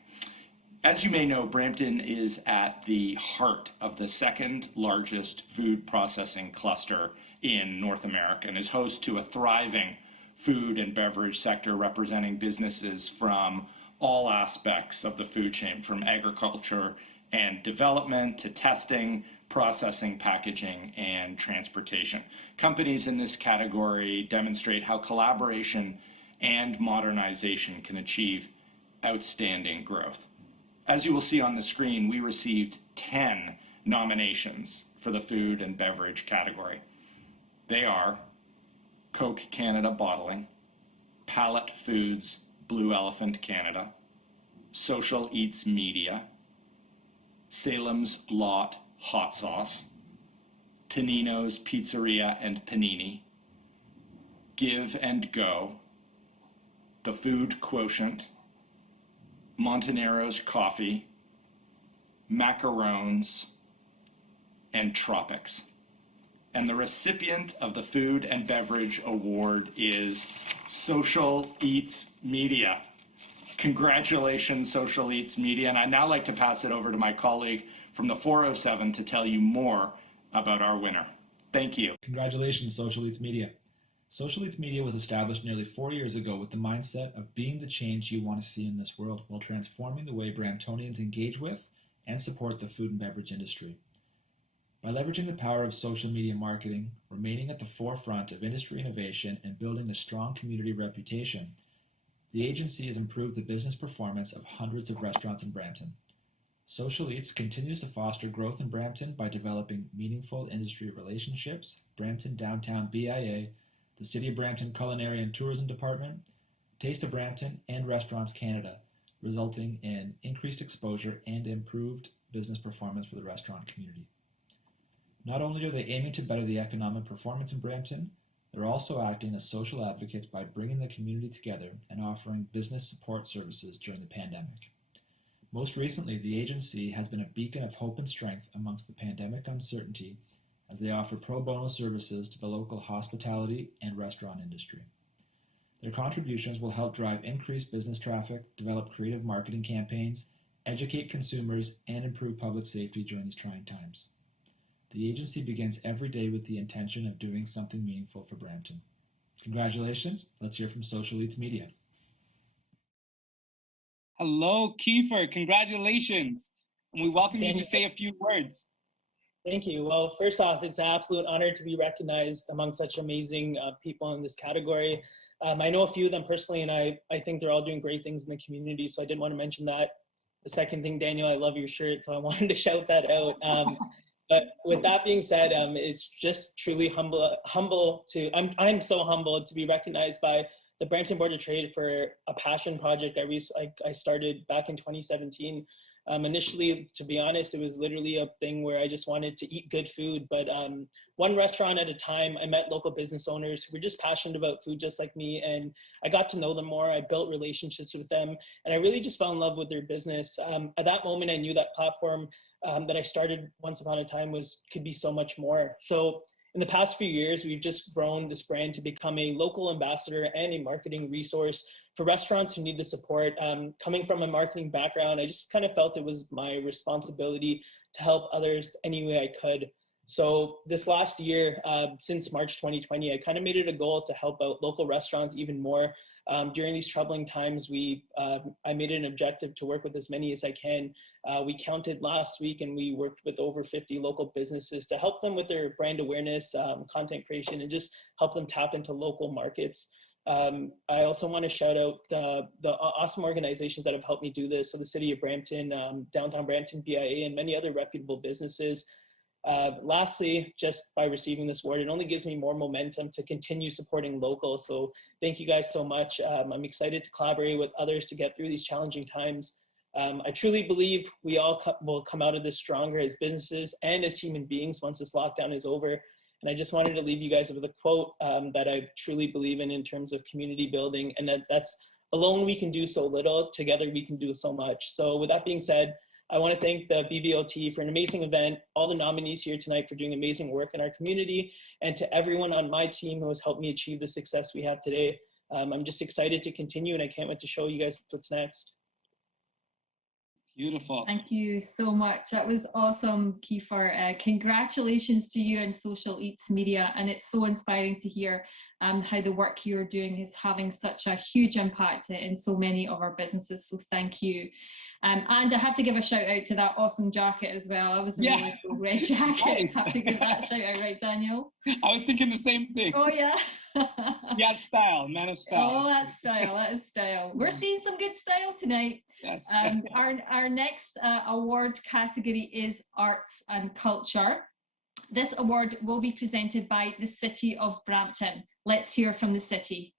As you may know, Brampton is at the heart of the second largest food processing cluster in North America and is host to a thriving food and beverage sector representing businesses from all aspects of the food chain, from agriculture and development to testing, processing, packaging, and transportation. Companies in this category demonstrate how collaboration and modernization can achieve outstanding growth. As you will see on the screen, we received 10 nominations for the food and beverage category. They are Coke Canada Bottling, Pallet Foods Blue Elephant Canada, Social Eats Media, Salem's Lot Hot Sauce, Tonino's Pizzeria and Panini, Give and Go, The Food Quotient, Montenero's Coffee, Macarons, and Tropics. And the recipient of the Food and Beverage Award is Social Eats Media. Congratulations, Social Eats Media. And I'd now like to pass it over to my colleague from the 407 to tell you more about our winner. Thank you. Congratulations, Social Eats Media. Social Eats Media was established nearly 4 years ago with the mindset of being the change you want to see in this world while transforming the way Bramptonians engage with and support the food and beverage industry. By leveraging the power of social media marketing, remaining at the forefront of industry innovation, and building a strong community reputation, the agency has improved the business performance of hundreds of restaurants in Brampton. Social Eats continues to foster growth in Brampton by developing meaningful industry relationships, Brampton Downtown BIA, the City of Brampton Culinary and Tourism Department, Taste of Brampton, and Restaurants Canada resulting in increased exposure and improved business performance for the restaurant community. Not only are they aiming to better the economic performance in Brampton, they're also acting as social advocates by bringing the community together and offering business support services during the pandemic. Most recently, the agency has been a beacon of hope and strength amongst the pandemic uncertainty as they offer pro bono services to the local hospitality and restaurant industry. Their contributions will help drive increased business traffic, develop creative marketing campaigns, educate consumers, and improve public safety during these trying times. The agency begins every day with the intention of doing something meaningful for Brampton. Congratulations. Let's hear from Social Eats Media. Hello, Kiefer. Congratulations. And we welcome you to say a few words. Thank you. Well, first off, it's an absolute honor to be recognized among such amazing people in this category. I know a few of them personally, and I think they're all doing great things in the community, so I did want to mention that. The second thing, Daniel, I love your shirt, so I wanted to shout that out. But with that being said, it's just truly humble to, I'm so humbled to be recognized by the Brampton Board of Trade for a passion project I started back in 2017. Initially, to be honest, it was literally a thing where I just wanted to eat good food, but one restaurant at a time, I met local business owners who were just passionate about food just like me, and I got to know them more. I built relationships with them, and I really just fell in love with their business. At that moment, I knew that platform that I started once upon a time could be so much more. So in the past few years, we've just grown this brand to become a local ambassador and a marketing resource for restaurants who need the support. Coming from a marketing background, I just kind of felt it was my responsibility to help others any way I could. So this last year, since March 2020, I kind of made it a goal to help out local restaurants even more. During these troubling times, I made it an objective to work with as many as I can. We counted last week, and we worked with over 50 local businesses to help them with their brand awareness, content creation, and just help them tap into local markets. I also want to shout out the awesome organizations that have helped me do this. So the City of Brampton, Downtown Brampton, BIA, and many other reputable businesses. Lastly, just by receiving this award, it only gives me more momentum to continue supporting local. So thank you guys so much. I'm excited to collaborate with others to get through these challenging times. I truly believe we all will come out of this stronger as businesses and as human beings once this lockdown is over. And I just wanted to leave you guys with a quote that I truly believe in terms of community building, and that's alone we can do so little, together we can do so much. So with that being said, I want to thank the BBOT for an amazing event, all the nominees here tonight for doing amazing work in our community, and to everyone on my team who has helped me achieve the success we have today. I'm just excited to continue, and I can't wait to show you guys what's next. Beautiful. Thank you so much. That was awesome, Kiefer. Congratulations to you and Social Eats Media. And it's so inspiring to hear how the work you're doing is having such a huge impact in so many of our businesses. So thank you. And I have to give a shout out to that awesome jacket as well. That was a really cool red jacket. Nice. I have to give that a shout out, right, Daniel? I was thinking the same thing. Oh, yeah. Yeah, style, man of style. Oh, that's style. That is style. We're seeing some good style tonight. Yes. Our next award category is Arts and Culture. This award will be presented by the City of Brampton. Let's hear from the city.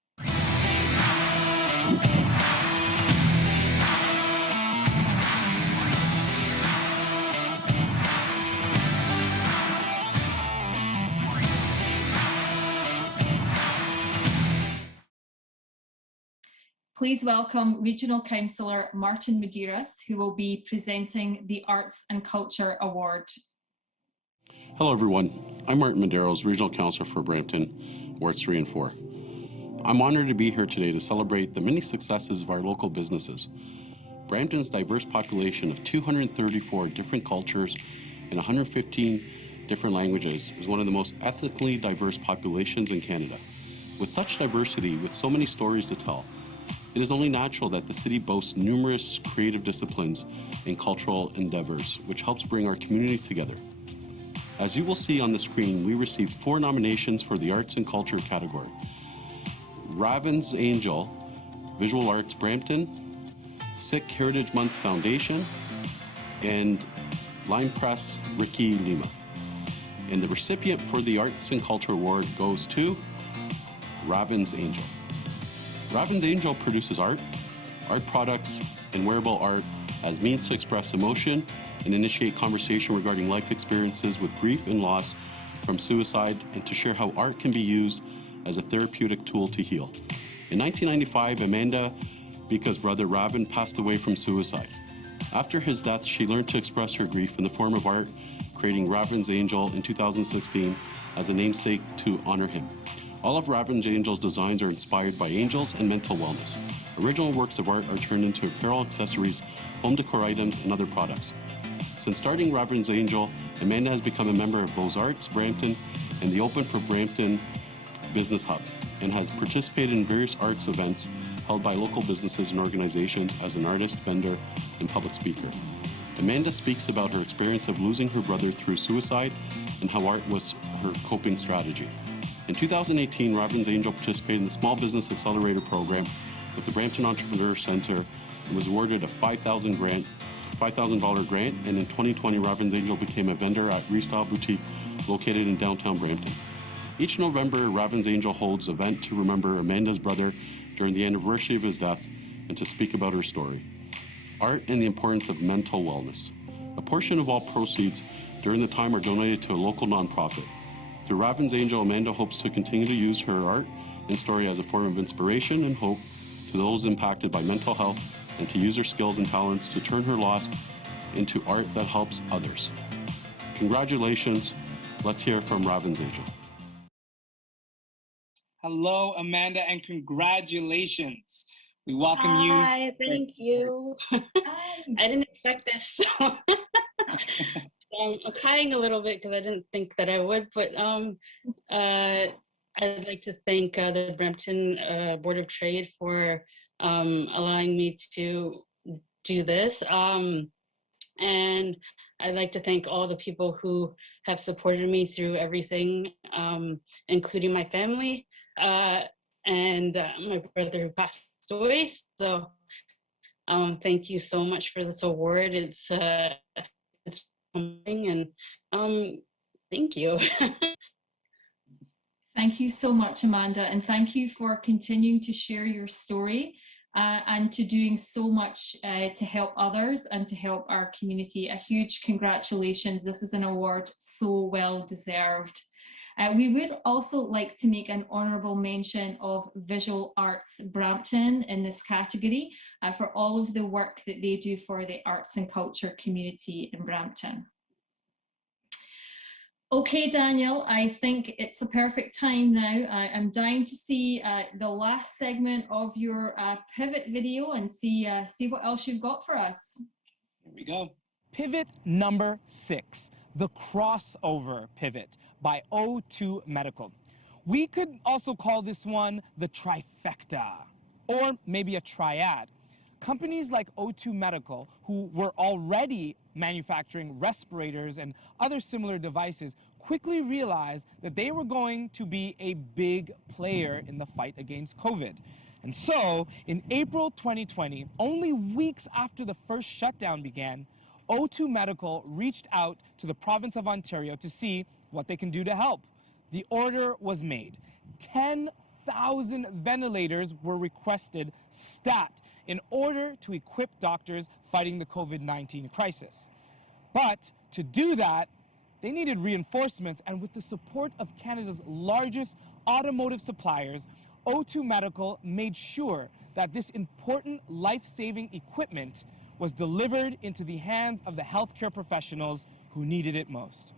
Please welcome Regional Councillor Martin Medeiros, who will be presenting the Arts and Culture Award. Hello everyone, I'm Martin Medeiros, Regional Councillor for Brampton, Wards 3 and 4. I'm honored to be here today to celebrate the many successes of our local businesses. Brampton's diverse population of 234 different cultures and 115 different languages is one of the most ethnically diverse populations in Canada. With such diversity, with so many stories to tell, it is only natural that the city boasts numerous creative disciplines and cultural endeavors, which helps bring our community together. As you will see on the screen, we received 4 nominations for the Arts and Culture category. Raven's Angel, Visual Arts Brampton, Sikh Heritage Month Foundation, and Lime Press Ricky Lima. And the recipient for the Arts and Culture Award goes to Raven's Angel. Raven's Angel produces art, art products, and wearable art as means to express emotion and initiate conversation regarding life experiences with grief and loss from suicide, and to share how art can be used as a therapeutic tool to heal. In 1995, Amanda Bika's brother Ravin passed away from suicide. After his death, she learned to express her grief in the form of art, creating Ravin's Angel in 2016 as a namesake to honor him. All of Ravin's Angel's designs are inspired by angels and mental wellness. Original works of art are turned into apparel, accessories, home decor items, and other products. Since starting Ravin's Angel, Amanda has become a member of Beaux-Arts Brampton and the Open for Brampton Business Hub, and has participated in various arts events held by local businesses and organizations as an artist, vendor, and public speaker. Amanda speaks about her experience of losing her brother through suicide and how art was her coping strategy. In 2018, Ravin's Angel participated in the Small Business Accelerator program with the Brampton Entrepreneur Center and was awarded a $5,000 grant, and in 2020, Ravin's Angel became a vendor at Restyle Boutique located in downtown Brampton. Each November, Ravin's Angel holds an event to remember Amanda's brother during the anniversary of his death and to speak about her story. Art and the importance of mental wellness. A portion of all proceeds during the time are donated to a local nonprofit. Through Ravin's Angel, Amanda hopes to continue to use her art and story as a form of inspiration and hope to those impacted by mental health, and to use her skills and talents to turn her loss into art that helps others. Congratulations. Let's hear from Ravin's Angel. Hello, Amanda, and congratulations. We welcome you. Hi, thank you. I didn't expect this. So I'm crying a little bit because I didn't think that I would, but I'd like to thank the Brampton Board of Trade for allowing me to do this. And I'd like to thank all the people who have supported me through everything, including my family and my brother who passed away. So thank you so much for this award. It's amazing, and thank you. Thank you so much, Amanda, and thank you for continuing to share your story and to doing so much to help others and to help our community. A huge congratulations. This is an award so well deserved. We would also like to make an honourable mention of Visual Arts Brampton in this category for all of the work that they do for the arts and culture community in Brampton. Okay, Daniel, I think it's a perfect time now. I'm dying to see the last segment of your pivot video and see what else you've got for us. Here we go. Pivot number 6, the crossover pivot by O2 Medical. We could also call this one the trifecta, or maybe a triad. Companies like O2 Medical, who were already manufacturing respirators and other similar devices, quickly realized that they were going to be a big player in the fight against COVID. And so, in April 2020, only weeks after the first shutdown began, O2 Medical reached out to the province of Ontario to see what they can do to help. The order was made. 10,000 ventilators were requested stat in order to equip doctors fighting the COVID-19 crisis. But to do that, they needed reinforcements, and with the support of Canada's largest automotive suppliers, O2 Medical made sure that this important life-saving equipment was delivered into the hands of the healthcare professionals who needed it most.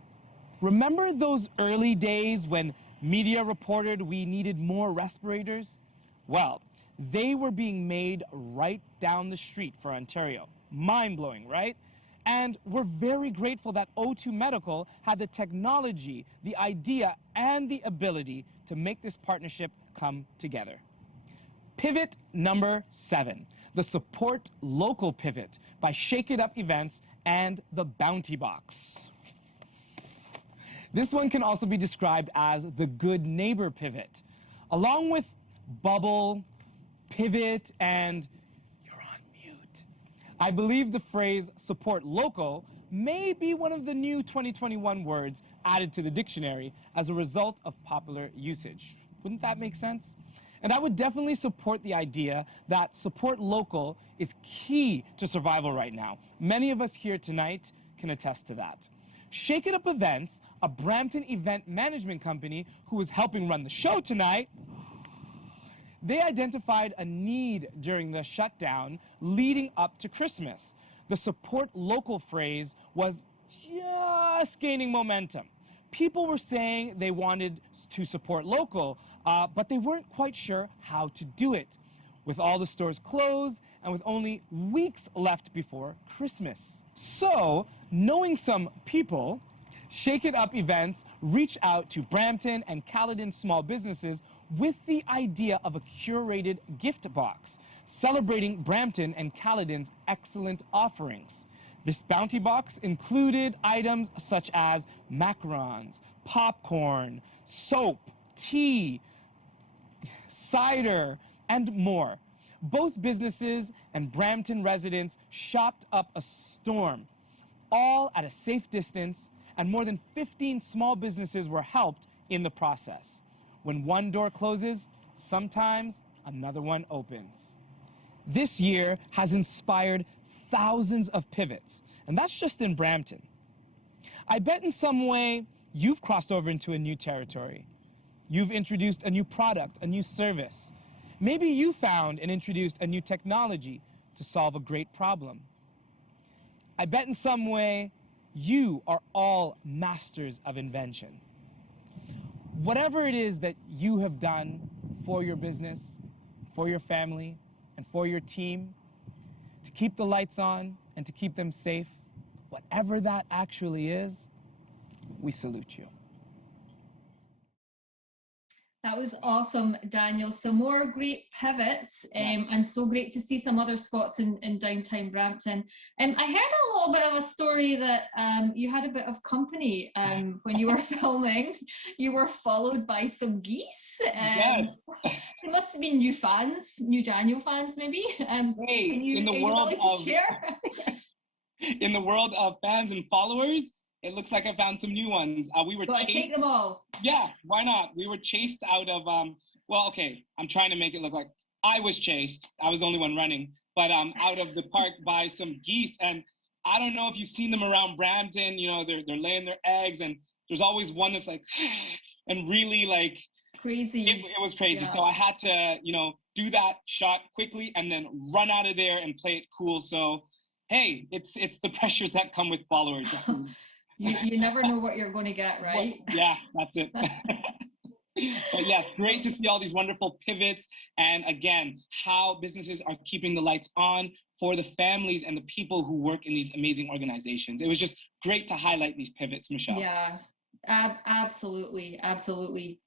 Remember those early days when media reported we needed more respirators? Well, they were being made right down the street for Ontario. Mind-blowing, right? And we're very grateful that O2 Medical had the technology, the idea, and the ability to make this partnership come together. Pivot number 7, the Support Local Pivot by Shake It Up Events and the Bounty Box. This one can also be described as the Good Neighbor Pivot. Along with Bubble, Pivot, and you're on mute, I believe the phrase support local may be one of the new 2021 words added to the dictionary as a result of popular usage. Wouldn't that make sense? And I would definitely support the idea that support local is key to survival right now. Many of us here tonight can attest to that. Shake It Up Events, a Brampton event management company who is helping run the show tonight, they identified a need during the shutdown leading up to Christmas. The support local phrase was just gaining momentum. People were saying they wanted to support local, but they weren't quite sure how to do it. With all the stores closed and with only weeks left before Christmas. So, knowing some people, Shake It Up Events reached out to Brampton and Caledon small businesses with the idea of a curated gift box, celebrating Brampton and Caledon's excellent offerings. This bounty box included items such as macarons, popcorn, soap, tea, cider, and more. Both businesses and Brampton residents shopped up a storm, all at a safe distance, and more than 15 small businesses were helped in the process. When one door closes, sometimes another one opens. This year has inspired thousands of pivots, and that's just in Brampton. I bet in some way you've crossed over into a new territory. You've introduced a new product, a new service. Maybe you found and introduced a new technology to solve a great problem. I bet in some way you are all masters of invention. Whatever it is that you have done for your business, for your family, and for your team, to keep the lights on and to keep them safe, whatever that actually is, we salute you. That was awesome, Daniel. Some more great pivots, Yes. and so great to see some other spots in downtown Brampton. I heard a little bit of a story that you had a bit of company when you were filming. You were followed by some geese. Yes. There must have been new fans, new Daniel fans, maybe. Hey, Are you willing to share? In the world of fans and followers, it looks like I found some new ones. We were Gotta take them all. Yeah, why not? We were chased out of, well, okay, I'm trying to make it look like I was chased. I was the only one running, but out of the park by some geese. And I don't know if you've seen them around Brampton, you know, they're laying their eggs, and there's always one that's like, and really like, crazy. It was crazy. Yeah. So I had to, you know, do that shot quickly and then run out of there and play it cool. So, hey, it's the pressures that come with followers. You never know what you're going to get, right? Yeah, that's it. But yes, great to see all these wonderful pivots. And again, how businesses are keeping the lights on for the families and the people who work in these amazing organizations. It was just great to highlight these pivots, Michelle. Yeah, absolutely, absolutely.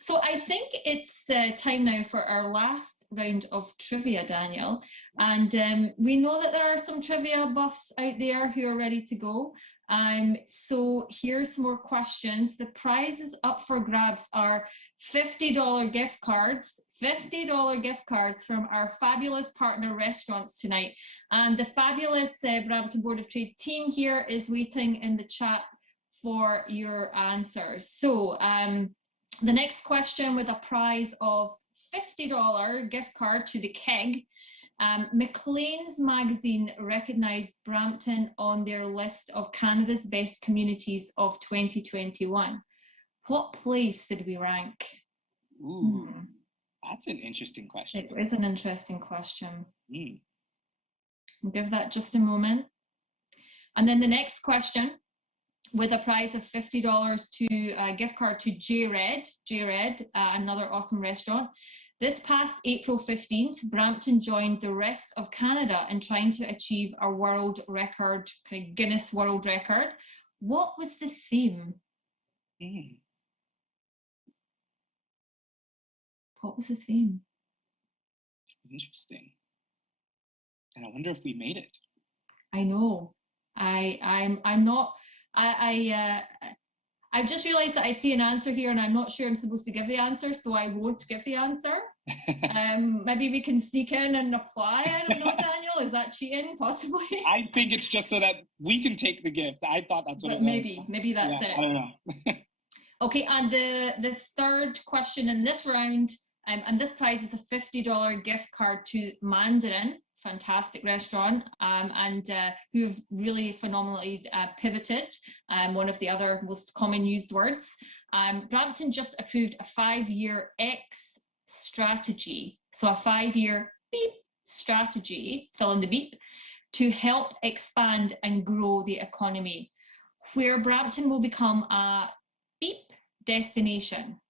So I think it's time now for our last round of trivia, Daniel. And we know that there are some trivia buffs out there who are ready to go. So here's some more questions. The prizes up for grabs are $50 gift cards, $50 gift cards from our fabulous partner restaurants tonight. And the fabulous Brampton Board of Trade team here is waiting in the chat for your answers. So the next question with a prize of $50 gift card to the keg. Maclean's magazine recognised Brampton on their list of Canada's best communities of 2021. What place did we rank? Ooh, that's an interesting question. It is an interesting question. Mm. We'll give that just a moment. And then the next question, with a prize of $50 to a gift card to J-Red, another awesome restaurant. This past April 15th, Brampton joined the rest of Canada in trying to achieve a world record, kind of Guinness World Record. What was the theme? Mm. What was the theme? Interesting. And I wonder if we made it. I know. I'm not. I've just realized that I see an answer here and I'm not sure I'm supposed to give the answer, so I won't give the answer. Maybe we can sneak in and apply. I don't know, Daniel. Is that cheating? Possibly. I think it's just so that we can take the gift. I thought that's what But it was. maybe that's it. I don't know. Okay, and the third question in this round And this prize is a $50 gift card to Mandarin, fantastic restaurant, and who have really phenomenally pivoted, one of the other most common used words. Brampton just approved a 5-year X strategy, so a 5-year beep strategy, fill in the beep, to help expand and grow the economy, where Brampton will become a beep destination.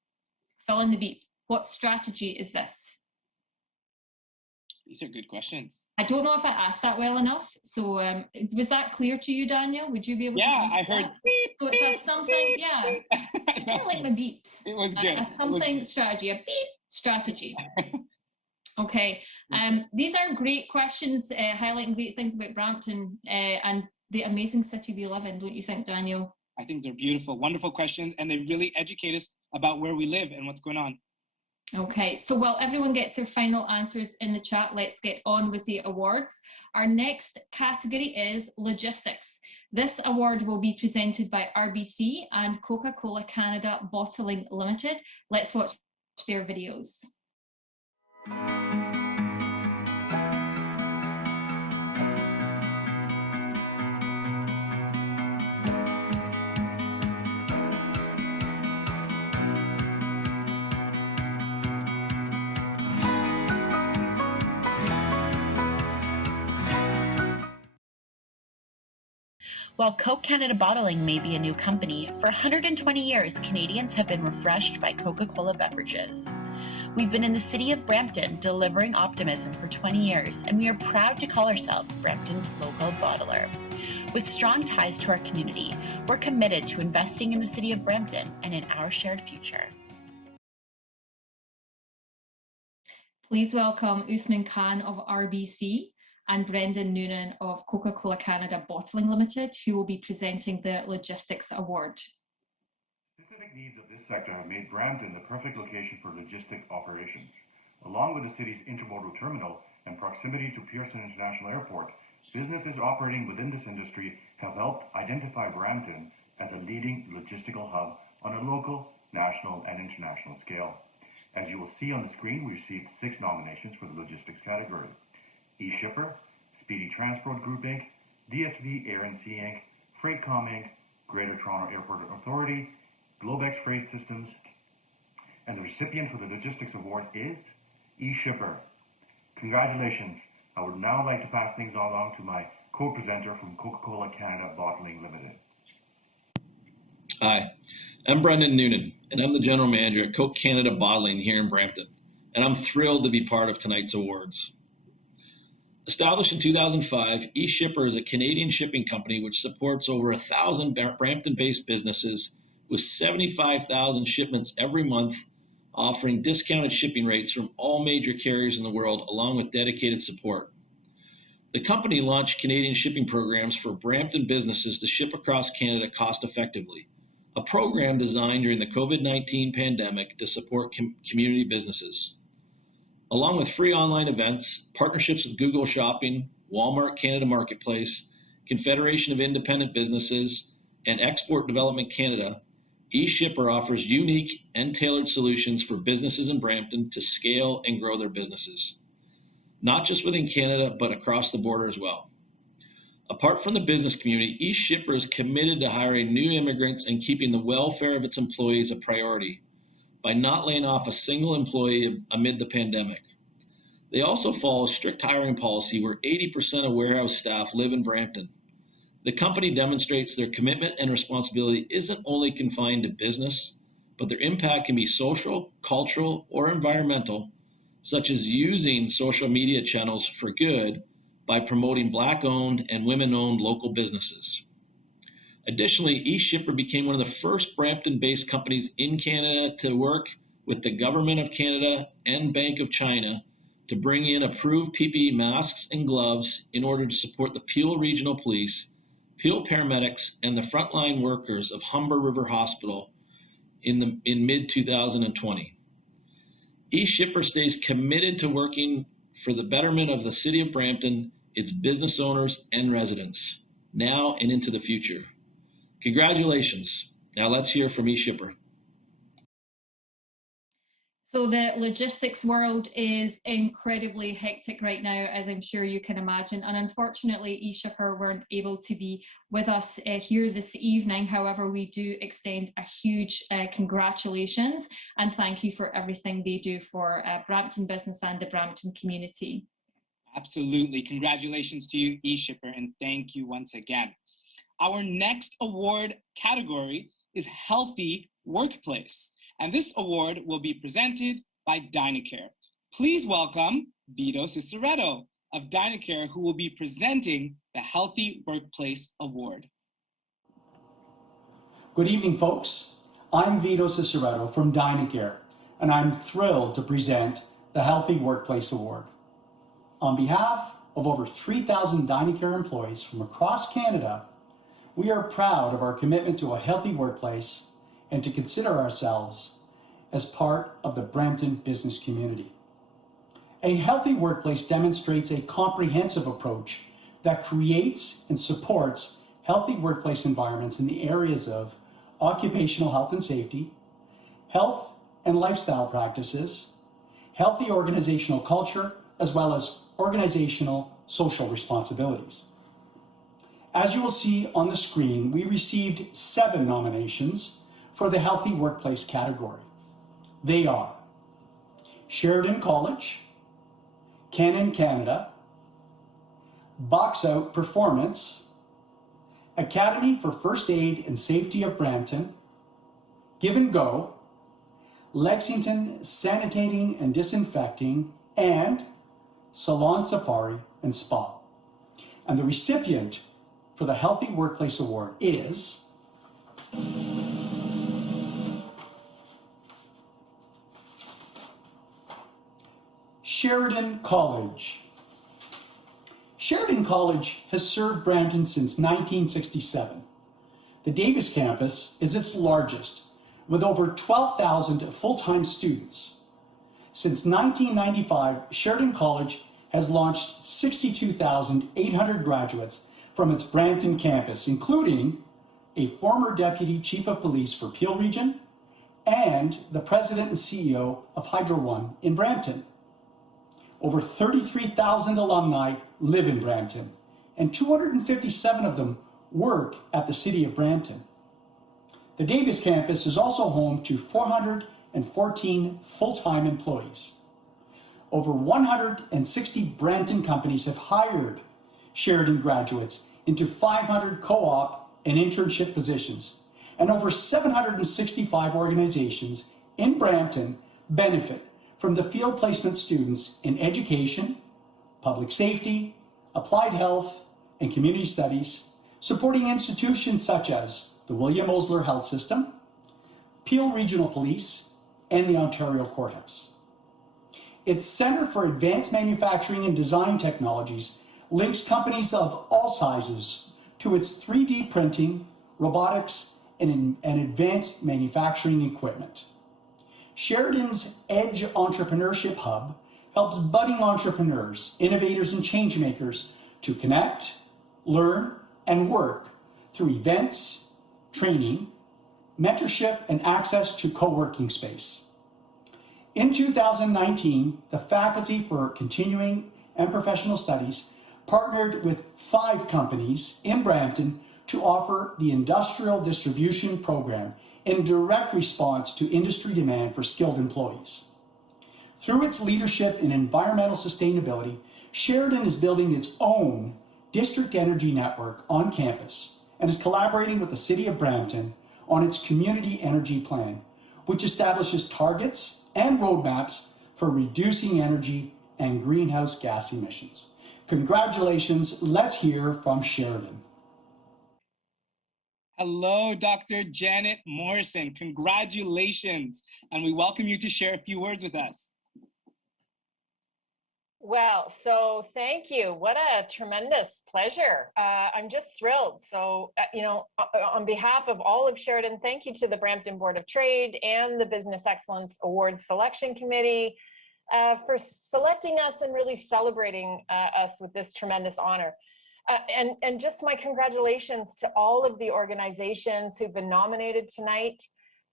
Fill in the beep. What strategy is this? These are good questions. I don't know if I asked that well enough. So was that clear to you, Daniel? Would you be able to? Yeah, I heard beep. So it's a something, yeah. I don't like my beeps. It was good. A something strategy, a beep strategy. Okay. These are great questions, highlighting great things about Brampton and the amazing city we live in, don't you think, Daniel? I think they're beautiful, wonderful questions, and they really educate us about where we live and what's going on. Okay, so while everyone gets their final answers in the chat, let's get on with the awards. Our next category is logistics. This award will be presented by RBC and Coca-Cola Canada Bottling Limited. Let's watch their videos. While Coke Canada Bottling may be a new company, for 120 years, Canadians have been refreshed by Coca-Cola beverages. We've been in the city of Brampton delivering optimism for 20 years, and we are proud to call ourselves Brampton's local bottler. With strong ties to our community, we're committed to investing in the city of Brampton and in our shared future. Please welcome Usman Khan of RBC and Brendan Noonan of Coca-Cola Canada Bottling Limited, who will be presenting the Logistics Award. Specific needs of this sector have made Brampton the perfect location for logistic operations. Along with the city's intermodal terminal and proximity to Pearson International Airport, businesses operating within this industry have helped identify Brampton as a leading logistical hub on a local, national, and international scale. As you will see on the screen, we received 6 nominations for the logistics category. eShipper, Speedy Transport Group Inc., DSV Air & Sea Inc., Freightcom Inc., Greater Toronto Airport Authority, Globex Freight Systems, and the recipient for the Logistics Award is eShipper. Congratulations. I would now like to pass things along to my co-presenter from Coca-Cola Canada Bottling Limited. Hi, I'm Brendan Noonan, and I'm the General Manager at Coke Canada Bottling here in Brampton, and I'm thrilled to be part of tonight's awards. Established in 2005, eShipper is a Canadian shipping company which supports over 1,000 Brampton-based businesses with 75,000 shipments every month, offering discounted shipping rates from all major carriers in the world, along with dedicated support. The company launched Canadian shipping programs for Brampton businesses to ship across Canada cost-effectively, a program designed during the COVID-19 pandemic to support community businesses. Along with free online events, partnerships with Google Shopping, Walmart Canada Marketplace, Confederation of Independent Businesses, and Export Development Canada, eShipper offers unique and tailored solutions for businesses in Brampton to scale and grow their businesses, not just within Canada, but across the border as well. Apart from the business community, eShipper is committed to hiring new immigrants and keeping the welfare of its employees a priority by not laying off a single employee amid the pandemic. They also follow a strict hiring policy where 80% of warehouse staff live in Brampton. The company demonstrates their commitment and responsibility isn't only confined to business, but their impact can be social, cultural, or environmental, such as using social media channels for good by promoting Black-owned and women-owned local businesses. Additionally, eShipper became one of the first Brampton-based companies in Canada to work with the Government of Canada and Bank of China to bring in approved PPE masks and gloves in order to support the Peel Regional Police, Peel paramedics, and the frontline workers of Humber River Hospital in mid-2020. eShipper stays committed to working for the betterment of the City of Brampton, its business owners and residents, now and into the future. Congratulations. Now let's hear from eShipper. So the logistics world is incredibly hectic right now, as I'm sure you can imagine. And unfortunately, eShipper weren't able to be with us here this evening. However, we do extend a huge congratulations and thank you for everything they do for Brampton business and the Brampton community. Absolutely. Congratulations to you, eShipper, and thank you once again. Our next award category is Healthy Workplace, and this award will be presented by Dynacare. Please welcome Vito Ciceretto of Dynacare, who will be presenting the Healthy Workplace Award. Good evening, folks. I'm Vito Ciceretto from Dynacare, and I'm thrilled to present the Healthy Workplace Award. On behalf of over 3,000 Dynacare employees from across Canada, we are proud of our commitment to a healthy workplace and to consider ourselves as part of the Brampton business community. A healthy workplace demonstrates a comprehensive approach that creates and supports healthy workplace environments in the areas of occupational health and safety, health and lifestyle practices, healthy organizational culture, as well as organizational social responsibilities. As you will see on the screen, we received 7 nominations for the Healthy Workplace category. They are Sheridan College, Canon Canada, Box Out Performance, Academy for First Aid and Safety of Brampton, Give and Go, Lexington Sanitating and Disinfecting, and Salon Safari and Spa. And the recipient for the Healthy Workplace Award is Sheridan College. Sheridan College has served Brampton since 1967. The Davis campus is its largest, with over 12,000 full-time students. Since 1995, Sheridan College has launched 62,800 graduates from its Brampton campus, including a former Deputy Chief of Police for Peel Region and the President and CEO of Hydro One in Brampton. Over 33,000 alumni live in Brampton, and 257 of them work at the City of Brampton. The Davis campus is also home to 414 full-time employees. Over 160 Brampton companies have hired Sheridan graduates into 500 co-op and internship positions, and over 765 organizations in Brampton benefit from the field placement students in education, public safety, applied health, and community studies, supporting institutions such as the William Osler Health System, Peel Regional Police, and the Ontario Courthouse. Its Centre for Advanced Manufacturing and Design Technologies links companies of all sizes to its 3D printing, robotics, and advanced manufacturing equipment. Sheridan's Edge Entrepreneurship Hub helps budding entrepreneurs, innovators, and changemakers to connect, learn, and work through events, training, mentorship, and access to co-working space. In 2019, the Faculty for Continuing and Professional Studies partnered with 5 companies in Brampton to offer the Industrial Distribution Program in direct response to industry demand for skilled employees. Through its leadership in environmental sustainability, Sheridan is building its own district energy network on campus and is collaborating with the City of Brampton on its Community Energy Plan, which establishes targets and roadmaps for reducing energy and greenhouse gas emissions. Congratulations. Let's hear from Sheridan. Hello, Dr. Janet Morrison. Congratulations, and we welcome you to share a few words with us. Well, so thank you. What a tremendous pleasure. I'm just thrilled. So, on behalf of all of Sheridan, thank you to the Brampton Board of Trade and the Business Excellence Awards Selection Committee for selecting us and really celebrating us with this tremendous honor. And just my congratulations to all of the organizations who've been nominated tonight.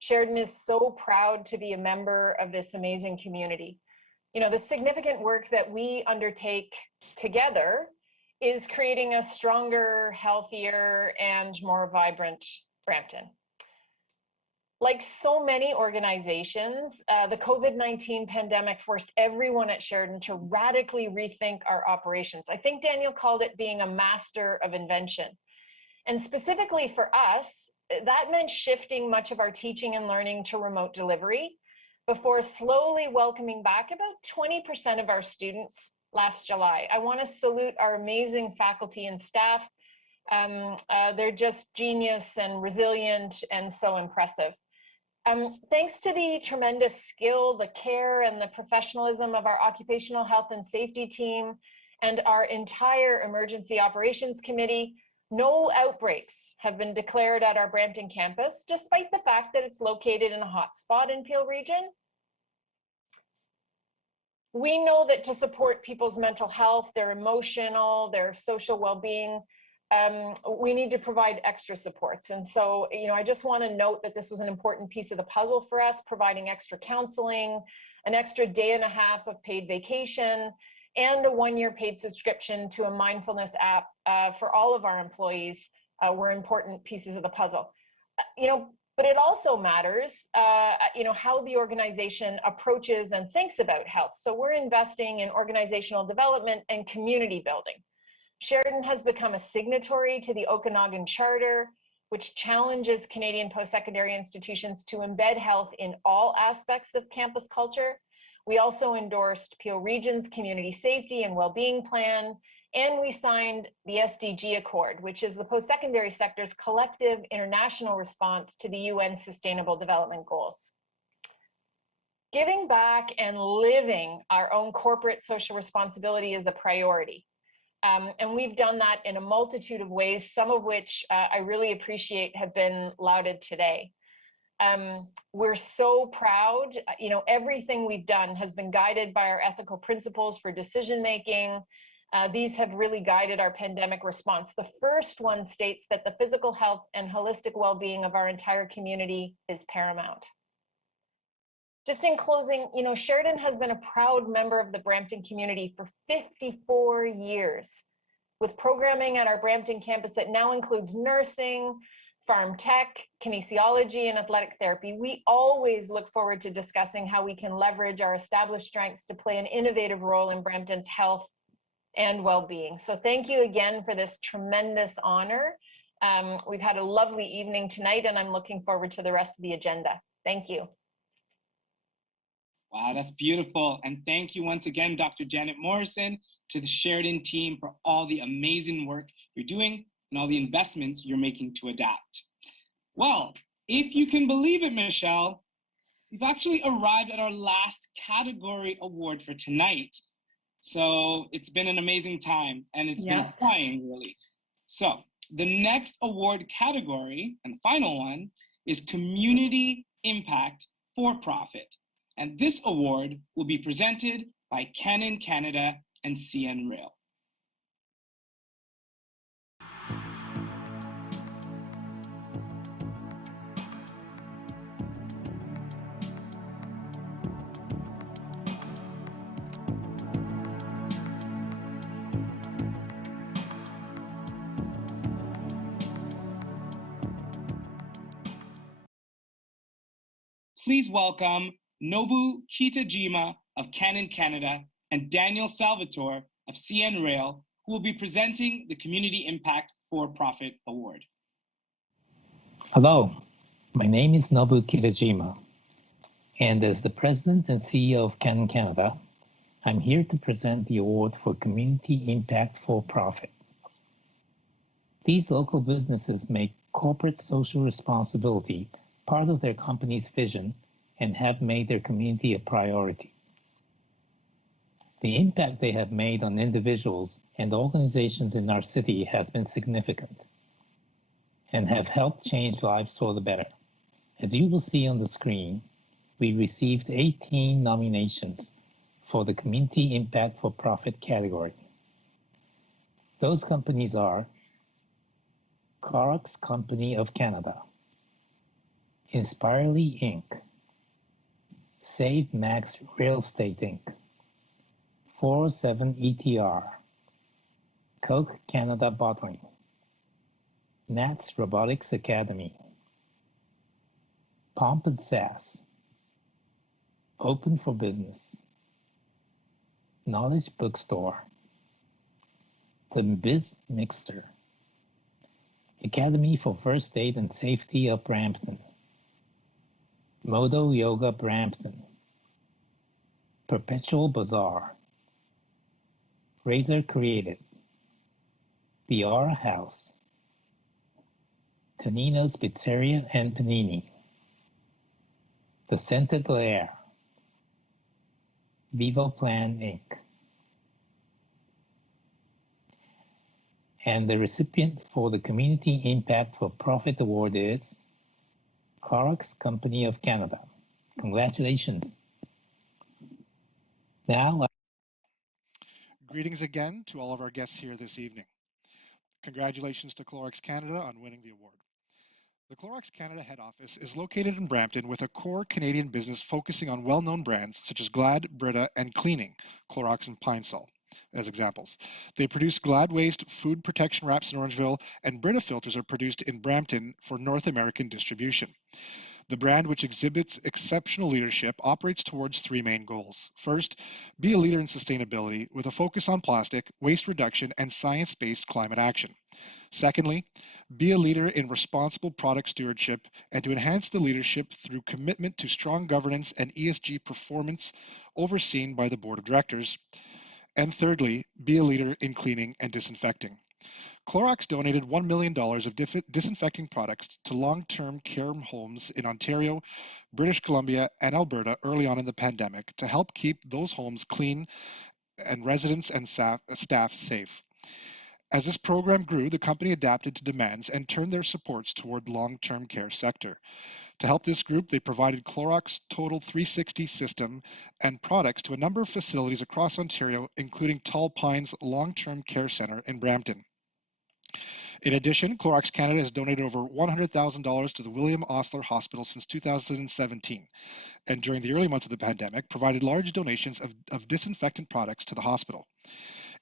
Sheridan is so proud to be a member of this amazing community. You know, the significant work that we undertake together is creating a stronger, healthier, and more vibrant Brampton. Like so many organizations, the COVID-19 pandemic forced everyone at Sheridan to radically rethink our operations. I think Daniel called it being a master of invention. And specifically for us, that meant shifting much of our teaching and learning to remote delivery before slowly welcoming back about 20% of our students last July. I want to salute our amazing faculty and staff. They're just genius and resilient and so impressive. Thanks to the tremendous skill, the care, and the professionalism of our occupational health and safety team and our entire emergency operations committee, no outbreaks have been declared at our Brampton campus, despite the fact that it's located in a hotspot in Peel Region. We know that to support people's mental health, their emotional, their social well-being, we need to provide extra supports. And so, you know, I just want to note that this was an important piece of the puzzle for us, providing extra counseling, an extra day and a half of paid vacation, and a 1-year paid subscription to a mindfulness app for all of our employees were important pieces of the puzzle. You know, but it also matters, you know, how the organization approaches and thinks about health. So we're investing in organizational development and community building. Sheridan has become a signatory to the Okanagan Charter, which challenges Canadian post-secondary institutions to embed health in all aspects of campus culture. We also endorsed Peel Region's Community Safety and Wellbeing Plan, and we signed the SDG Accord, which is the post-secondary sector's collective international response to the UN Sustainable Development Goals. Giving back and living our own corporate social responsibility is a priority. And we've done that in a multitude of ways, some of which I really appreciate have been lauded today. We're so proud, you know, everything we've done has been guided by our ethical principles for decision-making. These have really guided our pandemic response. The first one states that the physical health and holistic well-being of our entire community is paramount. Just in closing, you know, Sheridan has been a proud member of the Brampton community for 54 years, with programming at our Brampton campus that now includes nursing, farm tech, kinesiology, and athletic therapy. We always look forward to discussing how we can leverage our established strengths to play an innovative role in Brampton's health and well-being. So thank you again for this tremendous honor. We've had a lovely evening tonight, and I'm looking forward to the rest of the agenda. Thank you. Wow, that's beautiful. And thank you once again, Dr. Janet Morrison, to the Sheridan team for all the amazing work you're doing and all the investments you're making to adapt. Well, if you can believe it, Michelle, we've actually arrived at our last category award for tonight. So it's been an amazing time, and it's been flying, really. So the next award category, and the final one, is Community Impact For-Profit. And this award will be presented by Canon Canada and CN Rail. Please welcome Nobu Kitajima of Canon Canada and Daniel Salvatore of CN Rail, who will be presenting the Community Impact For-Profit Award. Hello, my name is Nobu Kitajima, and as the President and CEO of Canon Canada, I'm here to present the award for Community Impact For-Profit. These local businesses make corporate social responsibility part of their company's vision and have made their community a priority. The impact they have made on individuals and organizations in our city has been significant and have helped change lives for the better. As you will see on the screen, we received 18 nominations for the Community Impact For-Profit category. Those companies are Clorox Company of Canada, Inspirely Inc., Save Max Real Estate Inc., 407 ETR, Coke Canada Bottling, Nats Robotics Academy, Pomp and Sass, Open for Business, Knowledge Bookstore, The Biz Mixer, Academy for First Aid and Safety of Brampton, Modo Yoga Brampton, Perpetual Bazaar, Razor Creative, The Aura House, Tonino's Pizzeria and Panini, The Scented Lair, Vivo Plan Inc. And the recipient for the Community Impact for Profit Award is Clorox Company of Canada. Congratulations. Now, Greetings again to all of our guests here this evening. Congratulations to Clorox Canada on winning the award. The Clorox Canada head office is located in Brampton with a core Canadian business focusing on well-known brands such as Glad, Brita, and Cleaning, Clorox and Pine Sol as examples. They produce Glad Waste food protection wraps in Orangeville, and Brita filters are produced in Brampton for North American distribution. The brand, which exhibits exceptional leadership, operates towards three main goals. First, be a leader in sustainability with a focus on plastic, waste reduction, and science-based climate action. Secondly, be a leader in responsible product stewardship and to enhance the leadership through commitment to strong governance and ESG performance overseen by the board of directors. And thirdly, be a leader in cleaning and disinfecting. Clorox donated $1 million of disinfecting products to long-term care homes in Ontario, British Columbia, and Alberta early on in the pandemic to help keep those homes clean and residents and staff safe. As this program grew, the company adapted to demands and turned their supports toward long-term care sector. To help this group, they provided Clorox Total 360 system and products to a number of facilities across Ontario, including Tall Pines Long-Term Care Centre in Brampton. In addition, Clorox Canada has donated over $100,000 to the William Osler Hospital since 2017, and during the early months of the pandemic, provided large donations of disinfectant products to the hospital.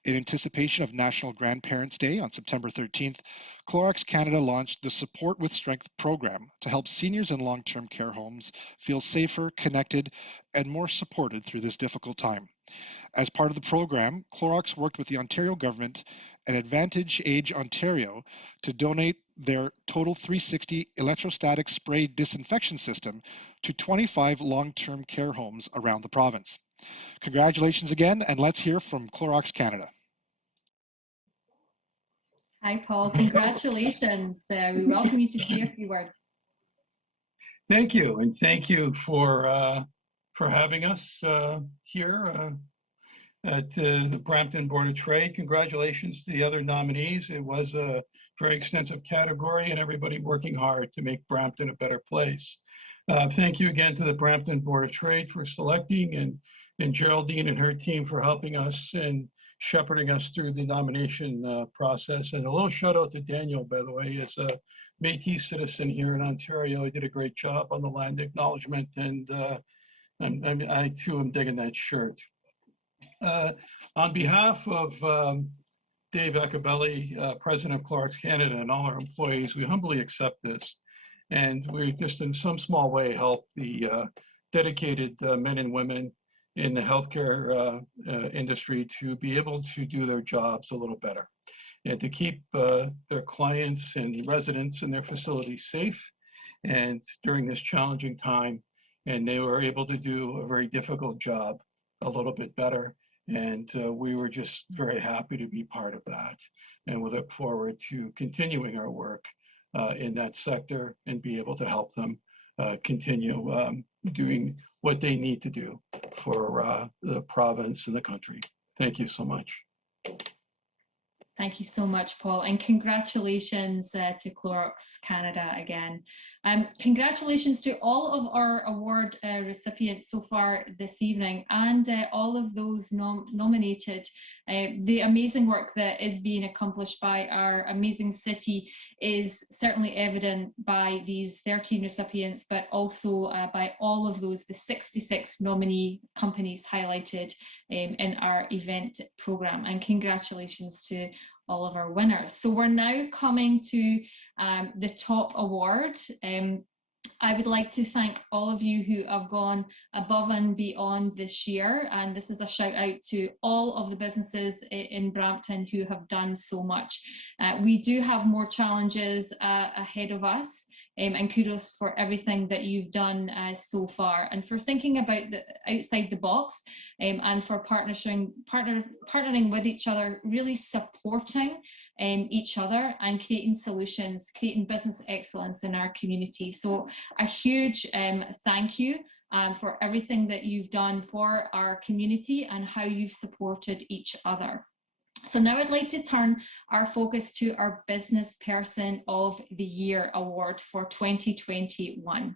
In anticipation of National Grandparents' Day on September 13th, Clorox Canada launched the Support with Strength program to help seniors in long-term care homes feel safer, connected, and more supported through this difficult time. As part of the program, Clorox worked with the Ontario government and Advantage Age Ontario to donate their Total 360 electrostatic spray disinfection system to 25 long-term care homes around the province. Congratulations again, and let's hear from Clorox Canada. Hi, Paul. Congratulations. We welcome you to say a few words. Thank you, and thank you for having us here at the Brampton Board of Trade. Congratulations to the other nominees. It was a very extensive category, and everybody working hard to make Brampton a better place. Thank you again to the Brampton Board of Trade for selecting, and Geraldine and her team for helping us and shepherding us through the nomination process. And a little shout out to Daniel, by the way, as a Métis citizen here in Ontario. He did a great job on the land acknowledgement, and I too am digging that shirt. On behalf of Dave Acabelli, President of Clorox Canada, and all our employees, we humbly accept this. And we just in some small way help the dedicated men and women in the healthcare industry to be able to do their jobs a little better and to keep their clients and residents in their facilities safe and during this challenging time. And they were able to do a very difficult job a little bit better. And we were just very happy to be part of that. And we look forward to continuing our work in that sector and be able to help them continue doing what they need to do for the province and the country. Thank you so much. Thank you so much, Paul, and congratulations to Clorox Canada again. Congratulations to all of our award recipients so far this evening, and all of those nominated. The amazing work that is being accomplished by our amazing city is certainly evident by these 13 recipients, but also by all of those, the 66 nominee companies highlighted in our event programme. And congratulations to all of our winners. So we're now coming to the top award. I would like to thank all of you who have gone above and beyond this year, and this is a shout out to all of the businesses in Brampton who have done so much. We do have more challenges ahead of us, and kudos for everything that you've done so far, and for thinking about outside the box, and for partnering with each other, really supporting each other and creating solutions, creating business excellence in our community. So a huge thank you for everything that you've done for our community and how you've supported each other. So now I'd like to turn our focus to our Business Person of the Year award for 2021.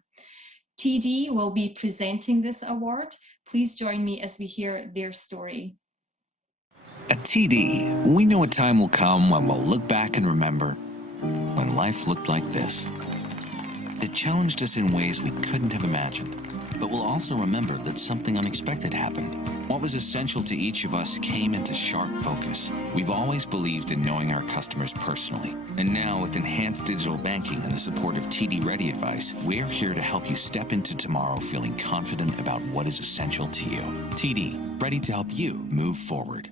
TD will be presenting this award. Please join me as we hear their story. At TD, we know a time will come when we'll look back and remember when life looked like this. It challenged us in ways we couldn't have imagined, but we'll also remember that something unexpected happened. What was essential to each of us came into sharp focus. We've always believed in knowing our customers personally, and now with enhanced digital banking and the support of TD Ready Advice, we're here to help you step into tomorrow feeling confident about what is essential to you. TD, ready to help you move forward.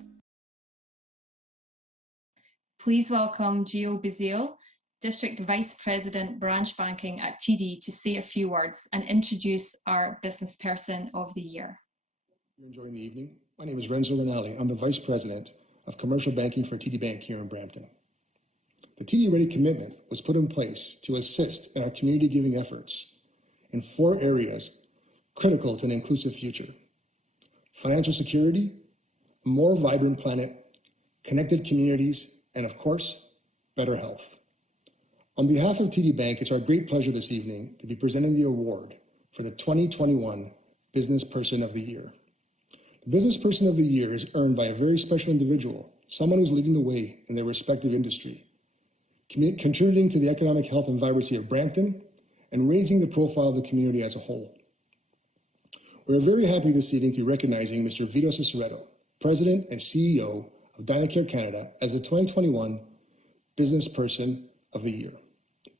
Please welcome Gio Bazile, District Vice President, Branch Banking at TD, to say a few words and introduce our Business Person of the Year. You're enjoying the evening. My name is Renzo Rinaldi. I'm the Vice President of Commercial Banking for TD Bank here in Brampton. The TD Ready commitment was put in place to assist in our community giving efforts in 4 areas critical to an inclusive future: financial security, a more vibrant planet, connected communities, and of course, better health. On behalf of TD Bank, it's our great pleasure this evening to be presenting the award for the 2021 Business Person of the Year. The Business Person of the Year is earned by a very special individual, someone who's leading the way in their respective industry, contributing to the economic health and vibrancy of Brampton, and raising the profile of the community as a whole. We're very happy this evening to be recognizing Mr. Vito Ciceretto, President and CEO of Dynacare Canada, as the 2021 Business Person of the Year.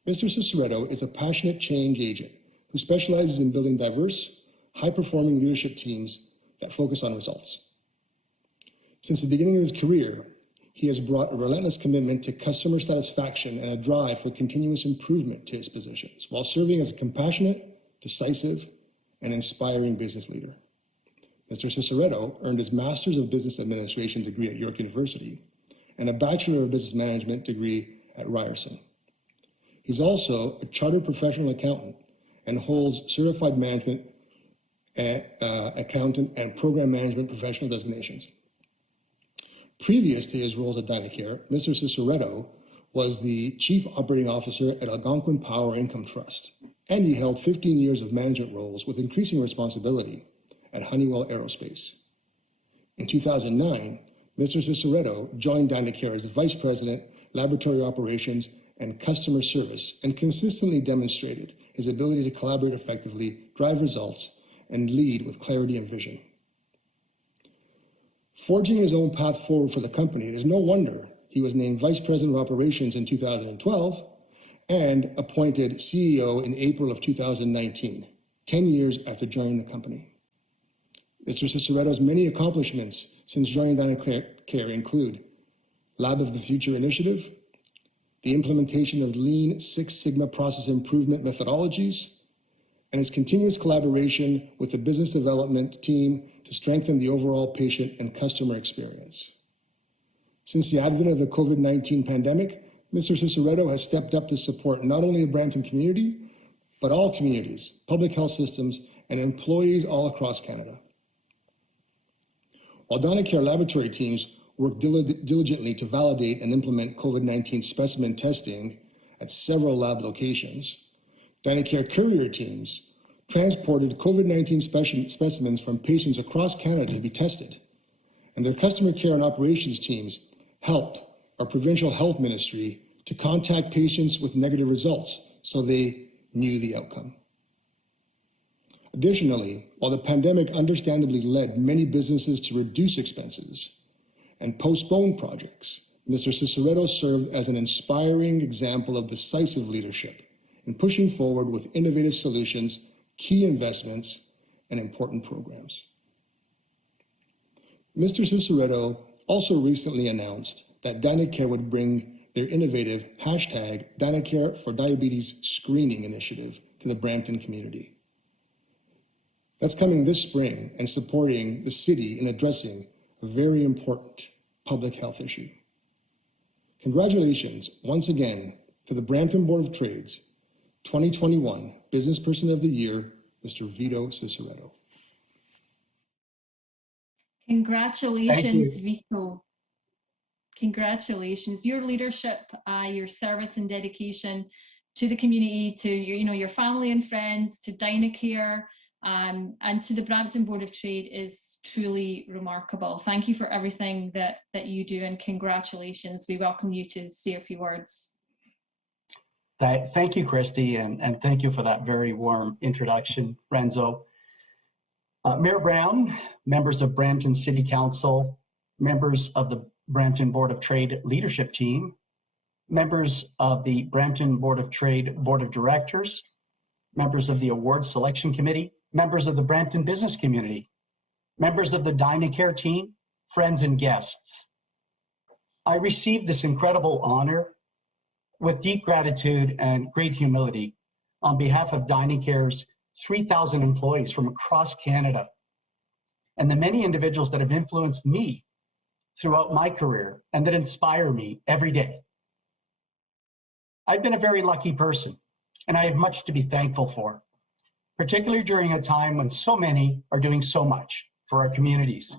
Mr. Ciceretto is a passionate change agent who specializes in building diverse, high-performing leadership teams that focus on results. Since the beginning of his career, he has brought a relentless commitment to customer satisfaction and a drive for continuous improvement to his positions, while serving as a compassionate, decisive, and inspiring business leader. Mr. Ciceretto earned his Master's of Business Administration degree at York University and a Bachelor of Business Management degree at Ryerson. He's also a chartered professional accountant and holds certified management accountant and program management professional designations. Previous to his roles at Dynacare, Mr. Ciceretto was the Chief Operating Officer at Algonquin Power Income Trust, and he held 15 years of management roles with increasing responsibility at Honeywell Aerospace. In 2009, Mr. Ciceretto joined Dynacare as the Vice President, Laboratory Operations, and Customer Service, and consistently demonstrated his ability to collaborate effectively, drive results, and lead with clarity and vision. Forging his own path forward for the company, it is no wonder he was named Vice President of Operations in 2012 and appointed CEO in April of 2019, 10 years after joining the company. Mr. Ciceretto's many accomplishments since joining Dynacare include Lab of the Future initiative, the implementation of Lean Six Sigma process improvement methodologies, and his continuous collaboration with the business development team to strengthen the overall patient and customer experience. Since the advent of the COVID-19 pandemic, Mr. Ciceretto has stepped up to support not only the Brampton community, but all communities, public health systems, and employees all across Canada. While Dynacare laboratory teams worked diligently to validate and implement COVID-19 specimen testing at several lab locations. DynaCare courier teams transported COVID-19 specimens from patients across Canada to be tested. And their customer care and operations teams helped our provincial health ministry to contact patients with negative results so they knew the outcome. Additionally, while the pandemic understandably led many businesses to reduce expenses and postpone projects, Mr. Ciceretto served as an inspiring example of decisive leadership in pushing forward with innovative solutions, key investments, and important programs. Mr. Ciceretto also recently announced that DynaCare would bring their innovative #DynaCare for Diabetes screening initiative to the Brampton community. That's coming this spring and supporting the city in addressing a very important public health issue. Congratulations once again to the Brampton Board of Trade's 2021 Business Person of the Year, Mr. Vito Ciceretto. Congratulations, Vito. Congratulations. Your leadership, your service and dedication to the community, to your family and friends, to DynaCare, and to the Brampton Board of Trade is truly remarkable. Thank you for everything that you do, and congratulations. We welcome you to say a few words. Thank you, Christy, and thank you for that very warm introduction, Renzo. Mayor Brown, members of Brampton City Council, members of the Brampton Board of Trade leadership team, members of the Brampton Board of Trade Board of Directors, members of the Awards Selection Committee, members of the Brampton business community, members of the DynaCare team, friends and guests. I received this incredible honor with deep gratitude and great humility on behalf of DynaCare's 3,000 employees from across Canada and the many individuals that have influenced me throughout my career and that inspire me every day. I've been a very lucky person, and I have much to be thankful for, particularly during a time when so many are doing so much for our communities.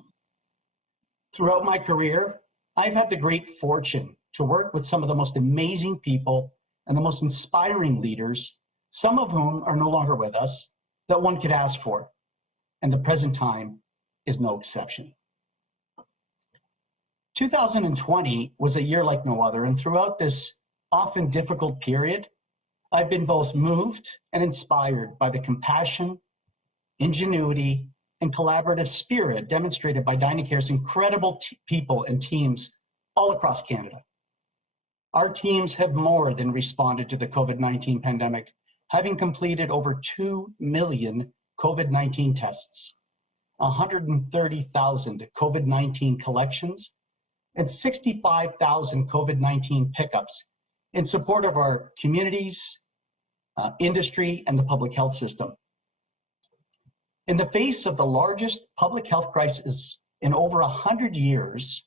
Throughout my career, I've had the great fortune to work with some of the most amazing people and the most inspiring leaders, some of whom are no longer with us, that one could ask for, and the present time is no exception. 2020 was a year like no other, and throughout this often difficult period, I've been both moved and inspired by the compassion, ingenuity, and collaborative spirit demonstrated by DynaCare's incredible people and teams all across Canada. Our teams have more than responded to the COVID-19 pandemic, having completed over 2 million COVID-19 tests, 130,000 COVID-19 collections, and 65,000 COVID-19 pickups in support of our communities, industry, and the public health system. In the face of the largest public health crisis in over 100 years,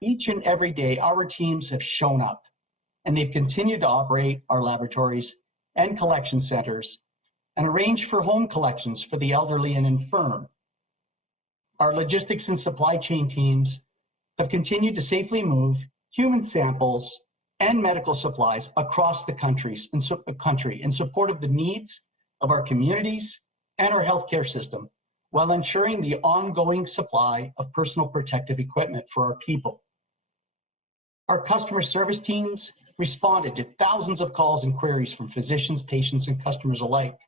each and every day our teams have shown up, and they've continued to operate our laboratories and collection centers and arrange for home collections for the elderly and infirm. Our logistics and supply chain teams have continued to safely move human samples and medical supplies across the country in support of the needs of our communities and our healthcare system, while ensuring the ongoing supply of personal protective equipment for our people. Our customer service teams responded to thousands of calls and queries from physicians, patients, and customers alike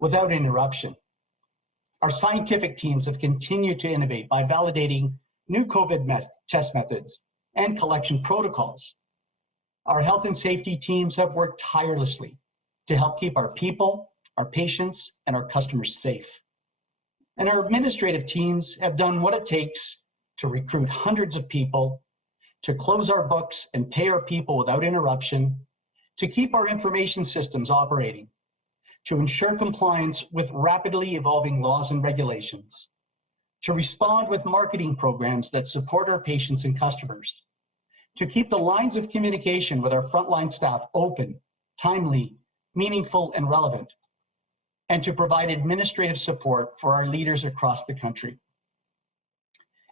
without interruption. Our scientific teams have continued to innovate by validating new COVID test methods and collection protocols. Our health and safety teams have worked tirelessly to help keep our people, our patients, and our customers safe. And our administrative teams have done what it takes to recruit hundreds of people, to close our books and pay our people without interruption, to keep our information systems operating, to ensure compliance with rapidly evolving laws and regulations, to respond with marketing programs that support our patients and customers, to keep the lines of communication with our frontline staff open, timely, meaningful, and relevant, and to provide administrative support for our leaders across the country.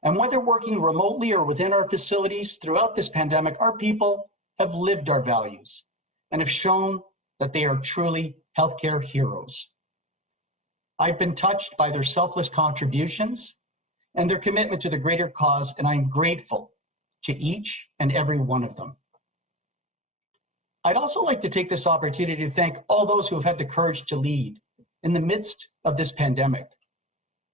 And whether working remotely or within our facilities throughout this pandemic, our people have lived our values and have shown that they are truly healthcare heroes. I've been touched by their selfless contributions and their commitment to the greater cause, and I'm grateful to each and every one of them. I'd also like to take this opportunity to thank all those who have had the courage to lead in the midst of this pandemic.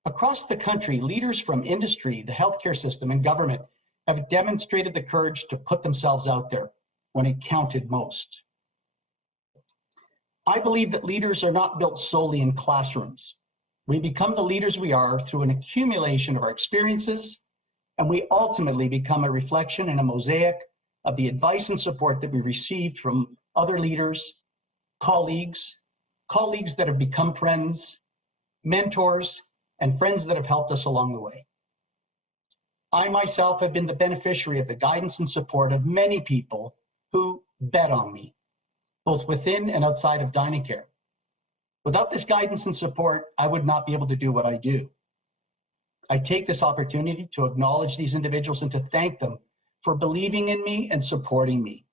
Across the country, leaders from industry, the healthcare system, and government have demonstrated the courage to put themselves out there when it counted most. I believe that leaders are not built solely in classrooms. We become the leaders we are through an accumulation of our experiences, and we ultimately become a reflection and a mosaic of the advice and support that we received from other leaders, colleagues that have become friends, mentors, and friends that have helped us along the way. I myself have been the beneficiary of the guidance and support of many people who bet on me, both within and outside of Dynacare. Without this guidance and support, I would not be able to do what I do. I take this opportunity to acknowledge these individuals and to thank them for believing in me and supporting me.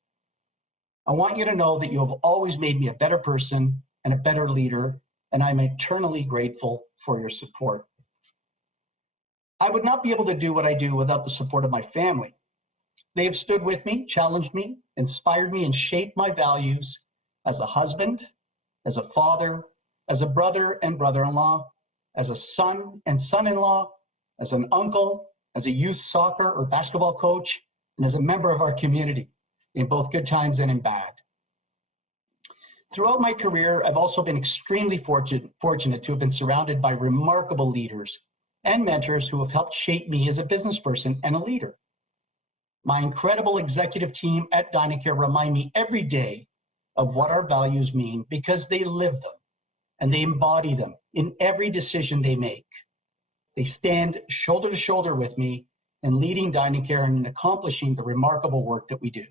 I want you to know that you have always made me a better person and a better leader, and I'm eternally grateful for your support. I would not be able to do what I do without the support of my family. They have stood with me, challenged me, inspired me, and shaped my values as a husband, as a father, as a brother and brother-in-law, as a son and son-in-law, as an uncle, as a youth soccer or basketball coach, and as a member of our community in both good times and in bad. Throughout my career, I've also been extremely fortunate to have been surrounded by remarkable leaders and mentors who have helped shape me as a business person and a leader. My incredible executive team at Dynacare remind me every day of what our values mean because they live them and they embody them in every decision they make. They stand shoulder to shoulder with me in leading Dynacare and in accomplishing the remarkable work that we do.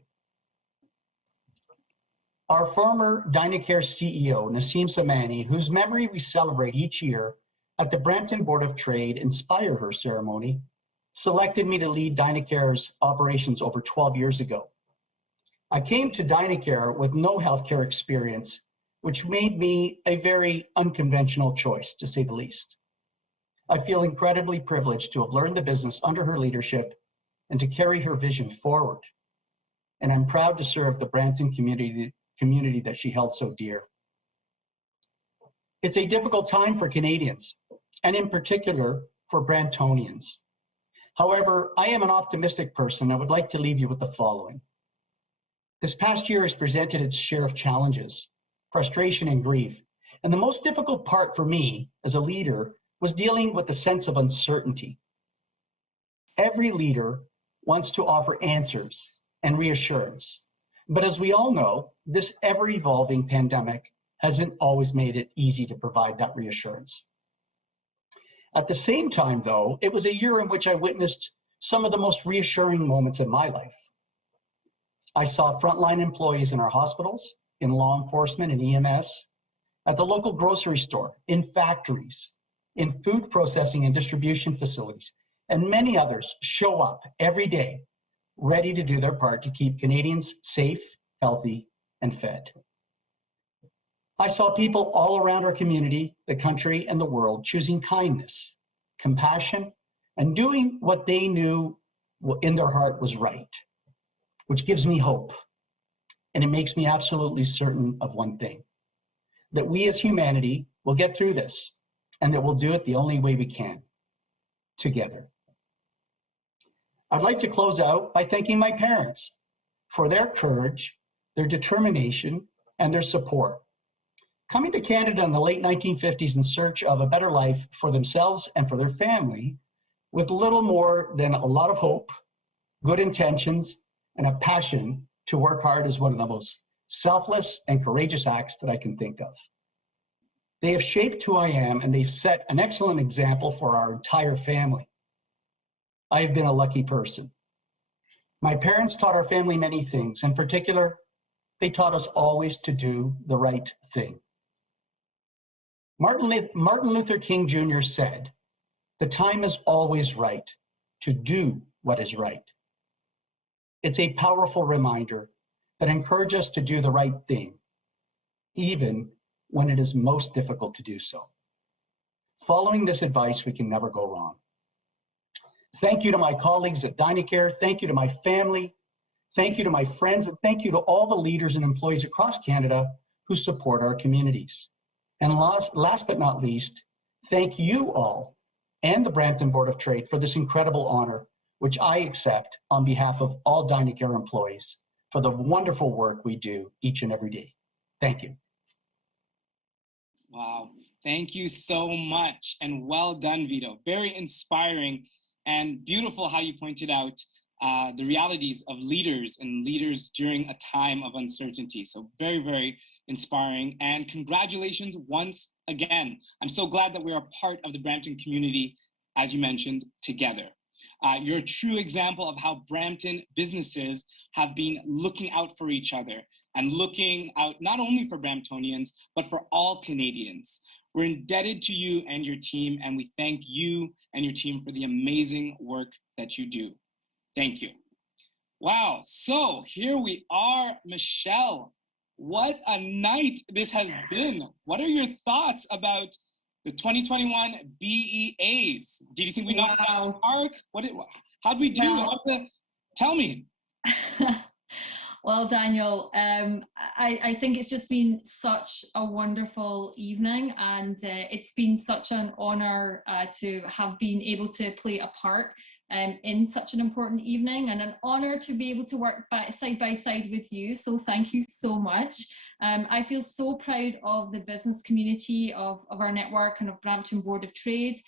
Our former Dynacare CEO, Naseem Samani, whose memory we celebrate each year at the Brampton Board of Trade Inspire Her ceremony, selected me to lead Dynacare's operations over 12 years ago. I came to Dynacare with no healthcare experience, which made me a very unconventional choice, to say the least. I feel incredibly privileged to have learned the business under her leadership and to carry her vision forward. And I'm proud to serve the Brampton community that she held so dear. It's a difficult time for Canadians, and in particular for Bramptonians. However, I am an optimistic person. I would like to leave you with the following. This past year has presented its share of challenges, frustration, and grief. And the most difficult part for me as a leader was dealing with the sense of uncertainty. Every leader wants to offer answers and reassurance. But as we all know, this ever-evolving pandemic hasn't always made it easy to provide that reassurance. At the same time, though, it was a year in which I witnessed some of the most reassuring moments in my life. I saw frontline employees in our hospitals, in law enforcement and EMS, at the local grocery store, in factories, in food processing and distribution facilities, and many others show up every day, ready to do their part to keep Canadians safe, healthy, and fed. I saw people all around our community, the country, and the world choosing kindness, compassion, and doing what they knew in their heart was right, which gives me hope. And it makes me absolutely certain of one thing, that we as humanity will get through this, and that we'll do it the only way we can, together. I'd like to close out by thanking my parents for their courage, their determination, and their support. Coming to Canada in the late 1950s in search of a better life for themselves and for their family, with little more than a lot of hope, good intentions, and a passion to work hard is one of the most selfless and courageous acts that I can think of. They have shaped who I am, and they've set an excellent example for our entire family. I have been a lucky person. My parents taught our family many things. In particular, they taught us always to do the right thing. Martin Luther King Jr. said, "The time is always right, to do what is right. It's a powerful reminder that encourages us to do the right thing, even when it is most difficult to do so. Following this advice, we can never go wrong. Thank you to my colleagues at Dynacare. Thank you to my family. Thank you to my friends, and thank you to all the leaders and employees across Canada who support our communities. And last but not least, thank you all and the Brampton Board of Trade for this incredible honor, which I accept on behalf of all Dynacare employees for the wonderful work we do each and every day. Thank you. Wow, thank you so much, and well done, Vito. Very inspiring and beautiful how you pointed out the realities of leaders and leaders during a time of uncertainty. So very, very inspiring, and congratulations once again. I'm so glad that we are part of the Brampton community, as you mentioned, together. You're a true example of how Brampton businesses have been looking out for each other and looking out not only for Bramptonians, but for all Canadians. We're indebted to you and your team, and we thank you and your team for the amazing work that you do. Thank you. Wow, so here we are, Michelle. What a night this has been. What are your thoughts about the 2021 BEAs? Did you think we knocked it out of the park? How'd we do? Tell me. Well, Daniel, I think it's just been such a wonderful evening, and it's been such an honor to have been able to play a part in such an important evening, and an honor to be able to work side by side with you. So thank you so much. I feel so proud of the business community, of our network, and of Brampton Board of Trade.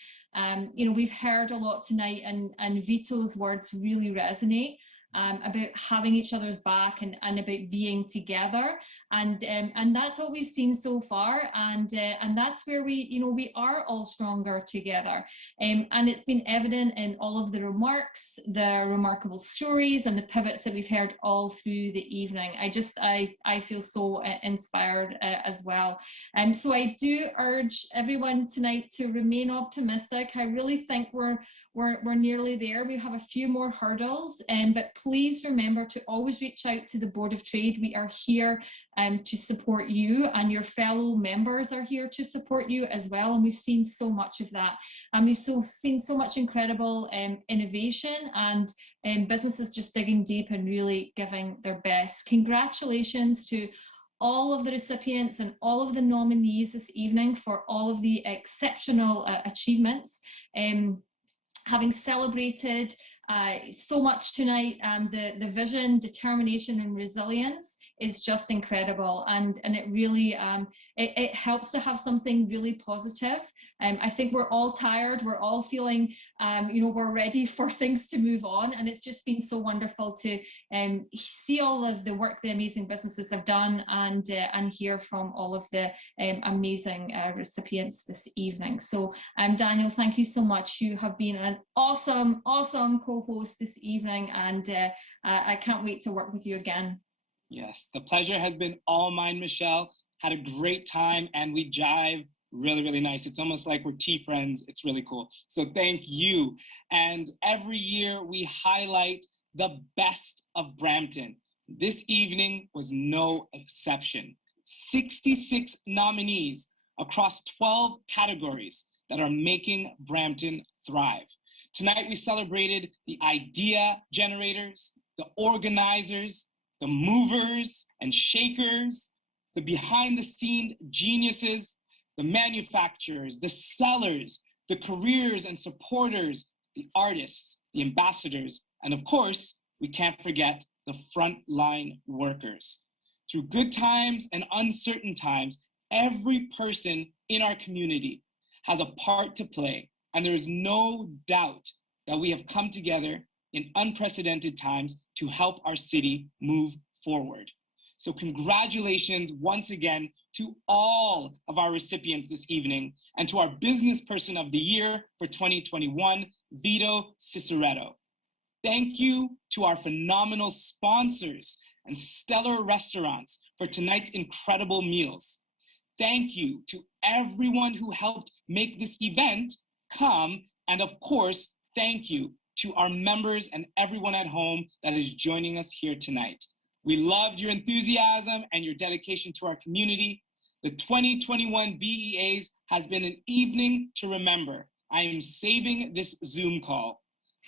You know, we've heard a lot tonight, and Vito's words really resonate. About having each other's back and about being together, and that's what we've seen so far, and that's where we are all stronger together, and it's been evident in all of the remarks, the remarkable stories, and the pivots that we've heard all through the evening. I feel so inspired as well, and so I do urge everyone tonight to remain optimistic. I really think we're nearly there. We have a few more hurdles, but please remember to always reach out to the Board of Trade. We are here to support you, and your fellow members are here to support you as well. And we've seen so much of that. And we've seen so much incredible innovation, and businesses just digging deep and really giving their best. Congratulations to all of the recipients and all of the nominees this evening for all of the exceptional achievements. Having celebrated so much tonight, the vision, determination, and resilience is just incredible, and it really it helps to have something really positive. I think we're all tired, we're all feeling we're ready for things to move on, and it's just been so wonderful to see all of the work the amazing businesses have done, and hear from all of the amazing recipients this evening. So Daniel, thank you so much. You have been an awesome co-host this evening, and I can't wait to work with you again. Yes, the pleasure has been all mine, Michelle. Had a great time, and we jive really, really nice. It's almost like we're tea friends. It's really cool. So thank you. And every year we highlight the best of Brampton. This evening was no exception. 66 nominees across 12 categories that are making Brampton thrive. Tonight we celebrated the idea generators, the organizers, the movers and shakers, the behind-the-scene geniuses, the manufacturers, the sellers, the careers and supporters, the artists, the ambassadors, and of course, we can't forget the frontline workers. Through good times and uncertain times, every person in our community has a part to play, and there is no doubt that we have come together in unprecedented times to help our city move forward. So congratulations once again to all of our recipients this evening, and to our Business Person of the Year for 2021, Vito Ciceretto. Thank you to our phenomenal sponsors and stellar restaurants for tonight's incredible meals. Thank you to everyone who helped make this event come, and of course, thank you to our members and everyone at home that is joining us here tonight. We loved your enthusiasm and your dedication to our community. The 2021 BEAs has been an evening to remember. I am saving this Zoom call.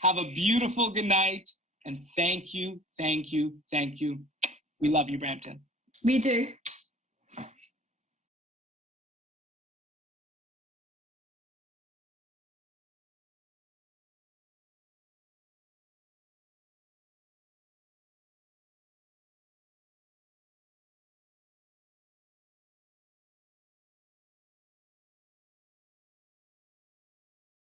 Have a beautiful good night, and thank you, thank you, thank you. We love you, Brampton. We do.